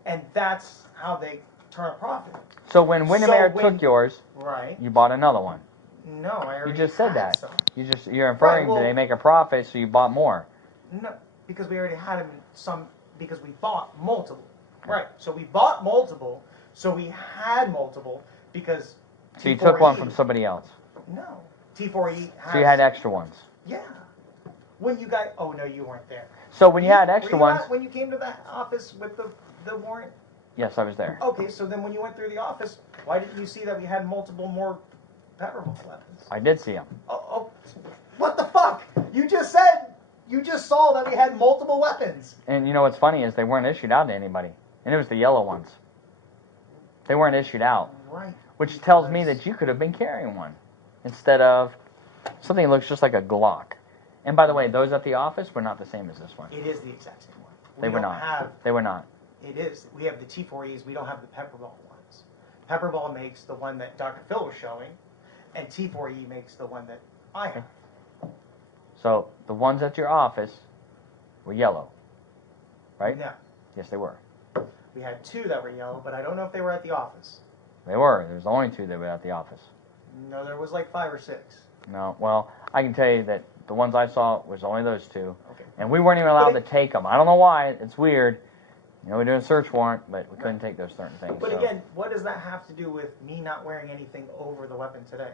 and that's how they turn a profit. So when Windermere So when- took yours, Right. you bought another one. No, I already You just said had that. some. You're inferring Right, well- that they make a profit, so you bought more. No, because we already had them some, because we bought multiple. Right, so we bought multiple, so we had multiple, because So you T4E took one from somebody else. No. T4E has... So you had extra ones. Yeah. When you guys... Oh, no, you weren't there. So when you had extra Were you ones... at when you came to the office with the warrant? Yes, I was there. Okay, so then when you went through the office, why didn't you see that we had multiple more peppermint weapons? I did see them. Oh, what the fuck? You just said... You just saw that we had multiple weapons. And you know what's funny is they weren't issued out to anybody. And it was the yellow ones. They weren't issued out. Right. Which tells me that you could have been carrying one. Instead of something that looks just like a Glock. And by the way, those at the office were not the same as this one. It is the exact same one. They were not. They were not. It is. We have the T4Es. We don't have the Pepperball ones. Pepperball makes the one that Dr. Phil was showing, and T4E makes the one that I have. So the ones at your office were yellow, right? No. Yes, they were. We had two that were yellow, but I don't know if they were at the office. They were. There was only two that were at the office. No, there was like 5 or 6. No. Well, I can tell you that the ones I saw was only those two. Okay. And we weren't even allowed to take them. I don't know why. It's weird. You know, we're doing a search warrant, but we couldn't take those certain things. But so. again, what does that have to do with me not wearing anything over the weapon today?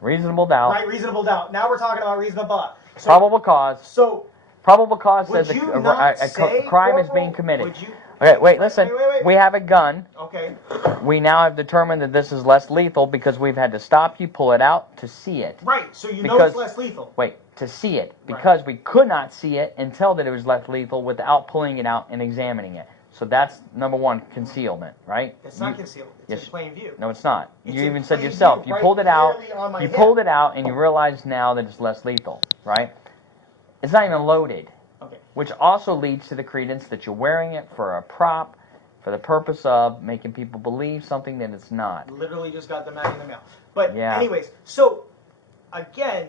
Reasonable doubt. Right, reasonable doubt. Now we're talking about reasonable doubt. So, Probable cause. So, Probable cause would says you not say, crime is Corporal, being committed. would you... Okay, wait, listen. Wait. We have a gun. Okay. We now have determined that this is less lethal because we've had to stop you, pull it out to see it. Right, so you know Because- it's less lethal. Wait, to see it. Because we could not see it and tell that it was less lethal without pulling it out and examining it. So that's number one, concealment, right? It's not concealed. It's yes, in plain view. No, it's not. It's You in even said plain yourself. view, You right pulled it out. clearly on my You hip. pulled it out and you realize now that it's less lethal, right? It's not even loaded. Okay. Which also leads to the credence that you're wearing it for a prop, for the purpose of making people believe something that it's not. Literally just got the mag in the mail. But Yeah. anyways, so again,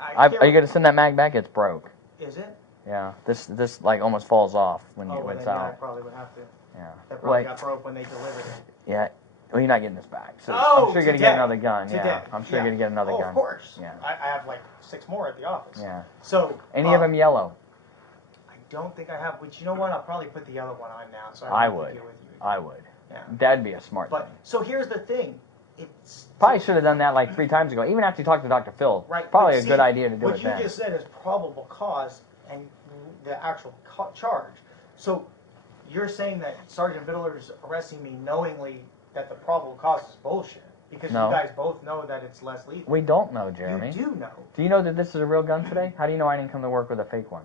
Are you going to send that mag back? It's broke. Is it? Yeah. This like almost falls off when Oh, well, it's then, yeah, I out. probably would have to. Yeah. That probably Like, got broke when they delivered it. yeah. Well, you're not getting this back. So Oh, I'm sure you're going to today. get another gun. Today. Yeah. I'm sure you're going to get another Oh, gun. of course. Yeah. I have like 6 more at the office. Yeah. So Any of them yellow? I don't think I have. But you know what? I'll probably put the yellow one on now. So I don't have would. to deal with you. I would. Yeah. That'd be a smart But thing. so here's the thing. It's Probably should have done that like 3 times ago. Even after you talked to Dr. Phil. right. Probably but a see, good idea to do what it you then. just said is probable cause and the actual charge. So you're saying that Sergeant Biddler's arresting me knowingly that the probable cause is bullshit because No. you guys both know that it's less lethal. We don't know, Jeremy. You do know. Do you know that this is a real gun today? How do you know I didn't come to work with a fake one?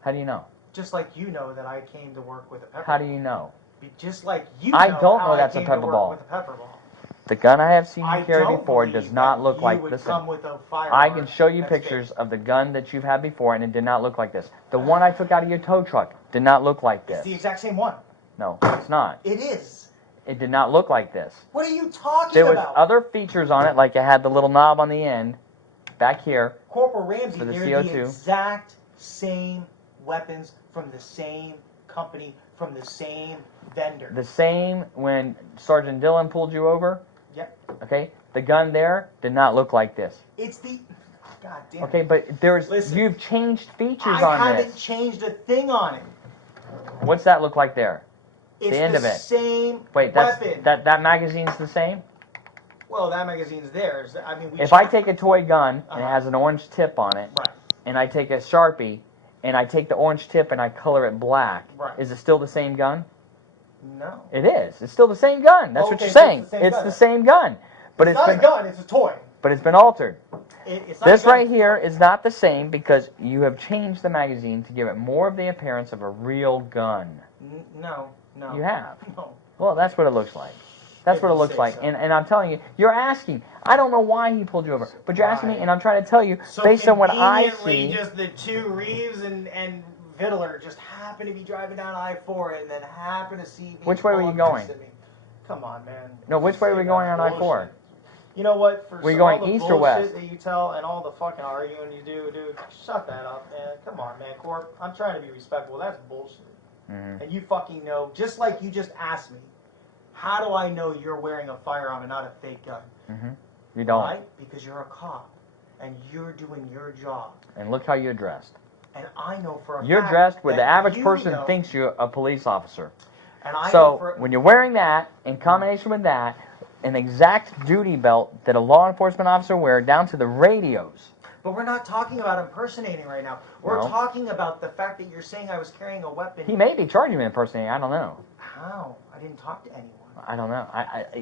How do you know? Just like you know that I came to work with a pepper. How do you know? Just like you I know don't how know that's I a came pepper to work ball. with a pepper ball. The gun I have seen I you carry don't before believe does not that look you like would this. come with a firearm I can show you that's pictures fake. of the gun that you've had before, and it did not look like this. The one I took out of your tow truck did not look like It's this. the exact same one. No, it's not. It is. It did not look like this. What are you talking There was about? other features on it, like it had the little knob on the end, back here. Corporal Ramsey, For the they're CO2. the exact same weapons from the same company, from the same vendor. The same when Sergeant Dillon pulled you over? Yep. Okay? The gun there did not look like this. It's the... God damn it. Okay, but you've changed features on this. I haven't changed a thing on it. What's that look like there? It's the end of it. Same Wait, weapon. that magazine's the same? Well, that magazine's theirs. I mean, if I take a toy gun and it has an orange tip on it, right, and I take a Sharpie and I take the orange tip and I color it black, right, is it still the same gun? No. It is. It's still the same gun. That's what you're so saying. It's the same gun. But it's not a gun. It's a toy. But it's been altered. It's not This a gun. right here is not the same because you have changed the magazine to give it more of the appearance of a real gun. No. You have. No. Well, that's what it looks like. That's what it looks like. So. And I'm telling you, you're asking. I don't know why he pulled you over, but you're asking me, and I'm trying to tell you, based on what I see. Just the two Reeves and Vittler just happened to be driving down I-4 and then happened to see me. Which way were you going? Come on, man. No, which way were we going on I-4? You know what? For were you going all the east or west? That you tell and all the fucking arguing you do, dude, shut that up, man. Come on, man. Corp, I'm trying to be respectful. That's bullshit. Mm-hmm. And you fucking know, just like you just asked me, how do I know you're wearing a firearm and not a fake gun? Mm-hmm. You don't. Why? Because you're a cop, and you're doing your job. And look how you're dressed. And I know for a fact you're dressed where the average person know, thinks you're a police officer. And I so know for, when you're wearing that, in combination with that, an exact duty belt that a law enforcement officer wear down to the radios. But we're not talking about impersonating right now. We're talking about the fact that you're saying I was carrying a weapon. He may be charging me impersonating. I don't know. How? I didn't talk to anyone. I don't know.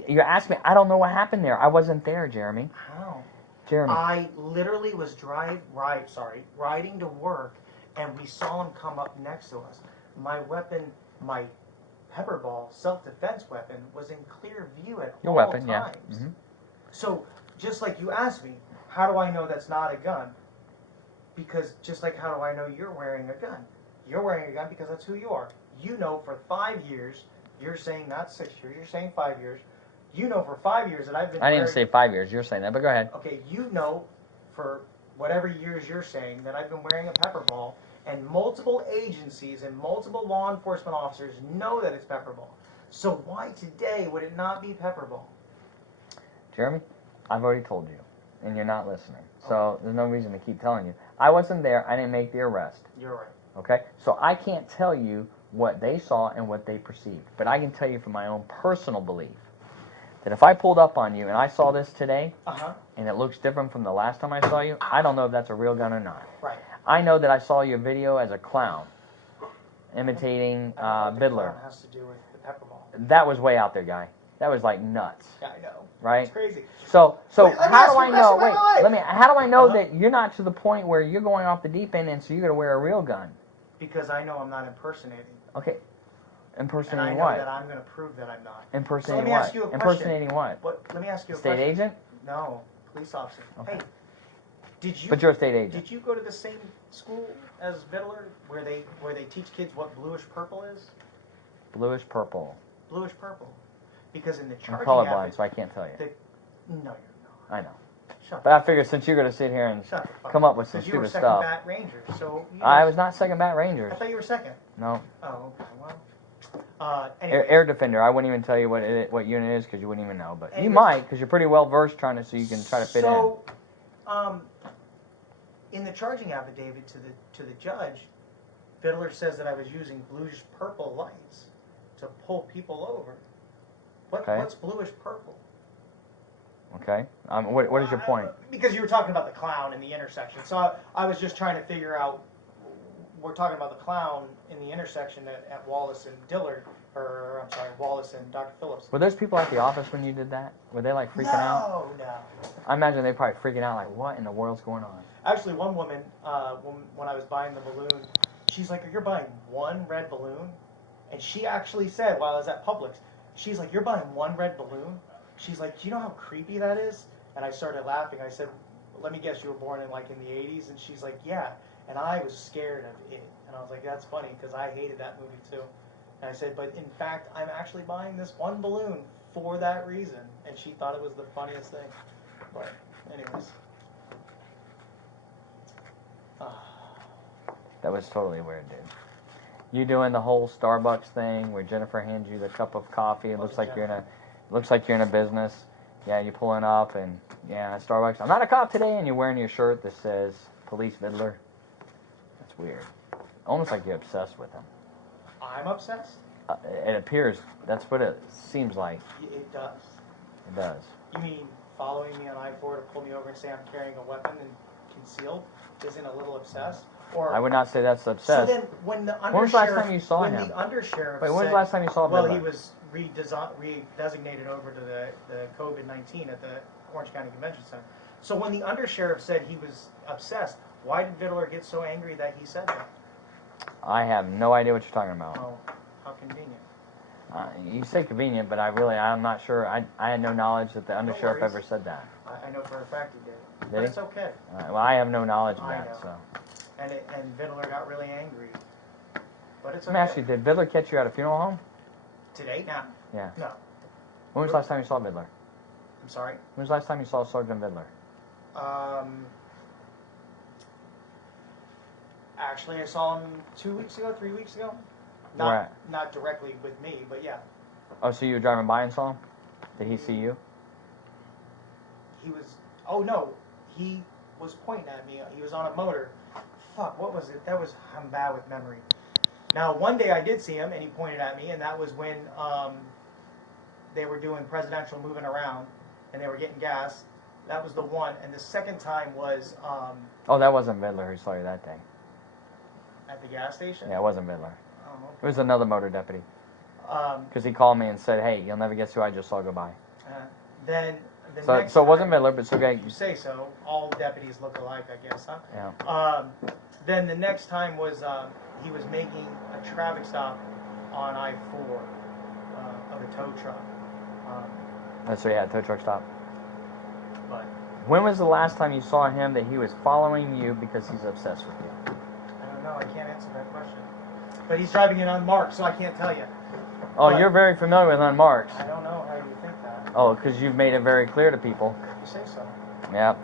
You asked me. I don't know what happened there. I wasn't there, Jeremy. How? Jeremy. I literally was riding to work, and we saw him come up next to us. My weapon, my pepper ball, self-defense weapon, was in clear view at Your all weapon, times. Yeah. Mm-hmm. So, just like you asked me, how do I know that's not a gun? Because just like how do I know you're wearing a gun? You're wearing a gun because that's who you are. You know for 5 years, you're saying not 6 years, you're saying 5 years. You know for 5 years that I've been I didn't say 5 years, you're saying that, but go ahead. Okay, you know for whatever years you're saying that I've been wearing a pepper ball, and multiple agencies and multiple law enforcement officers know that it's pepper ball. So why today would it not be pepper ball? Jeremy, I've already told you, and you're not listening. So there's no reason to keep telling you. I wasn't there. I didn't make the arrest. You're right. Okay? So I can't tell you what they saw and what they perceived. But I can tell you from my own personal belief that if I pulled up on you and I saw this today, and it looks different from the last time I saw you, I don't know if that's a real gun or not. Right. I know that I saw your video as a clown, imitating Biddler. Has to do with the pepper ball. That was way out there, guy. That was like nuts. Yeah, I know. Right? It's crazy. So Wait, how do I know? How do I know Uh-huh. that you're not to the point where you're going off the deep end, and so you're going to wear a real gun? Because I know I'm not impersonating. Okay. And Impersonating I know what? that I'm going to prove that I'm not. Impersonating so let me what? ask you a question. Impersonating what? Let me ask you a State question. agent? No, police officer. Okay. Hey, did you? But you're a state agent. Did you go to the same school as Vittler, where they teach kids what bluish purple is? Bluish purple. Bluish purple. Because in the I'm charging colorblind, so I can't tell you. No, you're not. I know. Shut But I figured since you're going to sit here and come up with some you were stupid second stuff. Bat Ranger, so I was not second bat Rangers. I thought you were second. No. Oh, okay. Well. Anyways. Air Defender. I wouldn't even tell you what unit it is because you wouldn't even know. But you Anyways. might because you're pretty well versed trying to, so you can try to fit in. So, in the charging affidavit to the judge, Vittler says that I was using bluish purple lights to pull people over. What's bluish purple? Okay. What is your point? Because you were talking about the clown in the intersection. So I was just trying to figure out, we're talking about the clown in the intersection at Wallace and Dillard, or I'm sorry, Wallace and Dr. Phillips. Were those people at the office when you did that? Were they like freaking out? No. I imagine they probably freaking out like, what in the world's going on? Actually, one woman, when I was buying the balloon, she's like, you're buying one red balloon? And she actually said, while I was at Publix, she's like, you're buying one red balloon? She's like, do you know how creepy that is? And I started laughing. I said, let me guess, you were born in the 80s? And she's like, yeah. And I was scared of it. And I was like, that's funny, because I hated that movie too. And I said, but in fact, I'm actually buying this one balloon for that reason. And she thought it was the funniest thing. But anyways. That That was totally weird, dude. You doing the whole Starbucks thing where Jennifer hands you the cup of coffee. It looks like you're in a business. Yeah, you're pulling up and Starbucks. I'm not a cop today, and you're wearing your shirt that says Police Viddler. That's weird. Almost like you're obsessed with him. I'm obsessed? It appears that's what it seems like. It does. It does. You mean following me on I-4 to pull me over and say I'm carrying a weapon and concealed isn't a little obsessed? Or I would not say that's obsessed. So then, when the undersheriff, when was the last time you saw him? When the undersheriff Wait, when was said, the last time you saw him? Well, he was redesignated over to the COVID-19 at the Orange County Convention Center. So when the undersheriff said he was obsessed, why did Vittler get so angry that he said that? I have no idea what you're talking about. Oh, how convenient. You say convenient, but I'm not sure. I had no knowledge that the undersheriff worries. ever said that. I know for a fact he did. Did But he? it's okay. Well, I have no knowledge of I that. know. So. And Vittler got really angry. But it's Let me ask you, did Viddler catch you at a funeral home? Today? Now? Yeah. No. When was the last time you saw Viddler? I'm sorry? When was the last time you saw Sergeant Viddler? Actually, I saw him 2 weeks ago, 3 weeks ago. Right. Not directly with me, but yeah. Oh, so you were driving by and saw him? Did he see you? He was, oh no, he was pointing at me. He was on a motor. Fuck, what was it? I'm bad with memory. Now, one day I did see him, and he pointed at me, and that was when they were doing presidential moving around, and they were getting gas. That was the one. And the second time was... oh, that wasn't Viddler who saw you that day. At the gas station? Yeah, it wasn't Viddler. Oh, okay. It was another motor deputy. Because he called me and said, hey, you'll never guess who I just saw go by. Then the So, next so it wasn't time, Viddler, but it's okay. You say so. All deputies look alike, I guess, huh? Yeah. Then the next time was he was making a traffic stop on I-4 of a tow truck. So yeah, tow truck stop. But When was the last time you saw him that he was following you because he's obsessed with you? I don't know. I can't answer that question. But he's driving it unmarked, so I can't tell you. Oh, But you're very familiar with unmarked. I don't know how you think that. Oh, because you've made it very clear to people. You say so. Yeah.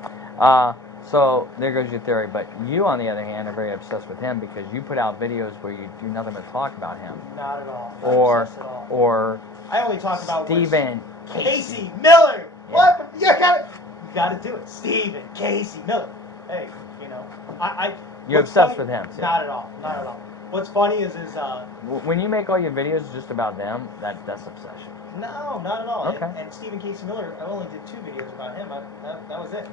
So there goes your theory. But you, on the other hand, are very obsessed with him because you put out videos where you do nothing but talk about him. Not at all. Not obsessed at all. Or I only talk about Stephen Casey Miller. Yeah. What? You got to do it. Stephen Casey Miller. Hey, you know, You're obsessed with him too. Not at all. Not at all. What's funny is when you make all your videos just about them, that's obsession. No, not at all. Okay. And Stephen Casey Miller, I only did 2 videos about him. That was it.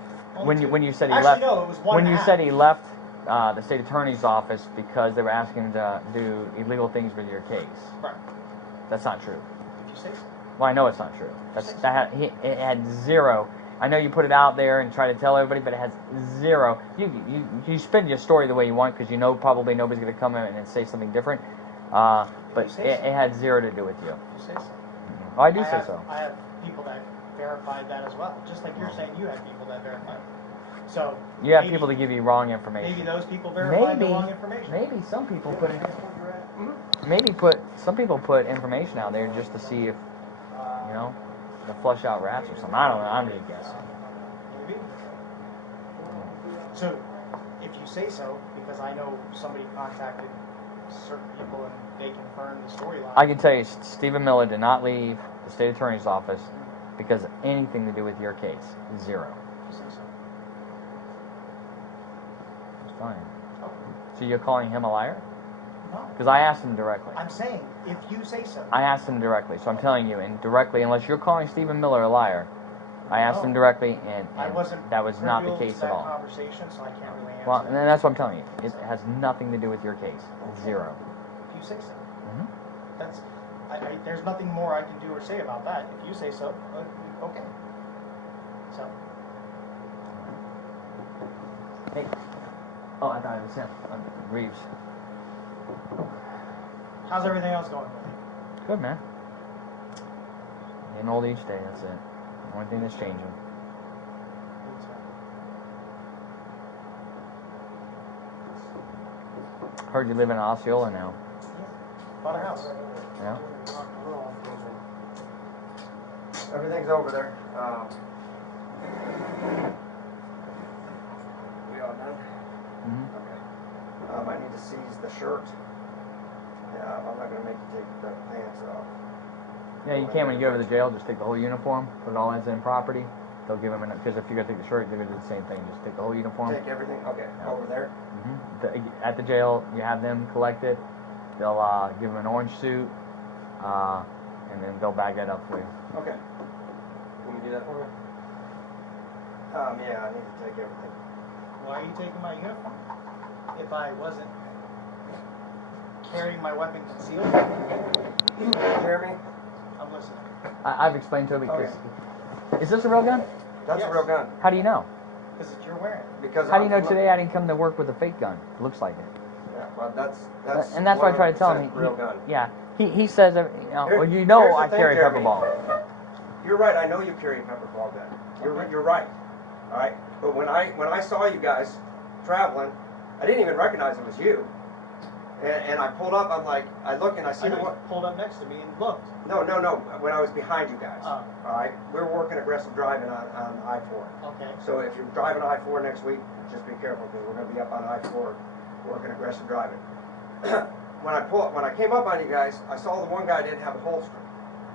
When you said he Actually, left, no, it was 1 when and you a half. said he left the state attorney's office because they were asking him to do illegal things with your case. Right. That's not true. Did you say so? Well, I know it's not true. It had zero. I know you put it out there and try to tell everybody, but it has zero. You spin your story the way you want because you know probably nobody's going to come in and say something different. But it had zero to do with you. Did you say so? Oh, I do say so. I have people that verified that as well. Just like you're saying you have people that verified. So you have people to give you wrong information. Maybe those people verified the wrong information. Maybe some people put information out there just to see if to flush out rats or something. I don't know. I'm just guessing. Maybe. So, if you say so, because I know somebody contacted certain people and they confirmed the storyline. I can tell you, Stephen Miller did not leave the state attorney's office because of anything to do with your case. Zero. You say so. It's fine. Oh. So you're calling him a liar? No. Because I asked him directly. I'm saying, if you say so. I asked him directly, so I'm telling you, and directly, unless you're calling Stephen Miller a liar, I asked him directly, and that was not the case at all. Conversation, so I can't really answer. Well, and that's what I'm telling you. It has nothing to do with your case. Zero. If you say so. Mm-hmm. That's. There's nothing more I can do or say about that. If you say so, okay. So. Hey. Oh, I thought it was him. Reeves. How's everything else going with you? Good, man. Getting old each day, that's it. The only thing that's changing. Heard you live in Osceola now. Bought a house. Yeah? Everything's over there. We all done? Mm-hmm. Okay. I need to seize the shirt. Yeah, I'm not gonna make you take the pants off. Yeah, you can when you go to the jail. Just take the whole uniform, put it all as in property. They'll give them because if you're gonna take the shirt, they're gonna do the same thing. Just take the whole uniform. Take everything. Okay, over there. At the jail, you have them collect it. They'll give them an orange suit, and then they'll bag that up for you. Okay. Can you do that for me? Yeah, I need to take everything. Why are you taking my uniform? If I wasn't carrying my weapon concealed? Jeremy? I'm listening. I've explained to him because is this a real gun? That's a real gun. How do you know? Because you're wearing it. Because How do you know today I didn't come to work with a fake gun? It looks like it. Yeah, well, that's And that's what I try to tell him. Real gun. Yeah, he says, Here's I the thing, carry a pepper Jeremy. ball. You're right. I know you carry a pepper ball gun. You're right. All right. But when I saw you guys traveling, I didn't even recognize it was you. And I pulled up. I'm like, I look and I see I know you pulled up next to me and looked. No. When I was behind you guys. Oh. All right. We're working aggressive driving on I-4. Okay. So if you're driving I-4 next week, just be careful because we're going to be up on I-4 working aggressive driving. When I came up on you guys, I saw the one guy didn't have a holster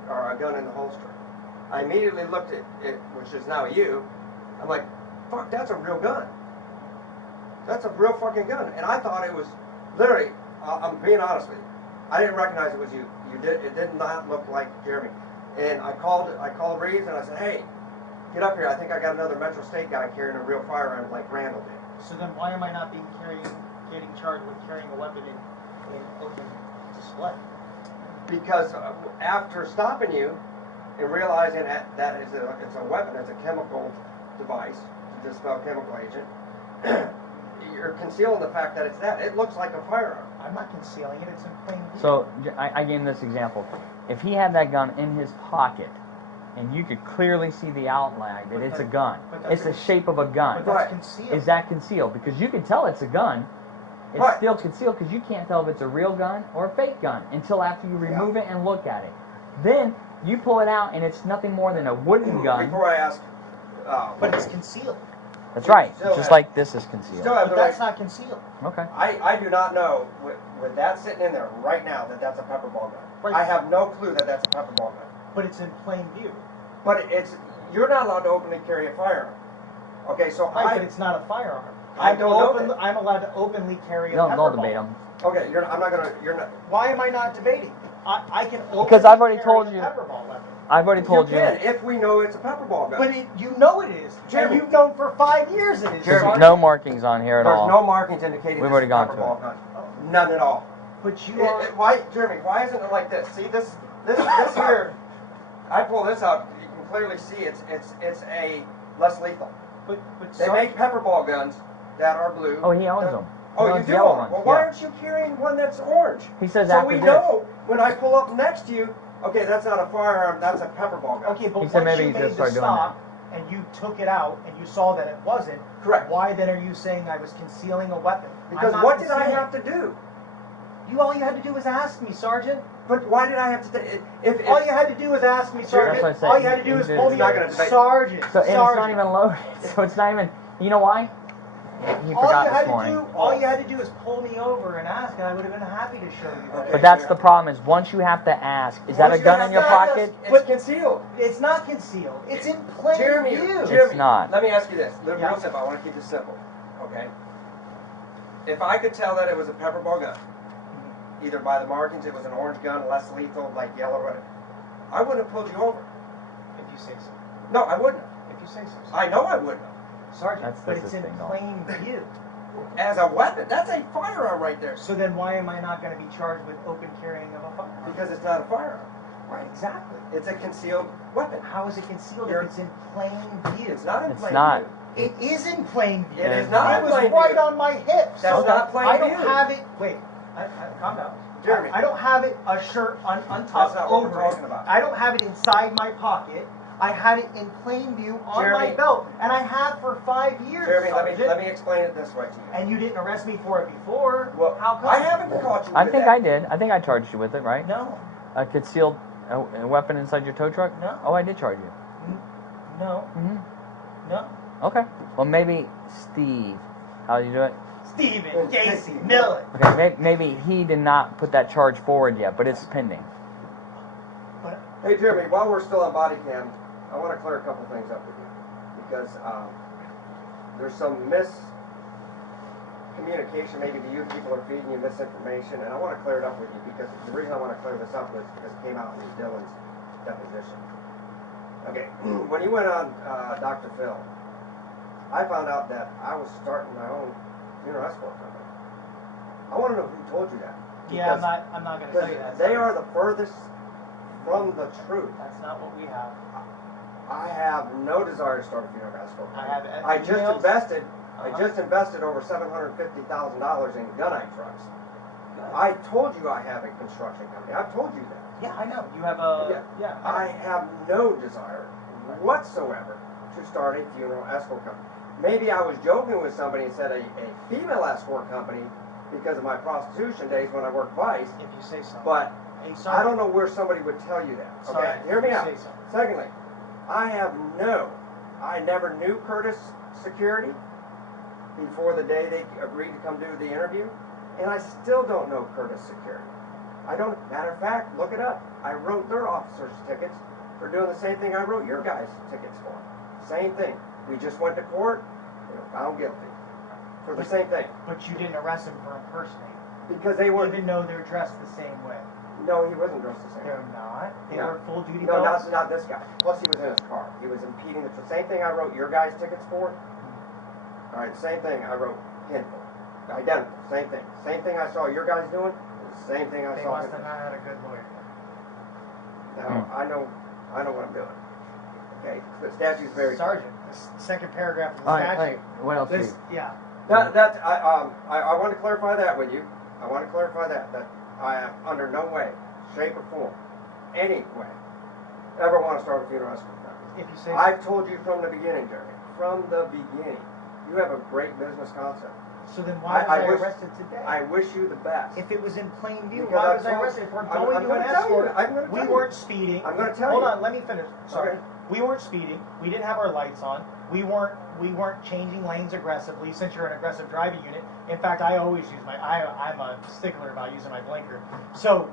or a gun in the holster. I immediately looked at it, which is now you. I'm like, fuck, that's a real gun. That's a real fucking gun. And I thought it was literally. I'm being honest with you. I didn't recognize it was you. It did not look like Jeremy. And I called Reeves and I said, hey, get up here. I think I got another Metro State guy carrying a real firearm like Randall did. So then why am I not getting charged with carrying a weapon in open display? Because after stopping you and realizing that it's a weapon, it's a chemical device to dispel chemical agent, you're concealing the fact that it's that. It looks like a firearm. I'm not concealing it. It's in plain view. So I gave him this example. If he had that gun in his pocket, and you could clearly see the outline that it's a gun, it's the shape of a gun. But that's concealed. Is that concealed? Because you can tell it's a gun. It's still concealed because you can't tell if it's a real gun or a fake gun until after you remove it and look at it. Then you pull it out and it's nothing more than a wooden gun. Before I ask, but it's concealed. That's right. Just like this is concealed. But that's not concealed. Okay. I do not know with that sitting in there right now that that's a pepper ball gun. Right. I have no clue that that's a pepper ball gun. But it's in plain view. But you're not allowed to openly carry a firearm. Okay, so Right, but it's not a firearm. I'm allowed to openly carry a pepper ball. Don't debate him. Okay, I'm not gonna. You're not. Why am I not debating? I can openly Because I've already carry told a you. pepper ball weapon. I've already told you. can, if we know it's a pepper ball gun. But you know it is. Jeremy. And you've known for 5 years it is. There's Sergeant. no markings on here at There's all. no markings indicating We've this already is a gone pepper to ball gun. None at all. But you are. Why, Jeremy? Why isn't it like this? See this here. I pull this out. You can clearly see it's a less lethal. But They make pepper ball guns that are blue. Oh, he owns them. Oh, He you owns do? yellow own ones, them. Well, why yeah. aren't you carrying one that's orange? He says so after we this. know when I pull up next to you, okay, that's not a firearm, that's a pepper ball gun. Okay, but He said once maybe you he's made gonna the start doing stop and you took it out and you saw that it wasn't, Correct. why then are you saying I was concealing a weapon? Because I'm not what did I concealing. have to do? All you had to do was ask me, Sergeant. But why did I have to? If All you had to do was ask me, Sergeant. That's what I said. All you had to do was He pull did. me He's not over. gonna debate. Sergeant. So and it's Sergeant. not even loaded. So it's not even. You know why? He all forgot you had this morning. to do, all you had to do is pull me over and ask, and I would have been happy to show you. Okay. But that's the problem is once you have to ask, is that a Once you gun have in your to ask, pocket? It's concealed. It's not concealed. It's in plain Jeremy, view. Jeremy, not. Let me ask you this. Real Yeah. simple. I want to keep this simple. Okay. If I could tell that it was a pepper ball gun, either by the markings, it was an orange gun, less lethal, like yellow or whatever, I wouldn't have pulled you over. If you say so. No, I wouldn't. If you say so. I know I wouldn't have. Sergeant, That's but it's his in thing, though. plain view. As a weapon, that's a firearm right there. So then why am I not going to be charged with open carrying of a firearm? Because it's not a firearm. Right, exactly. It's a concealed weapon. How is it concealed You're- if it's in plain view? It's not in It's plain not. view. It is in plain view. It is not It in was plain right view. on my hips. That's not plain I don't view. have it. Wait, calm down. Jeremy. I don't have it a shirt untucked That's not what we're over talking it. about. I don't have it inside my pocket. I had it in plain view on Jeremy. my belt, and I have for 5 years. Jeremy, Sergeant. let me explain it this way to you. And you didn't arrest me for it before. Well, how come? I haven't caught you I with think that. I did. I think I charged you with it, right? No, A concealed a weapon inside your tow truck? No. Oh, I did charge you. no, Mm-hmm. no. Okay. Well, maybe Steve. How do you do it? Stephen Casey Miller. Okay, maybe he did not put that charge forward yet, but it's pending. Hey, Jeremy, while we're still on body cam, I want to clear a couple things up with you. Because there's some miscommunication maybe to you. People are feeding you misinformation. And I want to clear it up with you because the reason I want to clear this up was because it came out in Dylan's deposition. Okay, when you went on Dr. Phil, I found out that I was starting my own funeral escort company. I want to know who told you that. Yeah, I'm not going to tell you that. They are the furthest from the truth. That's not what we have. I have no desire to start a funeral escort company. I just invested over $750,000 in gunite trucks. I told you I have a construction company. I've told you that. Yeah, I know. You have a... Yeah. I have no desire whatsoever to start a funeral escort company. Maybe I was joking with somebody and said a female escort company because of my prostitution days when I worked Vice. If you say so. But hey, I don't know where somebody would tell you that. Okay, sorry, hear me out. Say so. Secondly, I never knew Curtis Security before the day they agreed to come do the interview, and I still don't know Curtis Security. I don't. Matter of fact, look it up. I wrote their officers' tickets for doing the same thing I wrote your guys' tickets for. Same thing. We just went to court. They were found guilty for the same thing. But you didn't arrest them for impersonating. Because they were. Even though they're dressed the same way. No, he wasn't dressed the same way. They're not. They No. were full duty No, belts. not this guy. Plus, he was in his car. He was impeding the same thing I wrote your guys' tickets for. All right, same thing I wrote him for. Identical, same thing. Same thing I saw your guys doing. Same thing I They saw. must have not had a good lawyer. Now, I know what I'm doing. Okay, the statute's very. Sergeant, the second paragraph of the All right, statute. what else? Yeah. I want to clarify that with you. I want to clarify that I am under no way, shape, or form, any way, ever want to start a funeral escort company. If you say so. I've told you from the beginning, Jeremy. From the beginning, you have a great business concept. So then why was I arrested today? I wish you the best. If it was in plain view, Because why was I told- arrested? If we're I'm going to gonna an tell you. escort, I'm gonna we tell you. weren't speeding. I'm going to tell Hold you. on, let me finish. Sorry. Okay. We weren't speeding. We didn't have our lights on. We weren't changing lanes aggressively since you're an aggressive driving unit. In fact, I always use I'm a stickler about using my blinker. So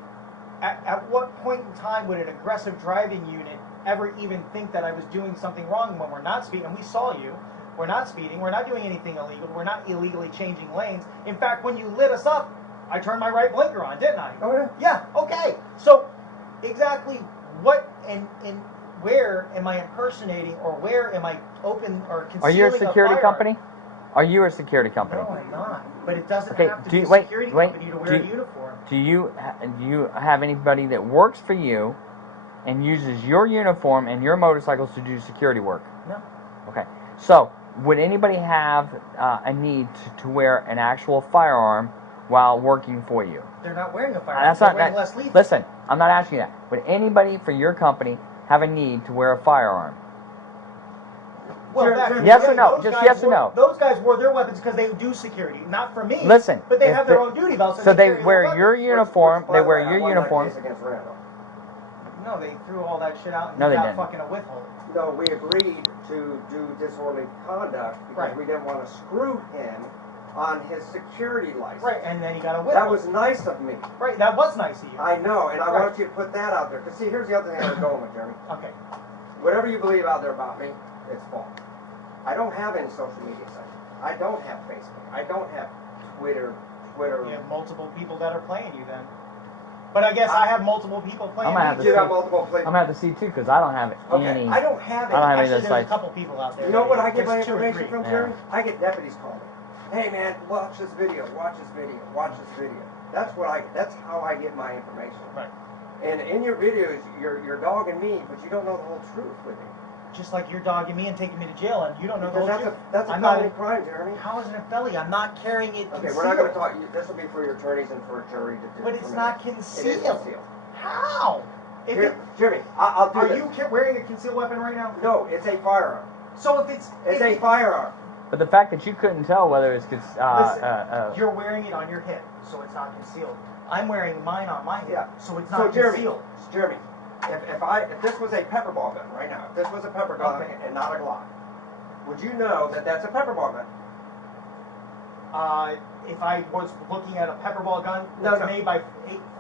at what point in time would an aggressive driving unit ever even think that I was doing something wrong when we're not speeding? And we saw you. We're not speeding. We're not doing anything illegal. We're not illegally changing lanes. In fact, when you lit us up, I turned my right blinker on, didn't I? Oh, yeah. Yeah, okay. So exactly what and where am I impersonating, or where am I open or concealing Are you a security firearm? company? Are you a security company? No, I'm not. But it doesn't Okay, have to do be you- a wait, security wait, company to do wear a you- uniform. Do you have anybody that works for you and uses your uniform and your motorcycles to do security work? No. Okay. So, would anybody have a need to wear an actual firearm while working for you? They're not wearing a firearm. That's They're not wearing that. less lethal. Listen, I'm not asking you that. Would anybody for your company have a need to wear a firearm? Well, Yes or no? those Just guys yes or no. Those guys wore their weapons because they do security, not for me. Listen, but they if have their the- own duty belts. and So they carry their wear weapons. your uniform. They wear I your won that uniform. case against Randall. No, they threw all that shit out and No, they got didn't. fucking a withhold. No, we agreed to do disorderly conduct because Right. we didn't want to screw him on his security license. Right, and then he got a withhold. That was nice of me. Right, that was nice of you. I know, and I Right. want you to put that out there. Because see, here's the other thing I was going with, Jeremy. Okay. Whatever you believe out there about me, it's false. I don't have any social media sites. I don't have Facebook. I don't have Twitter. You have multiple people that are playing you then. But I guess I have multiple people playing I'm gonna me have to too. You got multiple I'm places. gonna have to see too because I don't have Okay, any. I don't have I don't have any it. of Actually, those there's a sites. couple people out there. You know what I get my There's 2 or information 3. from, Yeah. Jerry? I get deputies call me. Hey man, watch this video, watch this video, watch this video. That's how I get my information. Right. And in your videos, you're dogging me, but you don't know the whole truth with me. Just like you're dogging me and taking me to jail, and you don't know the Because whole truth. that's a I'm not- felony crime, Jeremy. How is it a felony? I'm not carrying it Okay, concealed. we're not going to talk. This will be for your attorneys and for a jury to do. But it's not It is concealed. concealed. How? If Here, it, Jeremy, I'll do are this. you wearing a concealed weapon right now? No, it's a firearm. So if it's It's a firearm. But the fact that you couldn't tell whether it's listen, you're wearing it on your hip, so it's not concealed. I'm wearing mine on my hip, Yeah. so it's So not Jeremy, concealed. Jeremy, if this was a pepper ball gun right now, if this was a pepper gun Okay. and not a Glock, would you know that that's a pepper ball gun? if I was looking at a pepper ball gun that's made by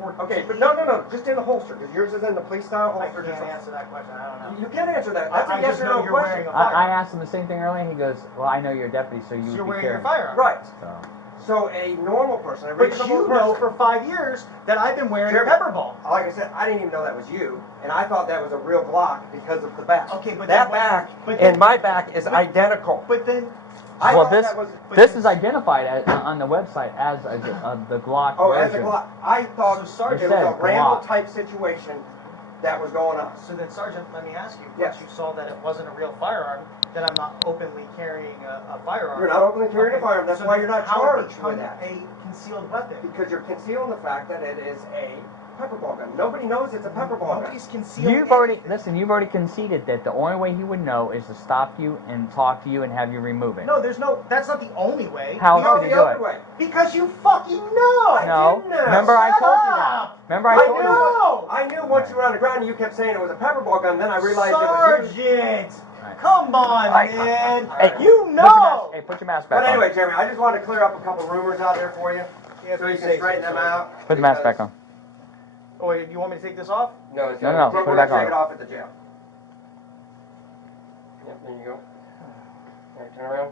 8-4. Okay, but no, just in the holster, because yours is in the police style I holster. can't answer that question. I don't know. You can answer that. That's I a yes just or know no you're question. wearing a firearm. I asked him the same thing earlier, and he goes, "Well, I know you're a deputy, so you So would you're be wearing carrying." your firearm. Right. So. So a normal person, a But reasonable you person, know for 5 years that I've been wearing a pepper ball. Like I said, I didn't even know that was you, and I thought that was a real Glock because of the back. Okay, but that then back but and then- my back is identical. But then, I Well, thought this that was, this is identified as, on the website as the Glock oh, version. as a Glock. I thought So, Sergeant, it was a said Rambo Glock. type situation that was going on. so then, Sergeant, let me ask you. Yes. Once you saw that it wasn't a real firearm, that I'm not openly carrying a firearm. You're not openly carrying a firearm. That's so why then you're not how charged become with that. a concealed weapon? Because you're concealing the fact that it is a pepper ball gun. Nobody knows it's a pepper ball gun. Nobody's concealing. You've already you've already conceded that the only way he would know is to stop you and talk to you and have you remove it. No, there's no. That's not the only way. How You else know did the he do other it? way. Because you fucking know. No. didn't know. Remember I Shut told you that. up. Remember I I told knew, you. I knew once you were on the ground and you kept saying it was a pepper ball gun, then I realized it was you. Sergeant, Right. come on, Right. man. Hey, You Put your know. put your mask back But anyway, on. Jeremy, I just wanted to clear up a couple rumors out there for you, Yeah, so you can say straighten so, them out. Put the mask because back on. Oh, you want me to take this off? No, it's No, not. no, We're put it gonna back take it on. off at the jail. Yep, there you go. All right, turn around.